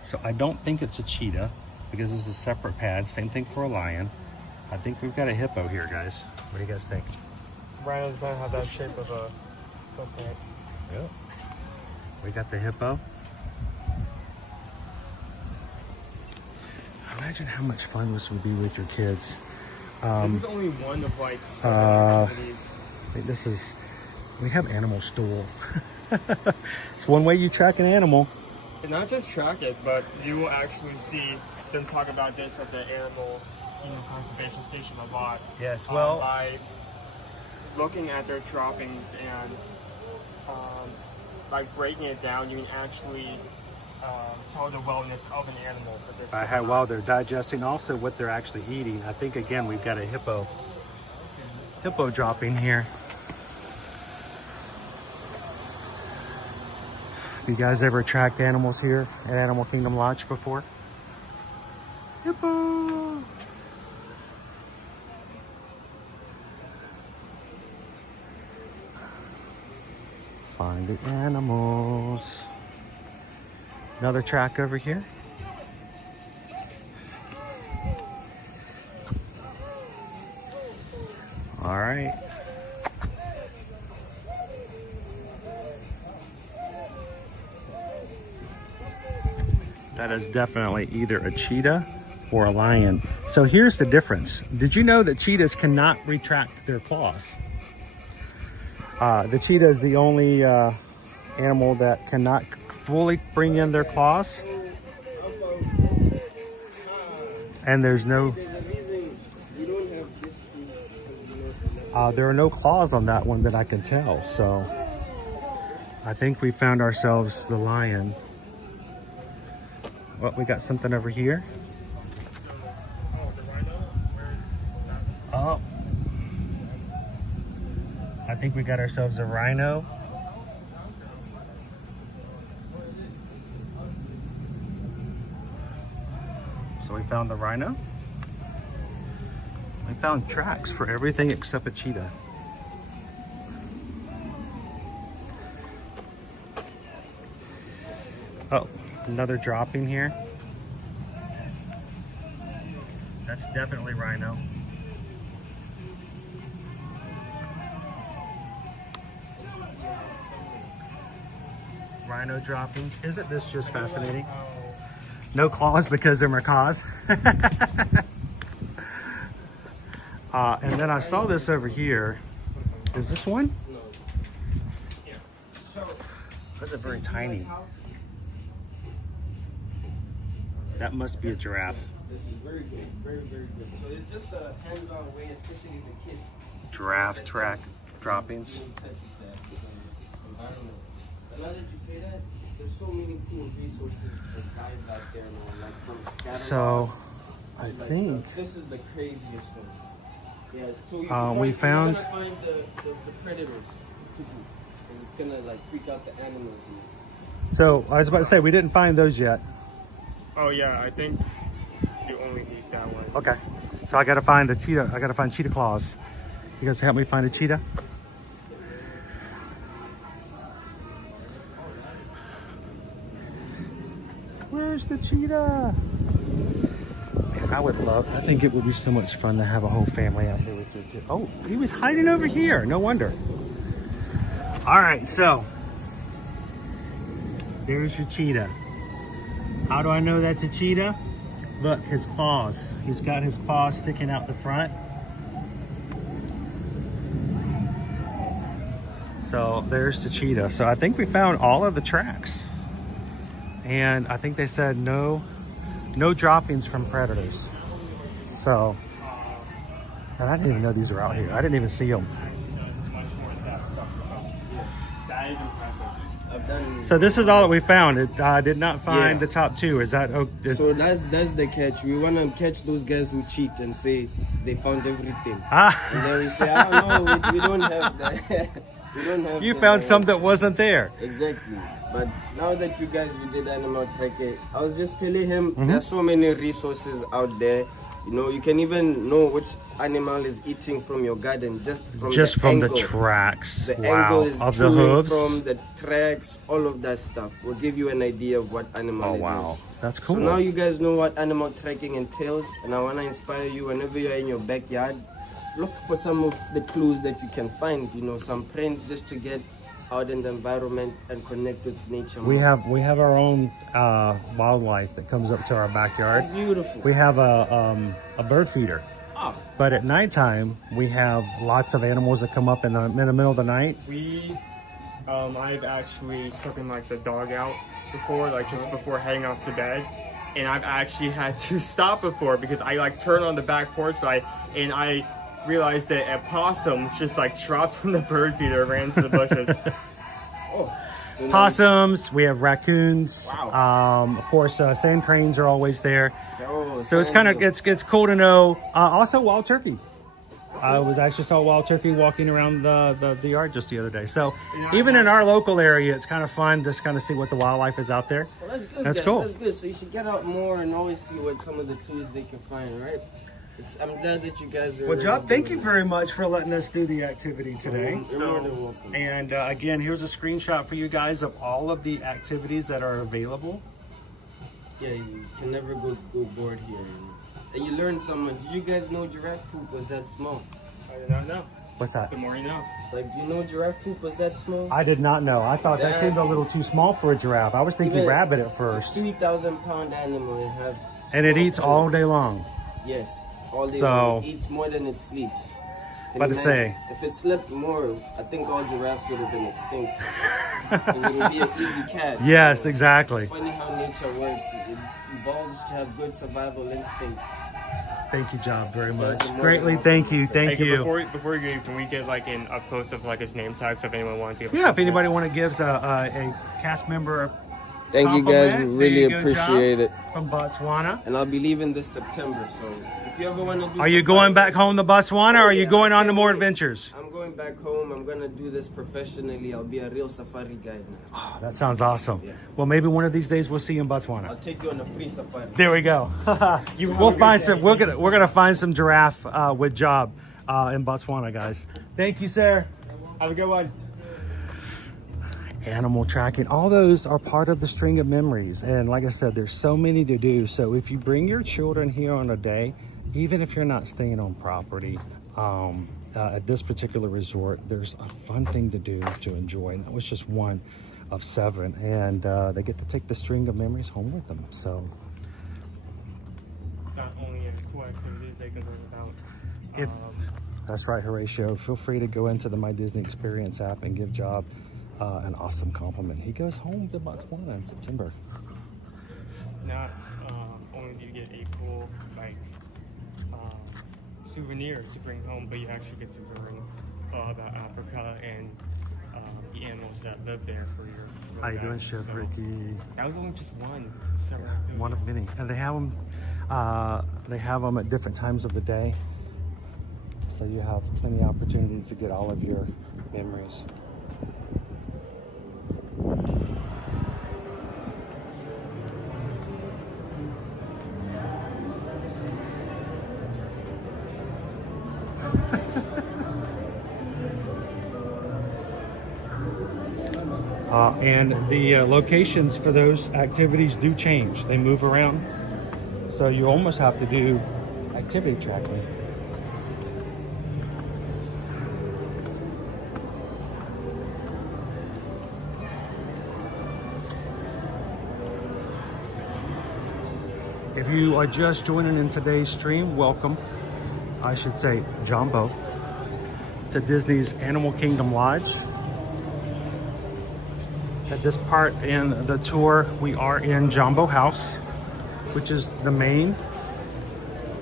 So I don't think it's a cheetah because this is a separate pad. Same thing for a lion. I think we've got a hippo here, guys. What do you guys think? Rhino doesn't have that shape of a coconut. Yep. We got the hippo. Imagine how much fun this would be with your kids. This is only one of like 7 activities. I think this is, we have animal stool. It's one way you track an animal. And not just track it, but you will actually see them talk about this at the animal conservation station a lot. Yes, well, by looking at their droppings and by breaking it down, you can actually tell the wellness of an animal. While they're digesting, also what they're actually eating. I think again we've got a hippo dropping here. Have you guys ever tracked animals here at Animal Kingdom Lodge before? Hippo! Find the animals. Another track over here. All right. That is definitely either a cheetah or a lion. So here's the difference. Did you know that cheetahs cannot retract their claws? The cheetah is the only animal that cannot fully bring in their claws. And there's no... there are no claws on that one that I can tell. So I think we found ourselves the lion. Well, we got something over here. Oh, I think we got ourselves a rhino. So we found the rhino. We found tracks for everything except a cheetah. Oh, another dropping here. That's definitely rhino. Rhino droppings. Isn't this just fascinating? No claws because they're macaws. And then I saw this over here. Is this one? That's a very tiny. That must be a giraffe. This is very good, very, very good. So it's just a hands-on way, especially the kids. Giraffe track droppings. Now that you say that, there's so many cool resources and guides out there now, like from scatter. So, I like think this is the craziest one. Yeah, so we found. You're gonna find the predators, and it's gonna like freak out the animals. So I was about to say we didn't find those yet. Oh yeah, I think you only need that one. Okay, so I gotta find a cheetah. I gotta find cheetah claws. You guys help me find a cheetah? Where's the cheetah? Man, I would love, I think it would be so much fun to have a whole family out here with your kid. Oh, he was hiding over here. No wonder. All right, so there's your cheetah. How do I know that's a cheetah? Look, his claws. He's got his claws sticking out the front. So there's the cheetah. So I think we found all of the tracks. And I think they said no droppings from predators. So, and I didn't even know these were out here. I didn't even see them. That is impressive. So this is all that we found. It did not find the top two. Is that so that's the catch. We want to catch those guys who cheat and say they found everything. And then we say, oh no, we don't have that. We don't have. You found some that wasn't there. Exactly. But now that you did animal tracking, I was just telling him there's so many resources out there. You know, you can even know which animal is eating from your garden just from the tracks. The wow. angle is of the hooves, from the tracks, all of that stuff will give you an idea of what animal it is. Wow, that's cool. So now you guys know what animal tracking entails, and I want to inspire you whenever you're in your backyard, look for some of the clues that you can find. You know, some prints just to get out in the environment and connect with nature more. We have our own wildlife that comes up to our backyard. It's beautiful. We have a bird feeder. Oh. But at nighttime, we have lots of animals that come up in the middle of the night. I've actually taken like the dog out before, like just before heading off to bed, and I've actually had to stop before because I like turned on the back porch light and I realized that a possum just like dropped from the bird feeder, ran to the bushes. Possums, we have raccoons. Wow. Of course, sand cranes are always there. So it's kind of it's cool to know. Also, wild turkey. I saw wild turkey walking around the yard just the other day. So even in our local area, it's kind of fun to kind of see what the wildlife is out there. Well, that's good. That's cool. That's good. So you should get out more and always see what some of the clues they can find, right? I'm glad that you guys are. Well, Job, thank you very much for letting us do the activity today. You're more than welcome. And again, here's a screenshot for you guys of all of the activities that are available. Yeah, you can never go bored here. And you learn something. Did you guys know giraffe poop was that small? I did not know. What's that? The more you know. Like, you know giraffe poop was that small? I did not know. I thought that seemed a little too small for a giraffe. I was thinking Even rabbit at first. 3,000-pound animal And it eats all day long. Yes, all day So, long. It eats more than it sleeps. About to say. If it slept more, I think all giraffes would have been extinct. Because it would be an easy catch. Yes, exactly. It's funny how nature works. It evolves to have good survival instincts. Thank you, Job, very much. Greatly, thank you, thank you. Before you go, can we get like an up close of like his name tag so if anyone wants to give Yeah, if anybody want to give a cast member Thank you guys, compliment, really there you go, appreciate Job, it. From Botswana. And I'll be leaving this September, so if you ever want to do Are you going back home to Botswana, or are you going on to more adventures? I'm going back home. I'm going to do this professionally. I'll be a real safari guide now. Oh, that sounds awesome. Yeah. Well, maybe one of these days we'll see you in Botswana. I'll take you on a free safari. There we go. We'll find some. We're gonna find some giraffe with Job in Botswana, guys. Thank you, sir. Have a good one. Animal tracking, all those are part of the string of memories, and like I said, there's so many to do. So if you bring your children here on a day, even if you're not staying on property at this particular resort, there's a fun thing to do, to enjoy, and that was just one of 7, and they get to take the string of memories home with them. So Not only a cool activity they can learn about. if that's right, Horatio, feel free to go into the My Disney Experience app and give Job an awesome compliment. He goes home to Botswana in September. Not only do you get a cool like souvenir to bring home, but you actually get to learn about Africa and the animals that live there for your. How you doing, Chef Ricky? That was only just one. One of many, and they have them. They have them at different times of the day, so you have plenty of opportunities to get all of your memories. And the locations for those activities do change. They move around. So you almost have to do activity tracking. If you are just joining in today's stream, welcome, I should say Jumbo, to Disney's Animal Kingdom Lodge. At this part in the tour, we are in Jumbo House, which is the main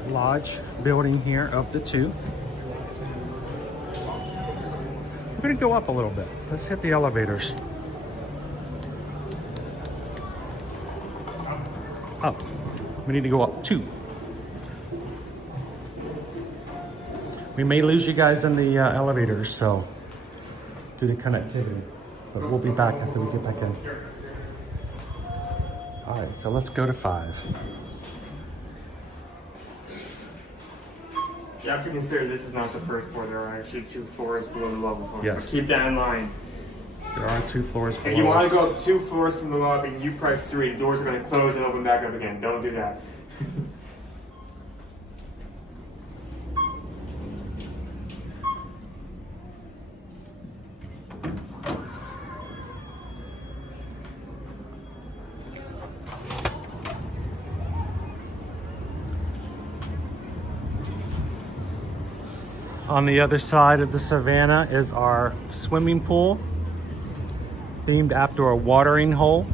lodge building here of the 2. We're gonna go up a little bit. Let's hit the elevators. Up. We need to go up 2. We may lose you guys in the elevators, so due to connectivity. But we'll be back after we get back in. All right, so let's go to 5. You have to consider this is not the first floor. There are actually 2 floors below the level floor. Yes. So keep that in mind. There are 2 floors below And you want us. to go up 2 floors from the lobby, and you press 3. The doors are going to close and open back up again. Don't do that. On the other side of the savannah is our swimming pool, themed after a watering hole.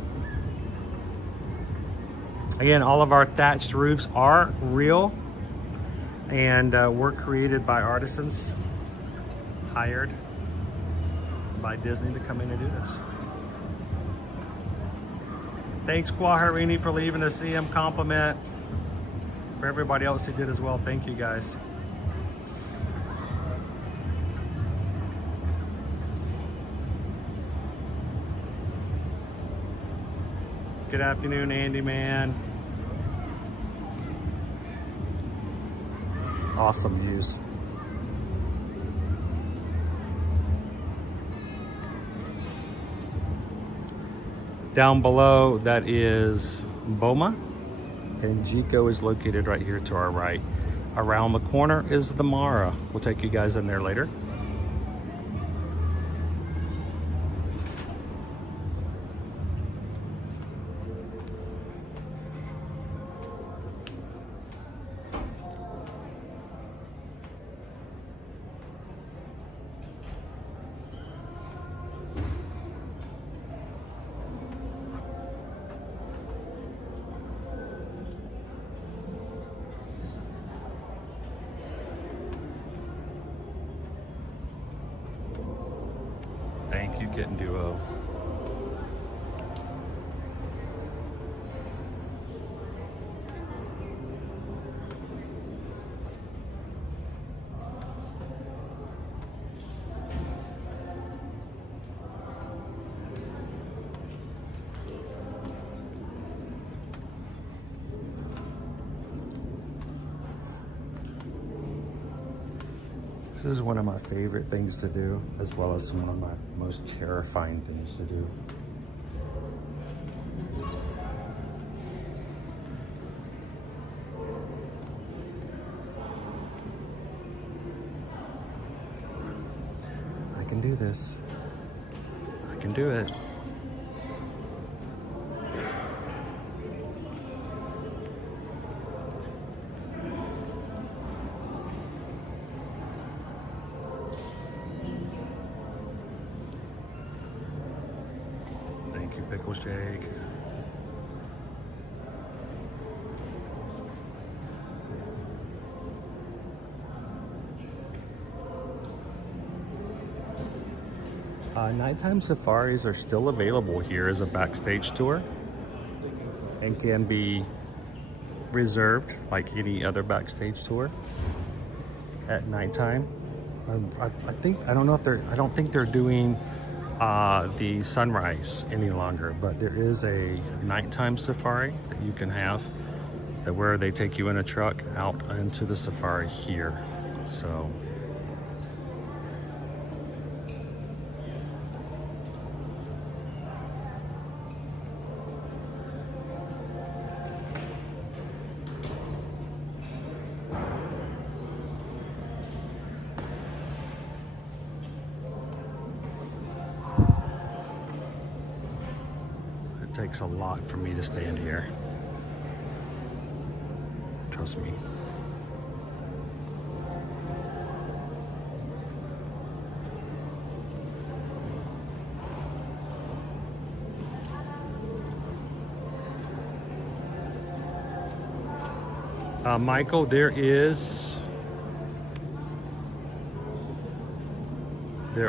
Again, all of our thatched roofs are real and were created by artisans hired by Disney to come in and do this. Thanks, Quaharini, for leaving a CM compliment. For everybody else who did as well, thank you guys. Good afternoon, Andy, man. Awesome views. Down below, that is Boma, and Jico is located right here to our right. Around the corner is the Mara. We'll take you guys in there later. Thank you, Kitten Duo. This is one of my favorite things to do, as well as some of my most terrifying things to do. I can do this. I can do it. Pickle shake. Nighttime safaris are still available here as a backstage tour and can be reserved like any other backstage tour at nighttime. I don't think they're doing the sunrise any longer, but there is a nighttime safari that you can have, that where they take you in a truck out into the safari here. So it takes a lot for me to stand here. Trust me. Michael, there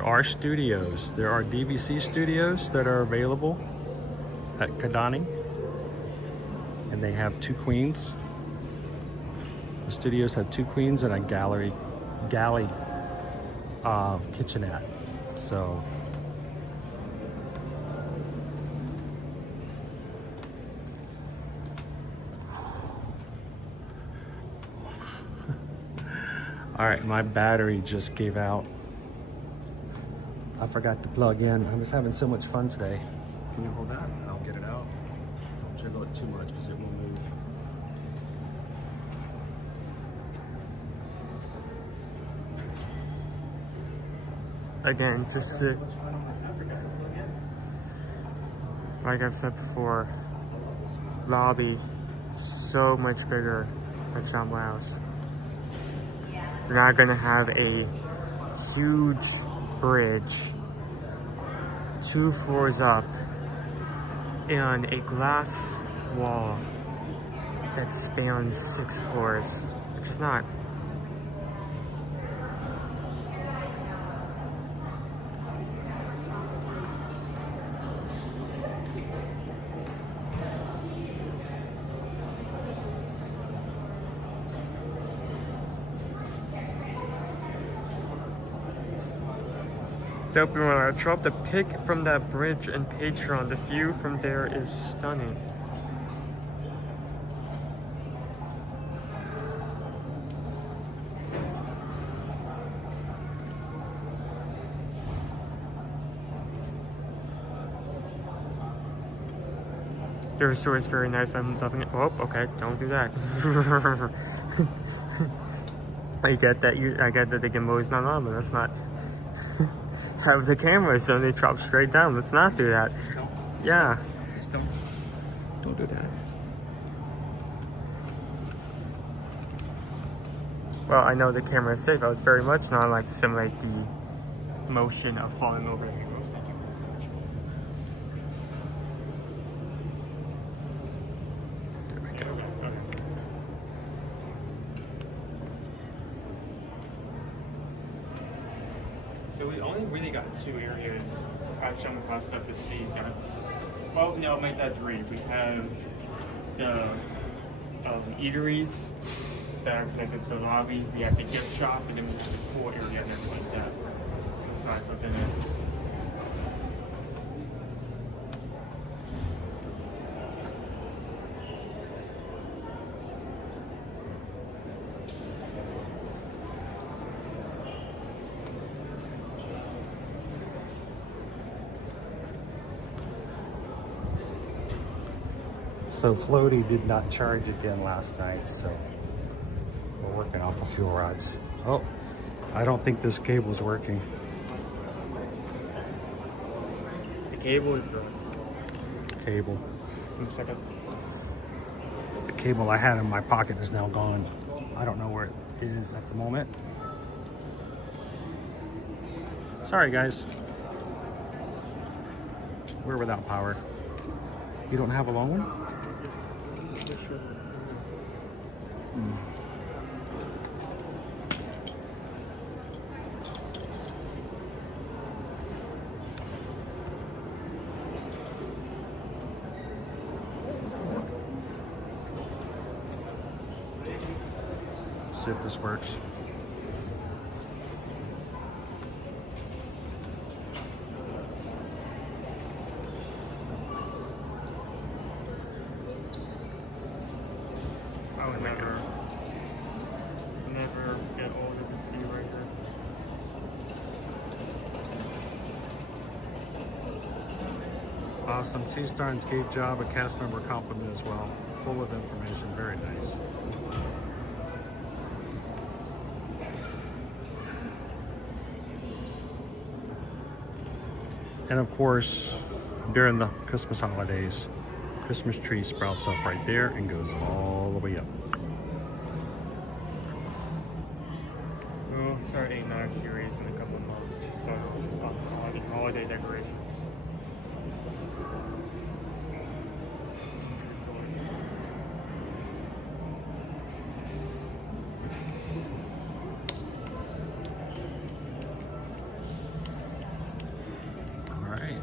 are studios. There are DVC studios that are available at Kidani, and they have 2 queens. The studios have 2 queens and a galley kitchenette. So all right, my battery just gave out. I forgot to plug in. I was having so much fun today. Can you hold that? I'll get it out. Don't jiggle it too much because it will move. Again, just to, like I've said before, lobby so much bigger at Jumbo House. You're not gonna have a huge bridge 2 floors up and a glass wall that spans 6 floors. It's just not. Open when I dropped the pic from that bridge in Patreon. The view from there is stunning. Their store is very nice. I'm loving it. Oh, okay, don't do that. I get that the gimbal is not on, but that's not have the camera, so they drop straight down. Let's not do that. Yeah. Just don't do that. Well, I know the camera is safe. I would very much not like to simulate the motion of falling over the gimbals. Thank you very much. There we go. Okay. So we only really got 2 areas at Jungle House stuff to see. That's, well, no, make that 3. We have the eateries that are connected to the lobby. We have the gift shop, and then we have the pool area and everything like that. Besides within it. So Floaty did not charge again last night, so we're working off of fuel rods. Oh, I don't think this cable's working. The cable is the Cable. One second. The cable I had in my pocket is now gone. I don't know where it is at the moment. Sorry, guys. We're without power. You don't have a long one? See if this works. I would never get old of this view right here. Awesome. C-Star and Escape job, a cast member compliment as well. Full of information, very nice. And of course, during the Christmas holidays, Christmas tree sprouts up right there and goes all the way up. We'll start a 9 series in a couple of months. So, holiday decorations. All right.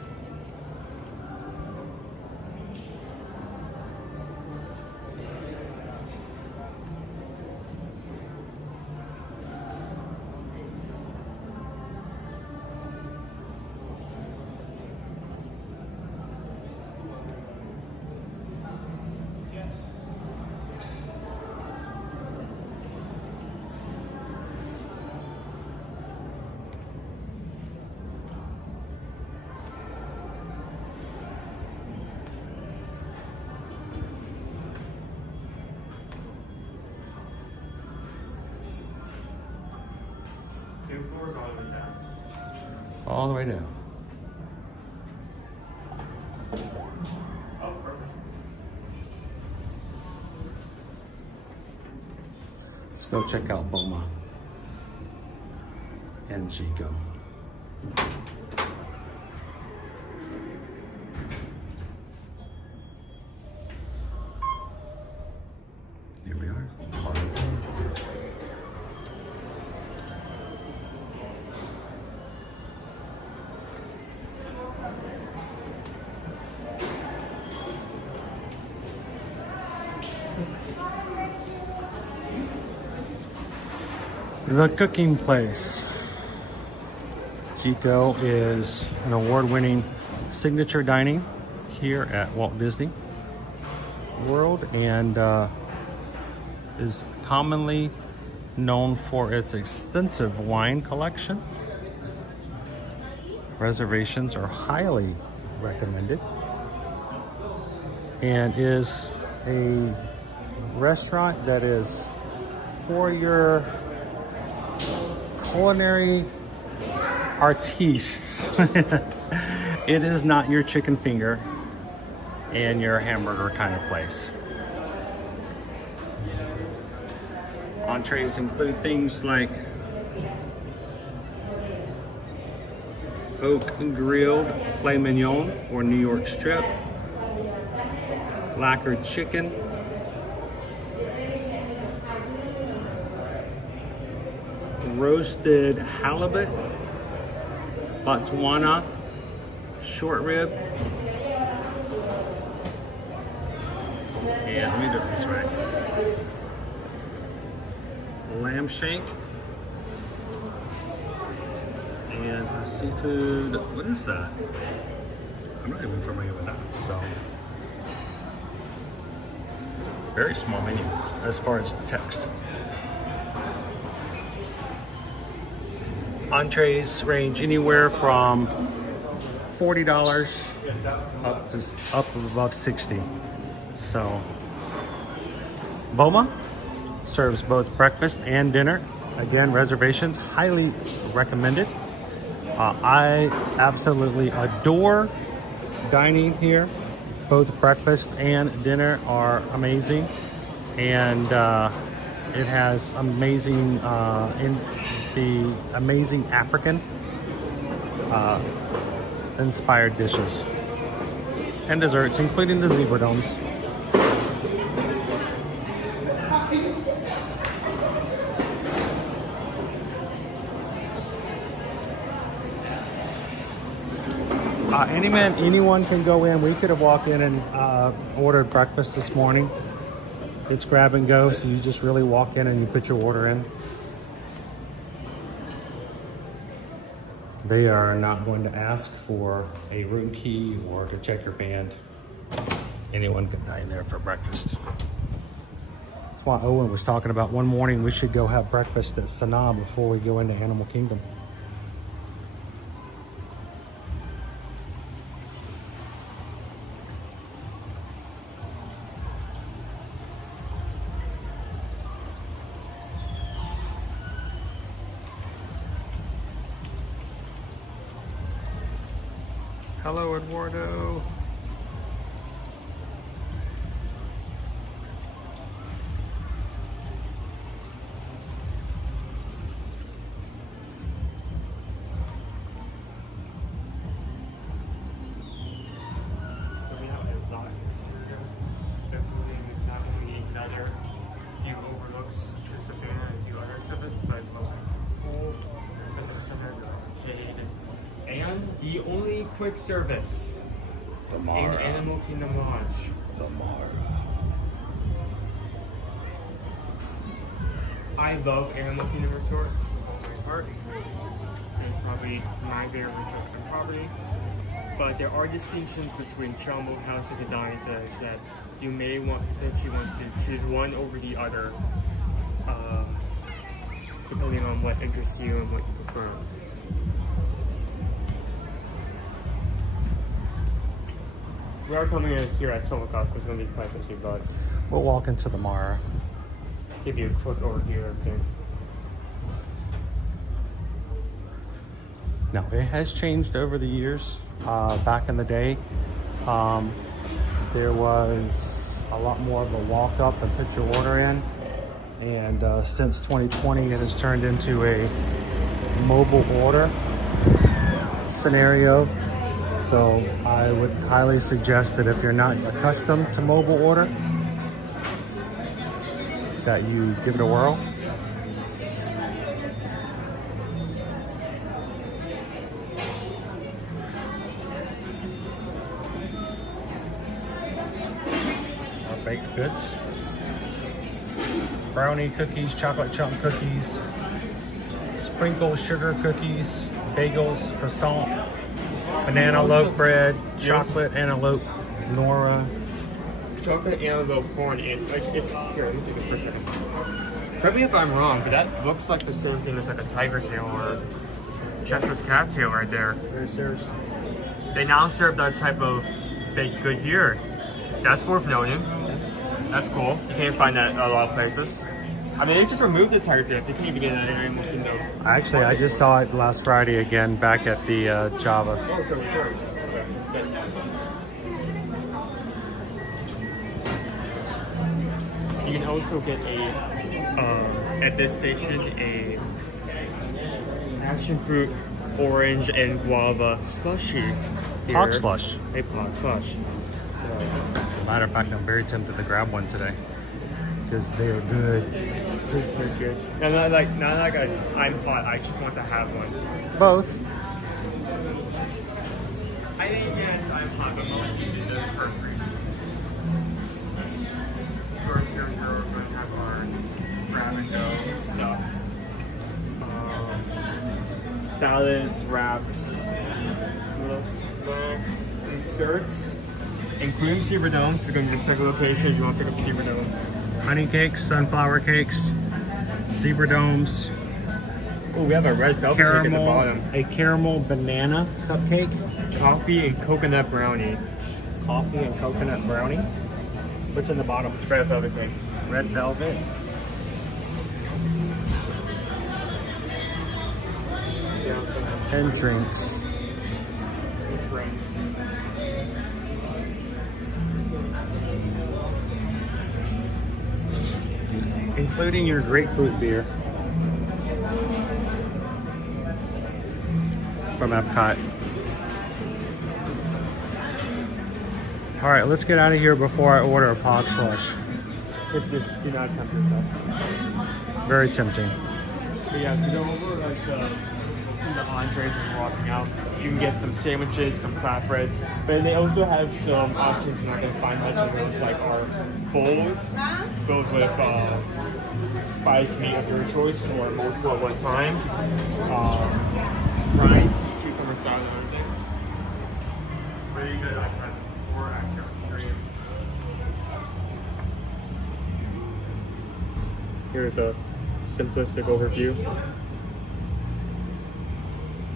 Two floors all the way down. All the way down. Oh, perfect. Let's go check out Boma and Chico. Here we are. The cooking place. Chico is an award-winning signature dining here at Walt Disney World and is commonly known for its extensive wine collection. Reservations are highly recommended. and is a restaurant that is for your culinary artistes. It is not your chicken finger and your hamburger kind of place. Entrees include things like oak grilled filet mignon or New York strip, lacquered chicken, roasted halibut, Botswana short rib, and let me do it this way. Lamb shank, and a seafood, what is that? I'm not even familiar with that. So, very small menu as far as text. Entrees range anywhere from $40 up above $60. So, Boma serves both breakfast and dinner. Again, reservations highly recommended. I absolutely adore dining here. Both breakfast and dinner are amazing, and it has amazing amazing African inspired dishes and desserts, including the zebra domes. Anyone can go in. We could have walked in and ordered breakfast this morning. It's grab and go, so you just really walk in and you put your order in. They are not going to ask for a room key or to check your band. Anyone can dine there for breakfast. That's why Owen was talking about one morning we should go have breakfast at Sanaa before we go into Animal Kingdom. Hello, Eduardo. So we have a lot here. Definitely not only another few overlooks to Savannah and a few other exhibits, but as well as pool, fitness center, the arcade, and the only quick service in Animal Kingdom Lodge. I love Animal Kingdom Resort with my heart. It's probably my favorite resort on property. But there are distinctions between Chumbo House and Dining Village that you may potentially want to choose one over the other, depending on what interests you and what you prefer. We are coming in here at Chumbo House, so it's going to be quite busy, but We'll walk into the Mara. give you a quick overview of everything. No, it has changed over the years. Back in the day, there was a lot more of a walk up and put your order in. And since 2020, it has turned into a mobile order scenario. So I would highly suggest that if you're not accustomed to mobile order, that you give it a whirl. Our baked goods. Brownie cookies, chocolate chunk cookies, sprinkle sugar cookies, bagels, croissant, banana loaf bread, chocolate antelope, Nora. Chocolate antelope corn in, like, here, let me take it for a second. Correct me if I'm wrong, but that looks like the same thing as like a tiger tail or Cheshire's cat tail right there. Very serious. They now serve that type of baked good here. That's worth noting. That's cool. You can't find that at a lot of places. I mean, they just removed the tiger tail, so you can't even get it anymore. Actually, I just saw it last Friday again back at the Java. Oh, sorry. You can also get at this station, a passion fruit, orange, and guava slushie. Pog slush. A pog slush. Matter of fact, I'm very tempted to grab one today because they are good. They're good. Not like I'm hot. I just want to have one. Both. I think yes, I'm hot, but mostly the first reason. First, we're going to have our grab and go stuff. Salads, wraps, little snacks, desserts, including zebra domes. They're going to be second location if you want to pick up zebra dome. Honey cakes, sunflower cakes, zebra domes. Oh, we have a red velvet cake at the bottom. A caramel banana cupcake. Coffee and coconut brownie. Coffee and coconut brownie. What's in the bottom? Red velvet cake. Red velvet. And drinks. Including your grapefruit beer from Epcot. All right, let's get out of here before I order a pog slush. Do not tempt yourself. Very tempting. But yeah, to go over like some of the entrees and walking out, you can get some sandwiches, some flatbreads, but they also have some options you're not going to find much of those, like our bowls filled with spiced meat of your choice or multiple at one time, rice, cucumber salad, and other things. Really good. I've had before actually on stream. Here's a simplistic overview.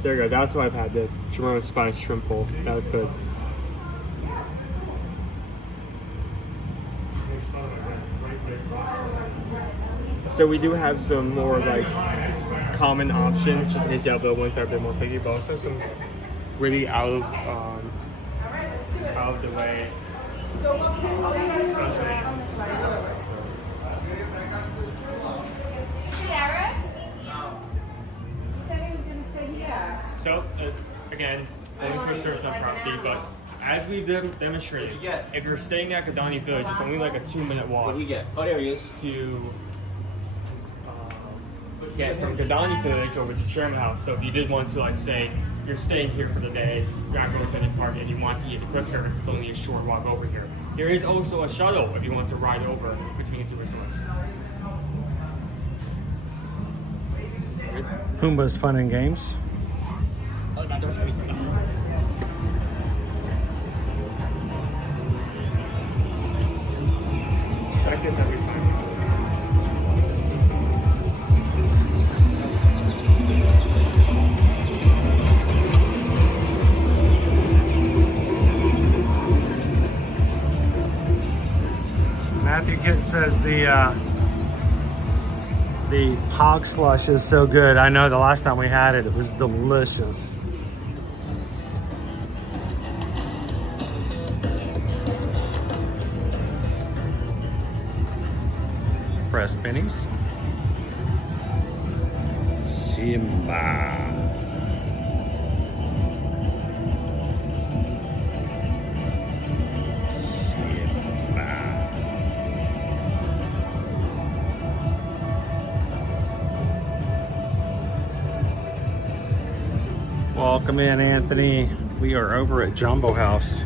There you go. That's what I've had. The Toronto spiced shrimp bowl. That was good. So we do have some more like common options, just in case you have the ones that are a bit more picky, but also some really out of the way. So, again, only quick search on property, but as we've demonstrated, if you're staying at Kidani Village, it's only like a 2-minute walk. What do you get? Oh, there he is. To get from Kidani Village over to Chairman House. So if you did want to, like, say, you're staying here for the day, you're not going to any park, and you want to get the quick service, it's only a short walk over here. There is also a shuttle if you want to ride over between the two resorts. Pumbaa's Fun and Games. Oh, that door's heavy. Check this every time. Matthew Kit says the pog slush is so good. I know the last time we had it, it was delicious. Pressed pennies. Simba. Welcome in, Anthony. We are over at Jumbo House,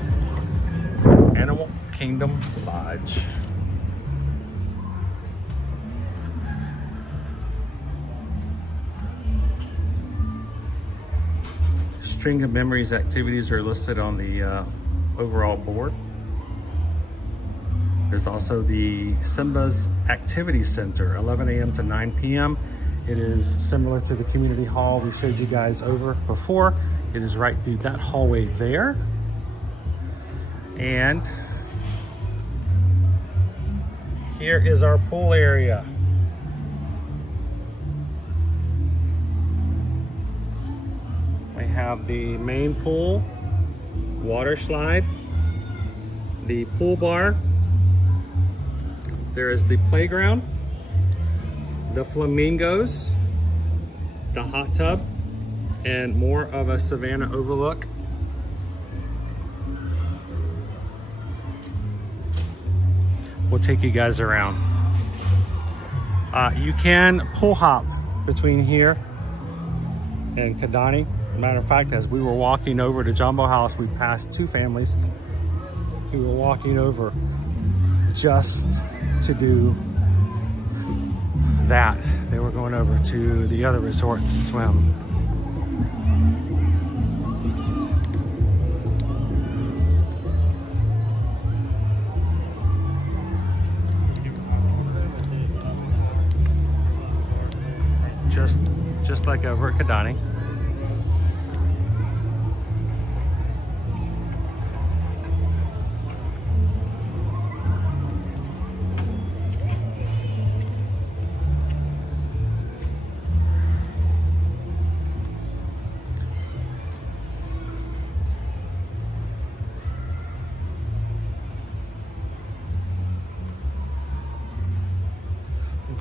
Animal Kingdom Lodge. String of memories activities are listed on the overall board. There's also the Simba's Activity Center, 11 a.m. to 9 p.m. It is similar to the community hall we showed you guys over before. It is right through that hallway there. And Here is our pool area. We have the main pool, water slide, the pool bar. There is the playground, the flamingos, the hot tub, and more of a Savannah overlook. We'll take you guys around. You can pool hop between here and Kidani. Matter of fact, as we were walking over to Jumbo House, we passed two families who were walking over just to do that. They were going over to the other resort to swim. Just like over at Kidani.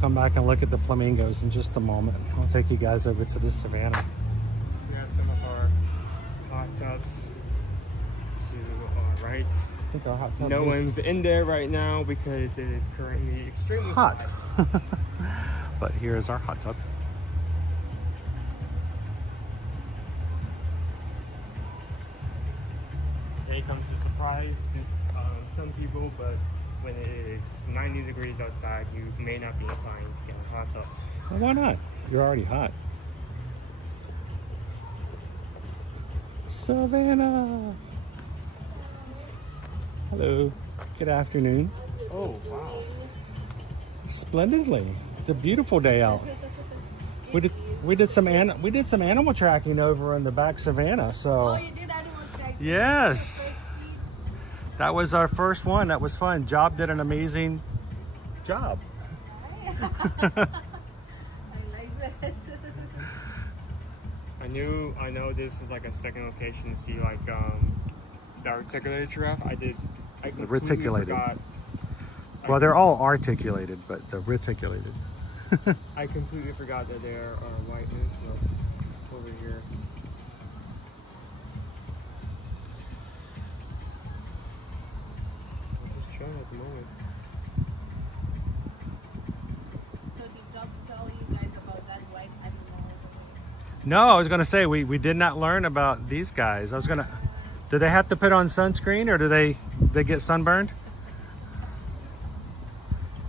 Come back and look at the flamingos in just a moment. I'll take you guys over to the Savannah. We have some of our hot tubs to our right. I think our hot tub no one's in there right now because it is currently extremely hot. But here's our hot tub. Today comes a surprise to some people, but when it is 90 degrees outside, you may not be inclined to get a hot tub. Well, why not? You're already hot. Savannah. Hello. Good afternoon. Oh, wow. Splendidly. It's a beautiful day out. We did some animal tracking over in the back Savannah. So. Oh, you did animal tracking? Yes. That was our first one. That was fun. Job did an amazing job. I like that. I know this is like a second location to see like the articulated giraffe. I completely reticulated. forgot. Well, they're all articulated, but the reticulated. I completely forgot that there are white antelope over here. At the moment. So did Job tell you guys about that white animal? No, I was gonna say we did not learn about these guys. Do they have to put on sunscreen or do they get sunburned?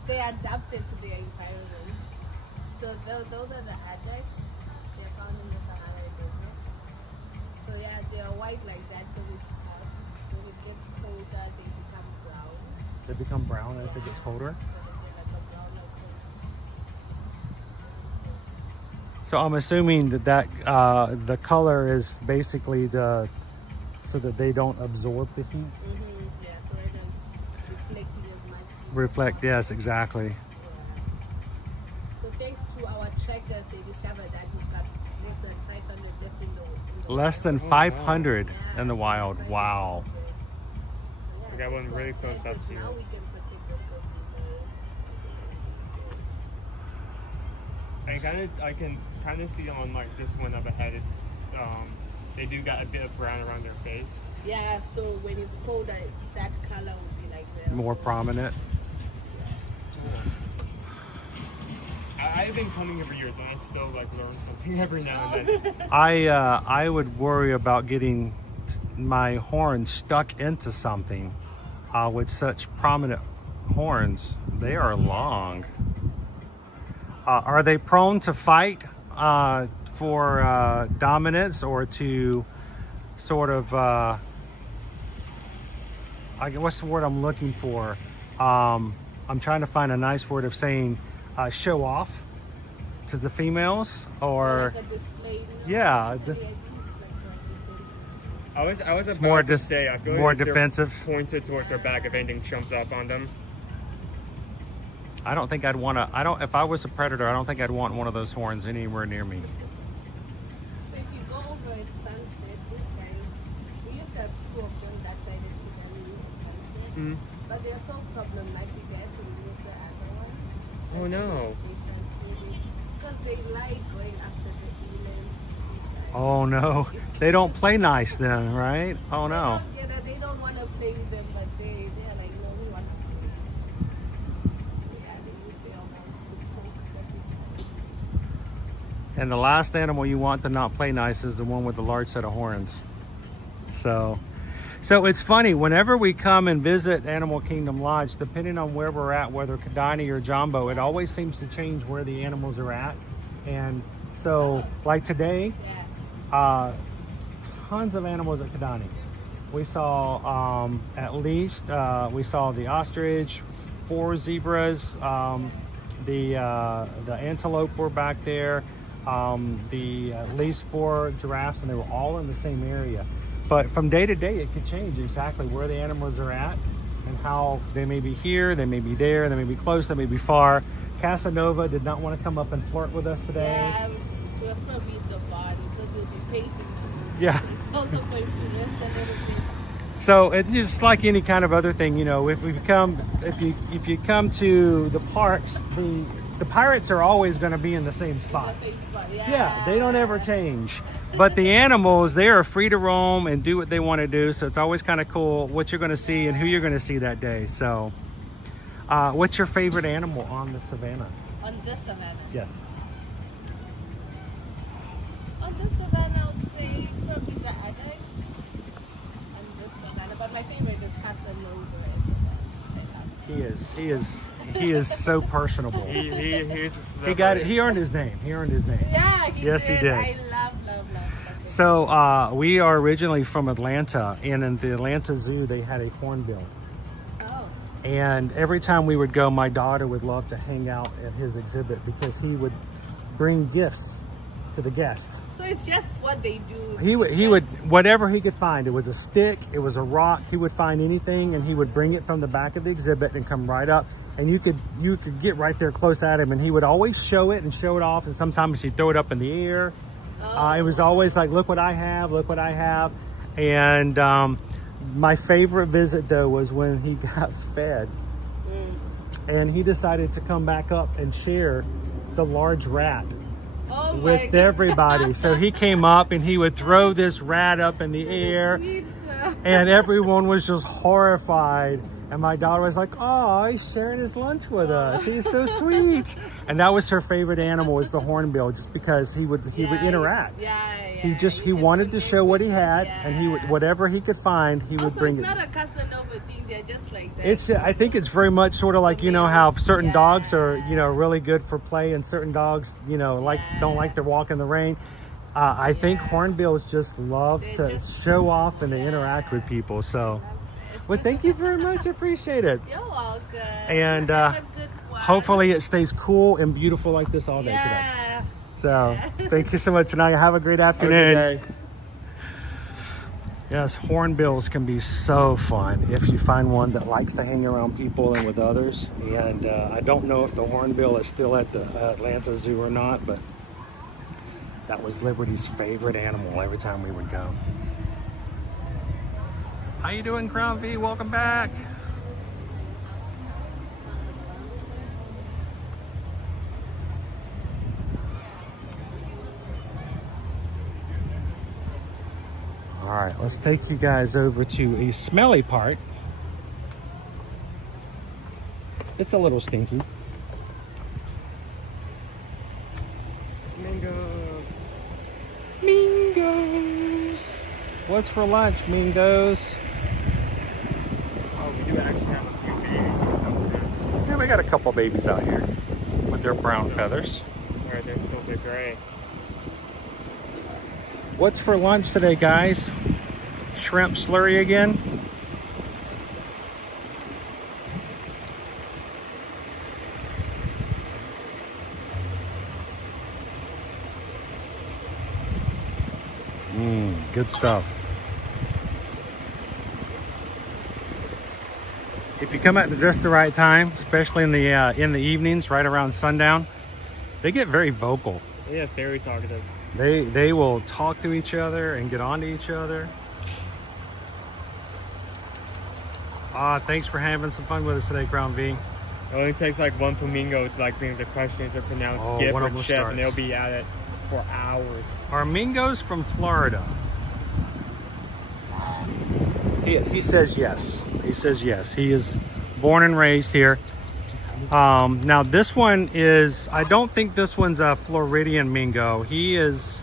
They adapted to their environment. So those are the adults. They're found in the Sahara Desert. So yeah, they are white like that because it's hot. When it gets colder, they become brown. They become brown as it gets colder. So I'm assuming that the color is basically so that they don't absorb the heat. Yeah, so they don't reflect as much. Reflect, yes, exactly. Yeah. So thanks to our trackers, they discovered that we've got less than 500 left in the Less than 500 in the wild. Wow. We got one really close up to you. Now we can protect the I can kind of see on like this one up ahead. They do got a bit of brown around their face. Yeah, so when it's colder, that color will be like there. More prominent. I've been coming here for years and I still like learn something every now and then. I would worry about getting my horn stuck into something with such prominent horns. They are long. Are they prone to fight for dominance or to sort of what's the word I'm looking for? I'm trying to find a nice word of saying show off to the females, or like a display, yeah, I was it's about more to say I feel more like they're defensive. pointed towards their back if anything jumps up on them. I don't think I'd want to, if I was a predator, I don't think I'd want one of those horns anywhere near me. So if you go over at sunset, these guys, we used to have 2 of them that side of Kidani at sunset. But they're so problematic there to lose the other one. Oh no. Because they like going after the elands. Oh no, they don't play nice then, right? Oh no. They don't want to play with them, but they're like, no, we want to play. So yeah, they use their horns to poke the And the last animal you want to not play nice is the one with the large set of horns. So it's funny, whenever we come and visit Animal Kingdom Lodge, depending on where we're at, whether Kidani or Jambo, it always seems to change where the animals are at. And so, like today, tons of animals at Kidani. We saw at least, we saw the ostrich, 4 zebras, the antelope were back there, at least 4 giraffes, and they were all in the same area. But from day to day, it could change exactly where the animals are at and how they may be here, they may be there, they may be close, they may be far. Casanova did not want to come up and flirt with us today. Yeah, we was going to be in the body because they'll be pacing. Yeah. It's also going to rest a little bit. So it's just like any kind of other thing, you know, if you come to the parks, the pirates are always going to be in the same spot. Yeah, they don't ever change. But the animals, they are free to roam and do what they want to do. So it's always kind of cool what you're going to see and who you're going to see that day. So what's your favorite animal on the savannah? On the savannah? Yes. On the savannah, I would say probably the adults. On the savannah, but my favorite is Casanova. He is so personable. He earned his name. Yeah, yes, he did. I love. So we are originally from Atlanta, and in the Atlanta Zoo they had a hornbill. Oh. And every time we would go, my daughter would love to hang out at his exhibit because he would bring gifts to the guests. So it's just what they do. He would whatever he could find. It was a stick, it was a rock. He would find anything, and he would bring it from the back of the exhibit and come right up. And you could get right there close at him, and he would always show it and show it off. And sometimes he'd throw it up in the air. It was always like, look what I have, look what I have. And my favorite visit though was when he got fed, and he decided to come back up and share the large rat with everybody. So he came up and he would throw this rat up in the air, and everyone was just horrified. And my daughter was like, oh, he's sharing his lunch with us. He's so sweet. And that was her favorite animal, was the hornbill, just because he would interact. He wanted to show what he had, and he would, whatever he could find, he would bring it. It's not a Casanova thing, they're just like that. I think it's very much sort of like, you know, how certain dogs are, you know, really good for play, and certain dogs, you know, don't like to walk in the rain. I think hornbills just love to show off and to interact with people. So, well, thank you very much. I appreciate it. You're welcome. And hopefully it stays cool and beautiful like this all day today. So, thank you so much, and have a great afternoon. Yes, hornbills can be so fun if you find one that likes to hang around people and with others. And I don't know if the hornbill is still at the Atlanta Zoo or not, but that was Liberty's favorite animal every time we would go. How you doing, Crown V? Welcome back. All right, let's take you guys over to a smelly part. It's a little stinky. Mingos. What's for lunch, Mingos? Oh, we do actually have a few babies. Yeah, we got a couple babies out here with their brown feathers. Or they're still a bit gray. What's for lunch today, guys? Shrimp slurry again? Good stuff. If you come at just the right time, especially in the evenings, right around sundown, they get very vocal. Yeah, very talkative. They will talk to each other and get on to each other. Thanks for having some fun with us today, Crown V. It only takes like one flamingo to like bring the questions or pronounce gift one or of them chip, starts. and they'll be at it for hours. Are Mingos from Florida? He says yes. He says yes. He is born and raised here. Now this one is, I don't think this one's a Floridian Mingo. He is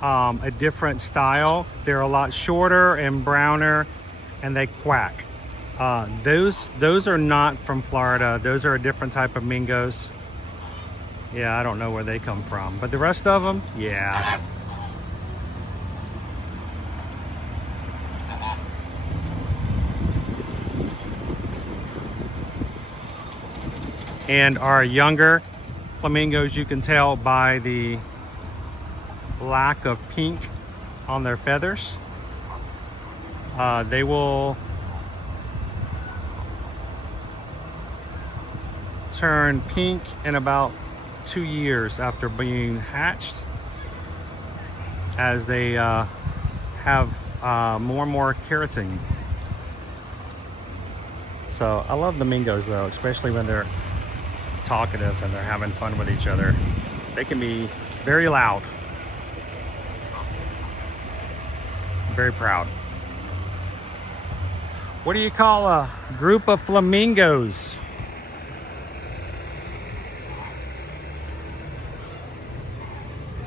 a different style. They're a lot shorter and browner, and they quack. Those are not from Florida. Those are a different type of Mingos. Yeah, I don't know where they come from, but the rest of them, yeah. And our younger flamingos, you can tell by the lack of pink on their feathers. They will turn pink in about 2 years after being hatched, as they have more and more keratin. So I love the Mingos though, especially when they're talkative and they're having fun with each other. They can be very loud, very proud. What do you call a group of flamingos?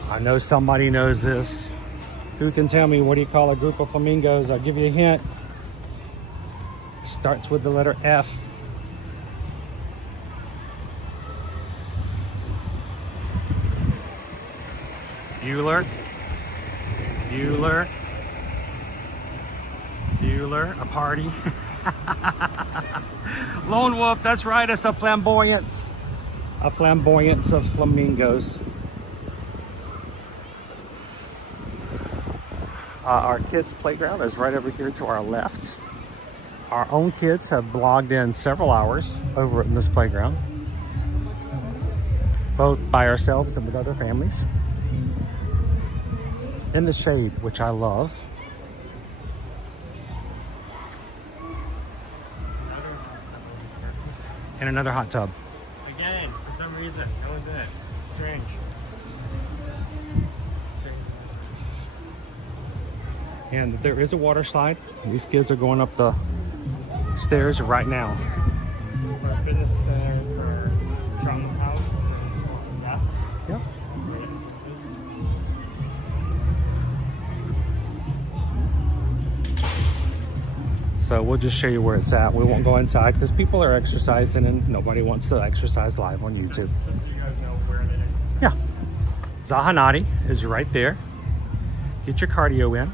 I know somebody knows this. Who can tell me what do you call a group of flamingos? I'll give you a hint. Starts with the letter F. Bueller. Bueller. Bueller. A party. Lone wolf, that's right, it's a flamboyance. A flamboyance of flamingos. Our kids' playground is right over here to our left. Our own kids have logged in several hours over in this playground, both by ourselves and with other families. In the shade, which I love. And another hot tub. Again, for some reason, no one's in it. Strange. And there is a water slide. These kids are going up the stairs right now. For a fitness center, for trauma house, left. Yep. So we'll just show you where it's at. We won't go inside because people are exercising and nobody wants to exercise live on YouTube. Just so you guys know where it is. Yeah. Zahanati is right there. Get your cardio in.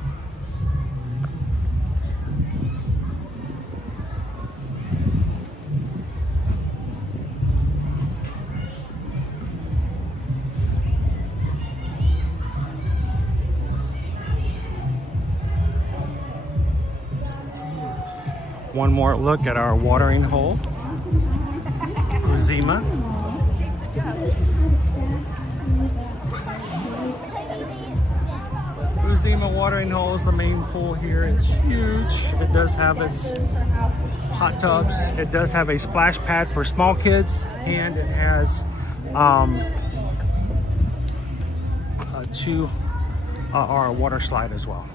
One more look at our watering hole. Uzima. Uzima watering hole is the main pool here. It's huge. It does have its hot tubs. It does have a splash pad for small kids, and it has our water slide as well.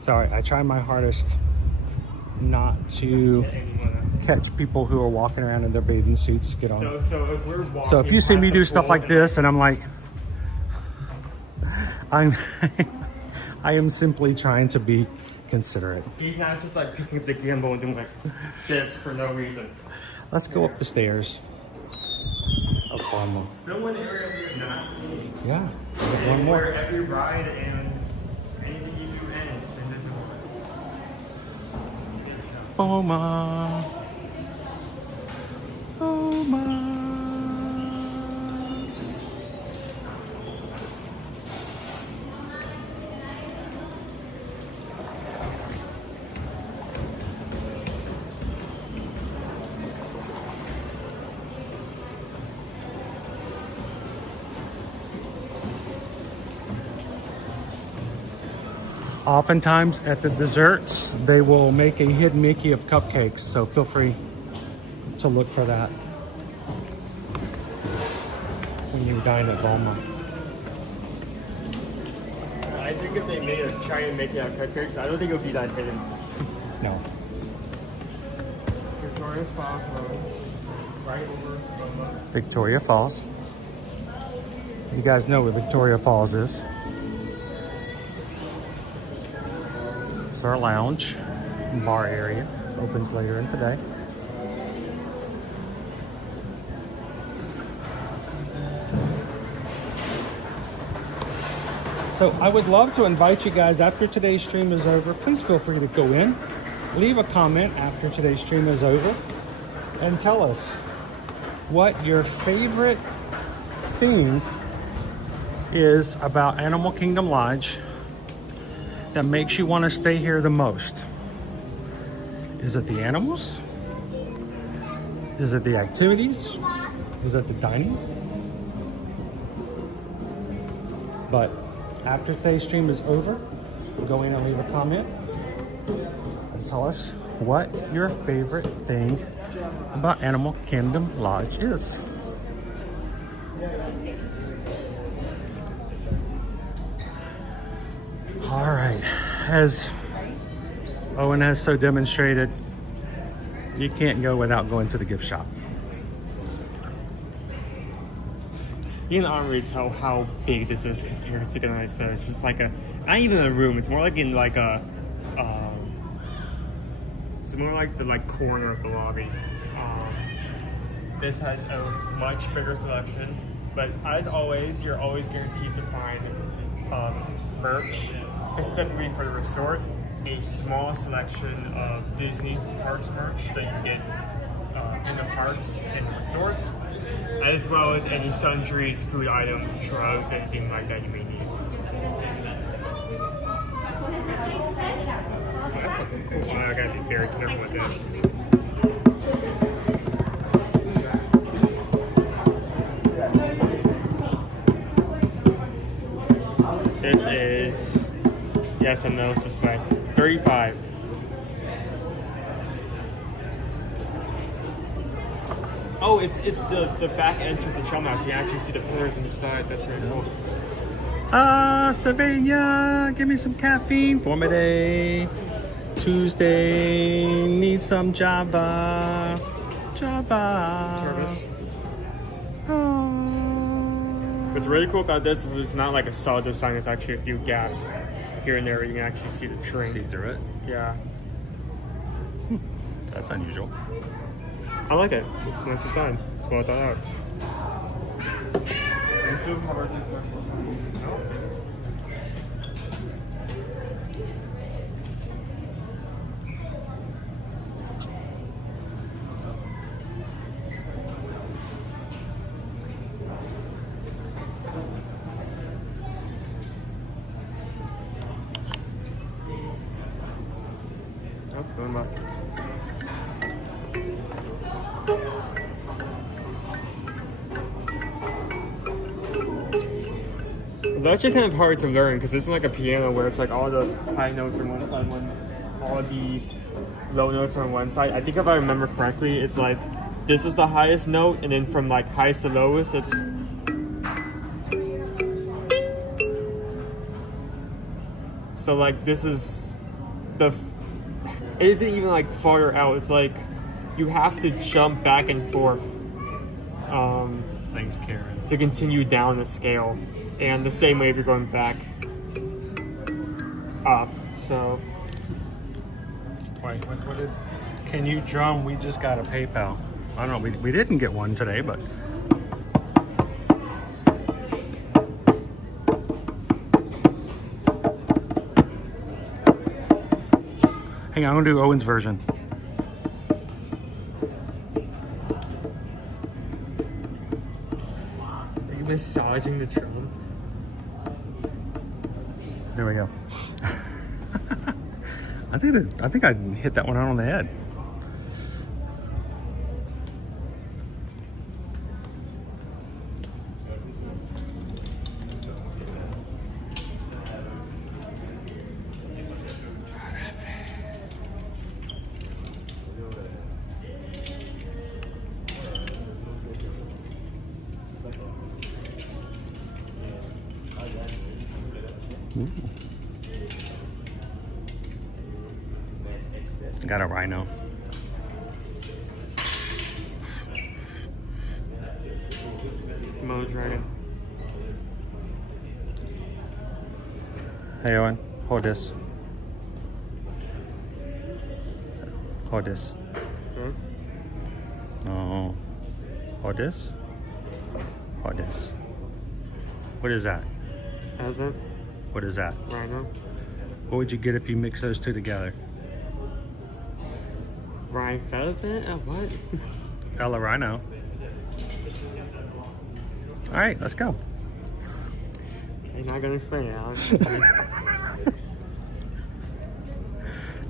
Sorry, I try my hardest not to catch people who are walking around in their bathing suits. Get on. So if you see me do stuff like this, and I'm like, I am simply trying to be considerate. He's not just like picking up the gimbal and doing like this for no reason. Let's go up the stairs. Of Palma. Still one area we have not seen. Yeah. It's One more. where every ride and anything you do ends, and this is Palma. Palma. Oftentimes at the desserts, they will make a hidden Mickey of cupcakes, so feel free to look for that when you dine at Beaumont. I think if they made a China Mickey out of cupcakes, I don't think it would be that hidden. No. Victoria Falls Road, right over Beaumont. Victoria Falls. You guys know where Victoria Falls is. It's our lounge and bar area. Opens later in today. So I would love to invite you guys after today's stream is over. Please feel free to go in, leave a comment after today's stream is over, and tell us what your favorite thing is about Animal Kingdom Lodge that makes you want to stay here the most. Is it the animals? Is it the activities? Is it the dining? But after today's stream is over, go in and leave a comment and tell us what your favorite thing about Animal Kingdom Lodge is. All right, as Owen has so demonstrated, you can't go without going to the gift shop. You can already tell how big this is compared to Gunner's Fair. It's just like a, not even a room. It's more like in like a, it's more like the corner of the lobby. This has a much bigger selection, but as always, you're always guaranteed to find merch specifically for the resort. A small selection of Disney parks merch that you can get in the parks and the resorts, as well as any sundries, food items, drugs, anything like that you may need. Oh, that's something cool. I gotta be very careful with this. It is, yes, I know it's suspect, $35. Oh, it's the back entrance of Chum House. You can actually see the pillars on the side. That's very cool. Sylvania, give me some caffeine for my day. Tuesday, need some Java. Service. What's really cool about this is it's not like a solid design. It's actually a few gaps here and there. You can actually see the train. See through it? Yeah. That's unusual. I like it. It's a nice design. It's well thought out. Oh, going back. It's actually kind of hard to learn because it's like a piano where it's like all the high notes on one side, all the low notes on one side. I think if I remember correctly, it's like this is the highest note, and then from like highest to lowest, it's so like this is the. It isn't even like farther out. It's like you have to jump back and forth. Thanks, Karen. To continue down the scale. And the same way if you're going back up, so. Wait, what did, can you drum? We just got a PayPal. I don't know, we didn't get one today, but. Hang on, I'm gonna do Owen's version. Are you massaging the drum? There we go. I think I hit that one on the head. Got a rhino. Komodo dragon. Hey Owen, hold this. Hold this. Hmm? No. Hold this. Hold this. What is that? Elephant. What is that? Rhino. What would you get if you mix those two together? Rhino elephant? What? Ella rhino. All right, let's go. You're not gonna explain it, Alex.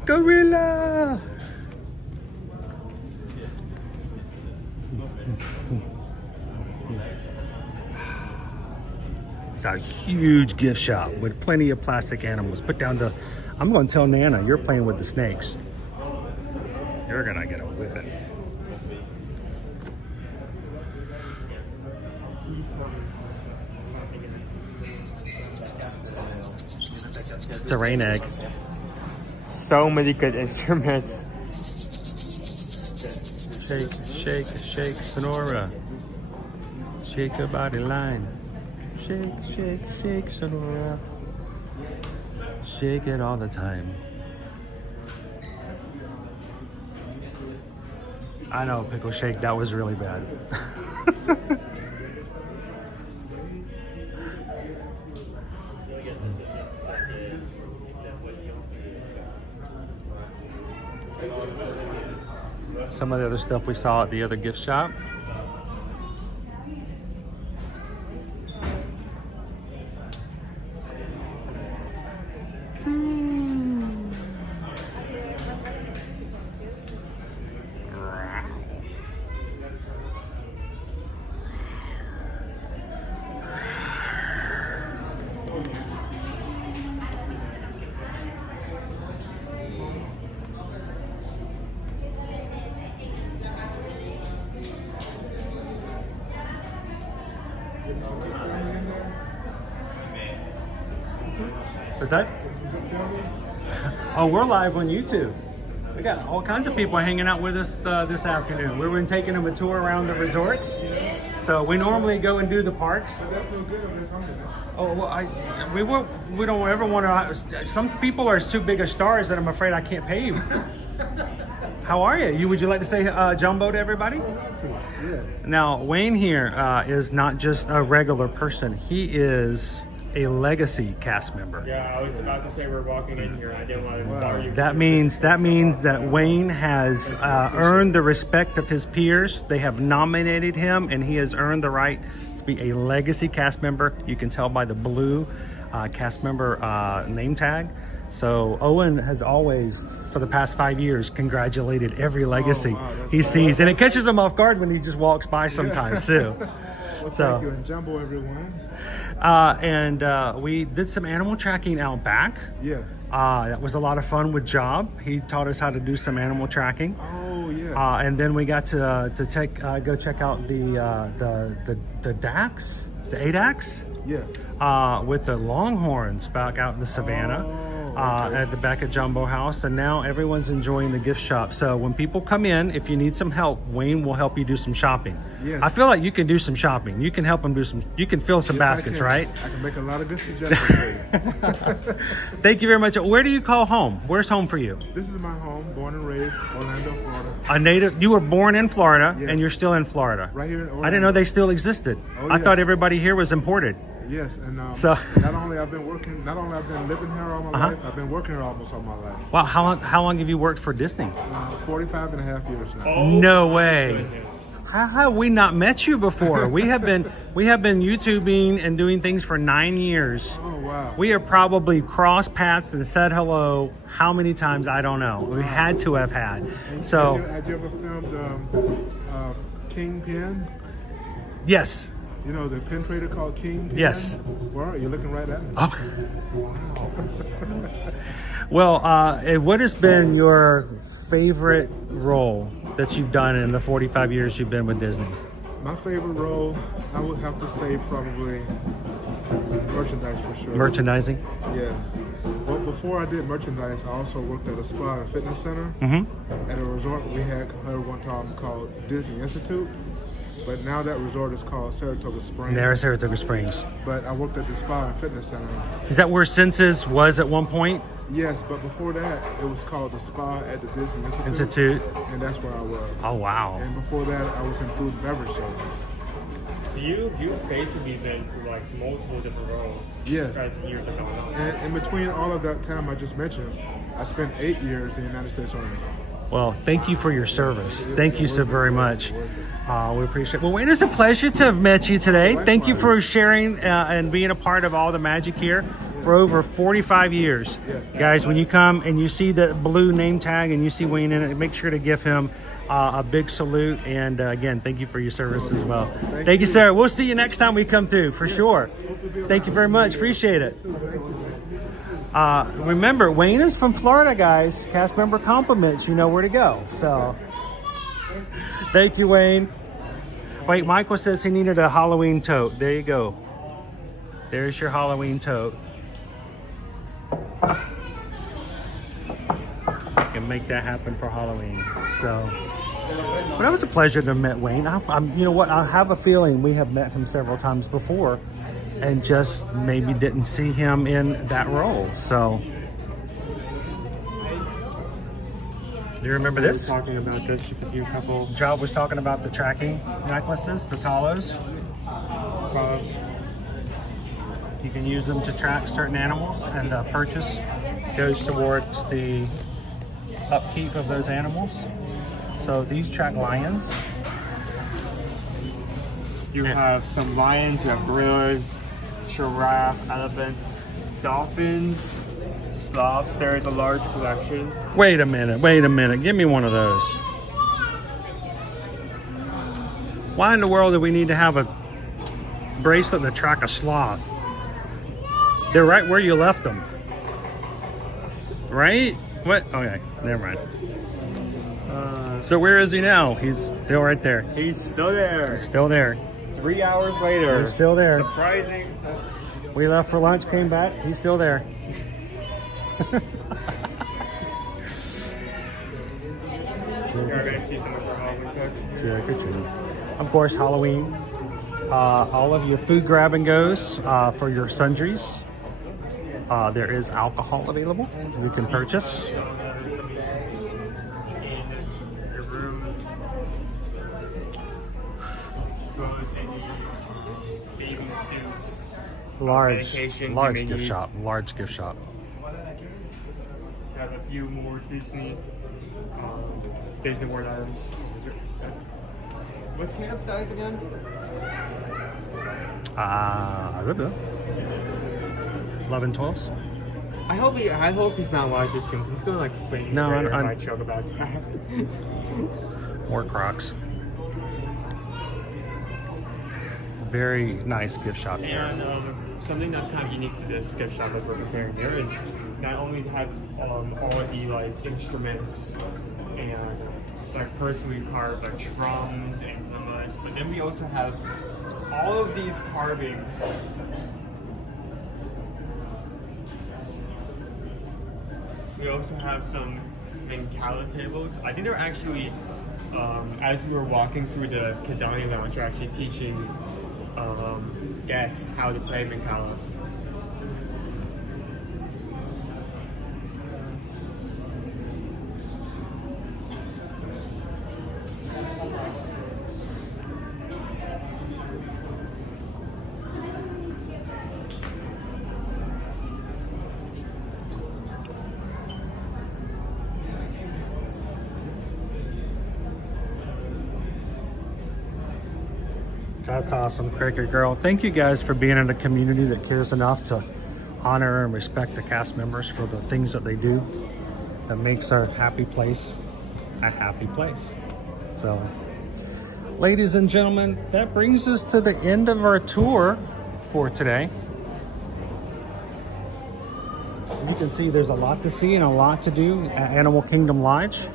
Gorilla! It's a huge gift shop with plenty of plastic animals. Put down the, I'm going to tell Nana, you're playing with the snakes. You're going to get a whipping. Terrain egg. So many good instruments. Shake, shake, shake, Sonora. Shake your body line. Shake, shake, shake, Sonora. Shake it all the time. I know, Pickle Shake, that was really bad. Some of the other stuff we saw at the other gift shop. Is that? Oh, we're live on YouTube. We got all kinds of people hanging out with us this afternoon. We've been taking them a tour around the resorts. So we normally go and do the parks. That's no good on this hungry. Oh, well, we don't ever want to. Some people are too big of stars that I'm afraid I can't pay you. How are you? Would you like to say jumbo to everybody? Yes. Now, Wayne here is not just a regular person. He is a legacy cast member. Yeah, I was about to say we're walking in here. I didn't want to bother you. That means that Wayne has earned the respect of his peers. They have nominated him, and he has earned the right to be a legacy cast member. You can tell by the blue cast member name tag. So Owen has always, for the past 5 years, congratulated every legacy he sees, and it catches him off guard when he just walks by sometimes too. Well, thank you, and jumbo everyone. We did some animal tracking out back. Yes. That was a lot of fun with Job. He taught us how to do some animal tracking. Oh yeah. And then we got to go check out the DAX, the ADAX. Yes. With the Longhorns back out in the savannah. At the back of Jumbo House, and now everyone's enjoying the gift shop. So when people come in, if you need some help, Wayne will help you do some shopping. Yes. I feel like you can do some shopping. You can help them do some. You can fill some baskets, right? I can make a lot of good suggestions for you. Thank you very much. Where do you call home? Where's home for you? This is my home, born and raised, Orlando, Florida. A native. You were born in Florida, Yes. and you're still in Florida. Right here in Orlando. I didn't know they still existed. Oh, I yes. thought everybody here was imported. Yes, and So- not only I've been living here all my life, I've been working here almost all my life. Wow, how long have you worked for Disney? 45 and a half years now. Oh, No way. How have we not met you before? We have been YouTubing and doing things for 9 years. Oh wow. We have probably crossed paths and said hello how many times, I don't know. We had to have had. So Had you ever filmed Kingpin? yes. You know the pen trader called Kingpin? Yes. Well, you're looking right at it. Oh. Well, what has been your favorite role that you've done in the 45 years you've been with Disney? My favorite role, I would have to say probably merchandise for sure. Merchandising? Yes. Well, before I did merchandise, I also worked at a spa and fitness center. At a resort we had one time called Disney Institute. But now that resort is called Saratoga Springs. There's Saratoga Springs. But I worked at the spa and fitness center. Is that where Senses was at one point? Yes, but before that, it was called the spa at the Disney Institute. And that's where I was. Oh, wow. And before that, I was in food and beverage service. So you've basically been through like multiple different roles. Yes. As years have gone on. And in between all of that time I just mentioned, I spent 8 years in the United States Army. Well, thank you for your service. Thank you so very much. We appreciate it. Well, Wayne, it's a pleasure to have met you today. Thank you for sharing and being a part of all the magic here for over 45 years. Guys, when you come and you see the blue name tag and you see Wayne in it, make sure to give him a big salute. And again, thank you for your service as well. Thank you, sir. We'll see you next time we come through, for sure. Thank you very much. Appreciate it. Remember, Wayne is from Florida, guys. Cast member compliments, you know where to go. So, thank you, Wayne. Wait, Michael says he needed a Halloween tote. There you go. There's your Halloween tote. You can make that happen for Halloween. So, but it was a pleasure to meet Wayne. You know what? I have a feeling we have met him several times before, and just maybe didn't see him in that role. So, do you remember this? We were talking about this just a few couple. Job was talking about the tracking necklaces, the talos. You can use them to track certain animals, and the purchase goes towards the upkeep of those animals. So these track lions. You have some lions, you have gorillas, giraffe, elephants, dolphins, sloths. There is a large collection. Wait a minute. Give me one of those. Why in the world do we need to have a bracelet to track a sloth? They're right where you left them. Right? What? Okay, never mind. So where is he now? He's still right there. He's still there. He's still there. 3 hours later. He's still there. Surprising. We left for lunch, came back. He's still there. Of course, Halloween. All of your food grab and goes for your sundries. There is alcohol available you can purchase. Large gift shop. Large gift shop. Have a few more Disney World items. What's camp size again? I don't know. 11, 12s? I hope he's not watching this stream because he's gonna like faint. No, I joke about that. More Crocs. Very nice gift shop here. And something that's kind of unique to this gift shop that we're preparing here is not only have all of the like instruments and like personally carved like drums and lemmas, but then we also have all of these carvings. We also have some Mancala tables. I think they're actually, as we were walking through the Kidani Lounge, we're actually teaching guests how to play Mancala. That's awesome, Cricket Girl. Thank you guys for being in a community that cares enough to honor and respect the cast members for the things that they do that makes our happy place a happy place. So, ladies and gentlemen, that brings us to the end of our tour for today. You can see there's a lot to see and a lot to do at Animal Kingdom Lodge.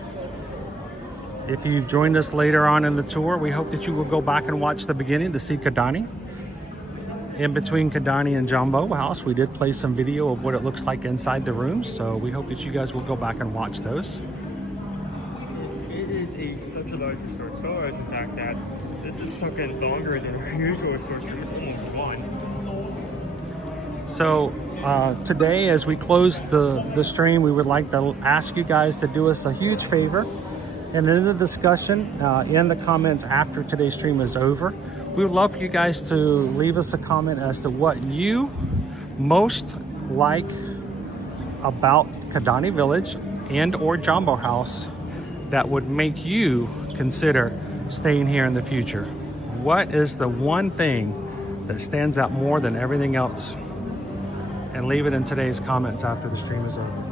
If you've joined us later on in the tour, we hope that you will go back and watch the beginning to see Kidani. in between Kidani and Jumbo House. We did play some video of what it looks like inside the rooms, so we hope that you guys will go back and watch those. It is such a large resort, so large in fact that this is taking longer than our usual resort stream. It's almost one. So today, as we close the stream, we would like to ask you guys to do us a huge favor. And in the discussion, in the comments after today's stream is over, we would love for you guys to leave us a comment as to what you most like about Kidani Village and or Jumbo House that would make you consider staying here in the future. What is the one thing that stands out more than everything else? And leave it in today's comments after the stream is over.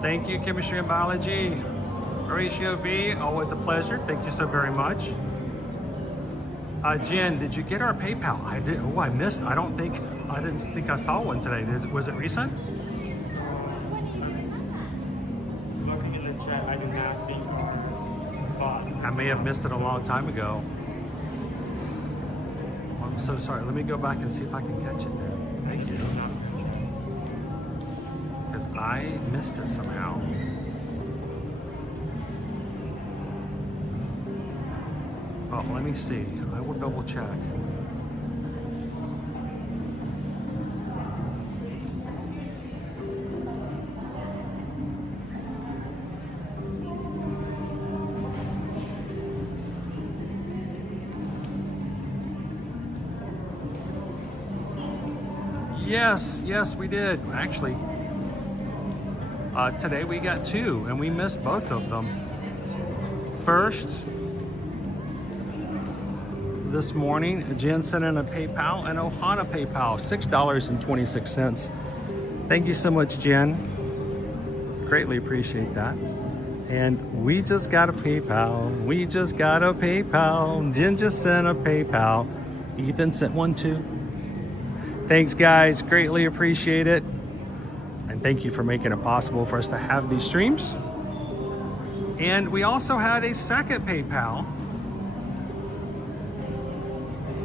Thank you, Chemistry and Biology. Horatio V, always a pleasure. Thank you so very much. Jen, did you get our PayPal? I did. Oh, I missed. I didn't think I saw one today. Was it recent? Looking in the chat, I do not think I may have missed it a long time ago. I'm so sorry. Let me go back and see if I can catch it there. Thank you. Because I missed it somehow. Oh, let me see. I will double check. Yes, we did. Actually, today we got two, and we missed both of them. First, this morning, Jen sent in a PayPal, and Ohana PayPal, $6.26. Thank you so much, Jen. Greatly appreciate that. And we just got a PayPal. We just got a PayPal. Jen just sent a PayPal. Ethan sent one too. Thanks, guys. Greatly appreciate it. And thank you for making it possible for us to have these streams. And we also had a second PayPal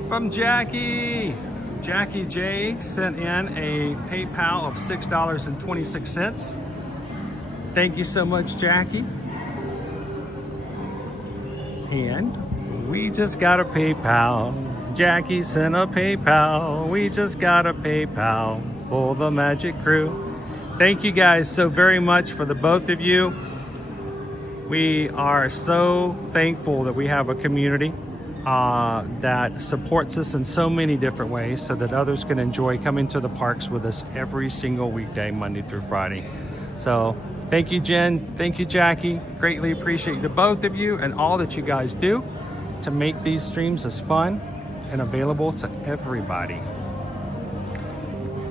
from Jackie. Jackie J sent in a PayPal of $6.26. Thank you so much, Jackie. And we just got a PayPal. Jackie sent a PayPal. We just got a PayPal for the Magic Crew. Thank you guys so very much for the both of you. We are so thankful that we have a community that supports us in so many different ways so that others can enjoy coming to the parks with us every single weekday, Monday through Friday. So thank you, Jen. Thank you, Jackie. Greatly appreciate the both of you and all that you guys do to make these streams as fun and available to everybody.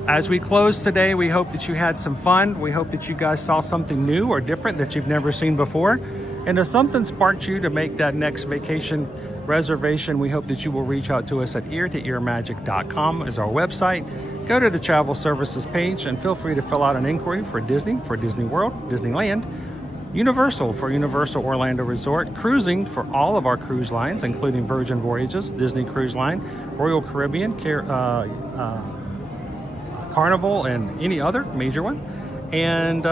As we close today, we hope that you had some fun. We hope that you guys saw something new or different that you've never seen before. And if something sparked you to make that next vacation reservation, we hope that you will reach out to us at eartoearmagic.com as our website. Go to the travel services page and feel free to fill out an inquiry for Disney, for Disney World, Disneyland, Universal for Universal Orlando Resort, cruising for all of our cruise lines, including Virgin Voyages, Disney Cruise Line, Royal Caribbean, Carnival, and any other major one, and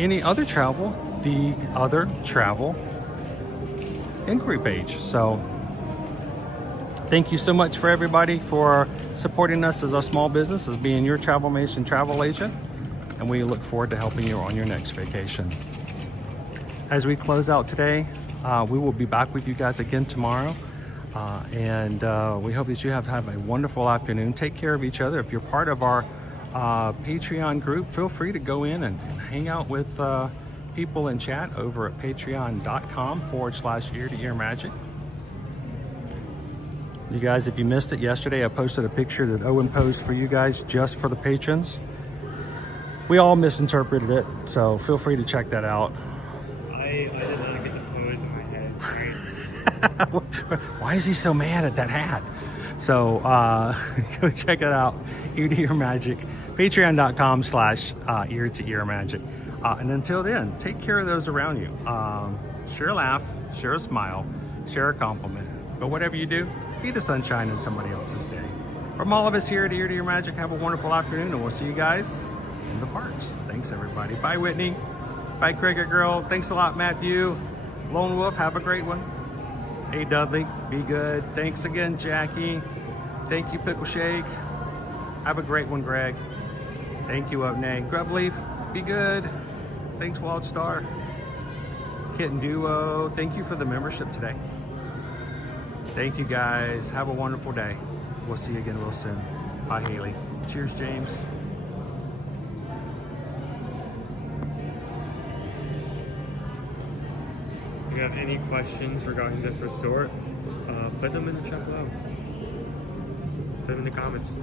any other travel, the other travel inquiry page. So thank you so much for everybody for supporting us as a small business, as being your Travel Mason travel agent, and we look forward to helping you on your next vacation. As we close out today, we will be back with you guys again tomorrow. And we hope that you have a wonderful afternoon. Take care of each other. If you're part of our Patreon group, feel free to go in and hang out with people in chat over at patreon.com/ear-to-ear-magic. You guys, if you missed it yesterday, I posted a picture that Owen posed for you guys just for the patrons. We all misinterpreted it, so feel free to check that out. I did not get the pose in my head, right? Why is he so mad at that hat? So go check it out. Ear to Ear Magic. Patreon.com/ear-to-ear-magic. And until then, take care of those around you. Share a laugh, share a smile, share a compliment. But whatever you do, be the sunshine in somebody else's day. From all of us here at Ear to Ear Magic, have a wonderful afternoon, and we'll see you guys in the parks. Thanks, everybody. Bye, Whitney. Bye, Cricket Girl. Thanks a lot, Matthew. Lone Wolf, have a great one. Hey, Dudley, be good. Thanks again, Jackie. Thank you, Pickle Shake. Have a great one, Greg. Thank you, Upnay. Grubleaf, be good. Thanks, Wild Star. Kitten Duo, thank you for the membership today. Thank you, guys. Have a wonderful day. We'll see you again real soon. Bye, Haley. Cheers, James. If you have any questions regarding this resort, put them in the chat below. Put them in the comments.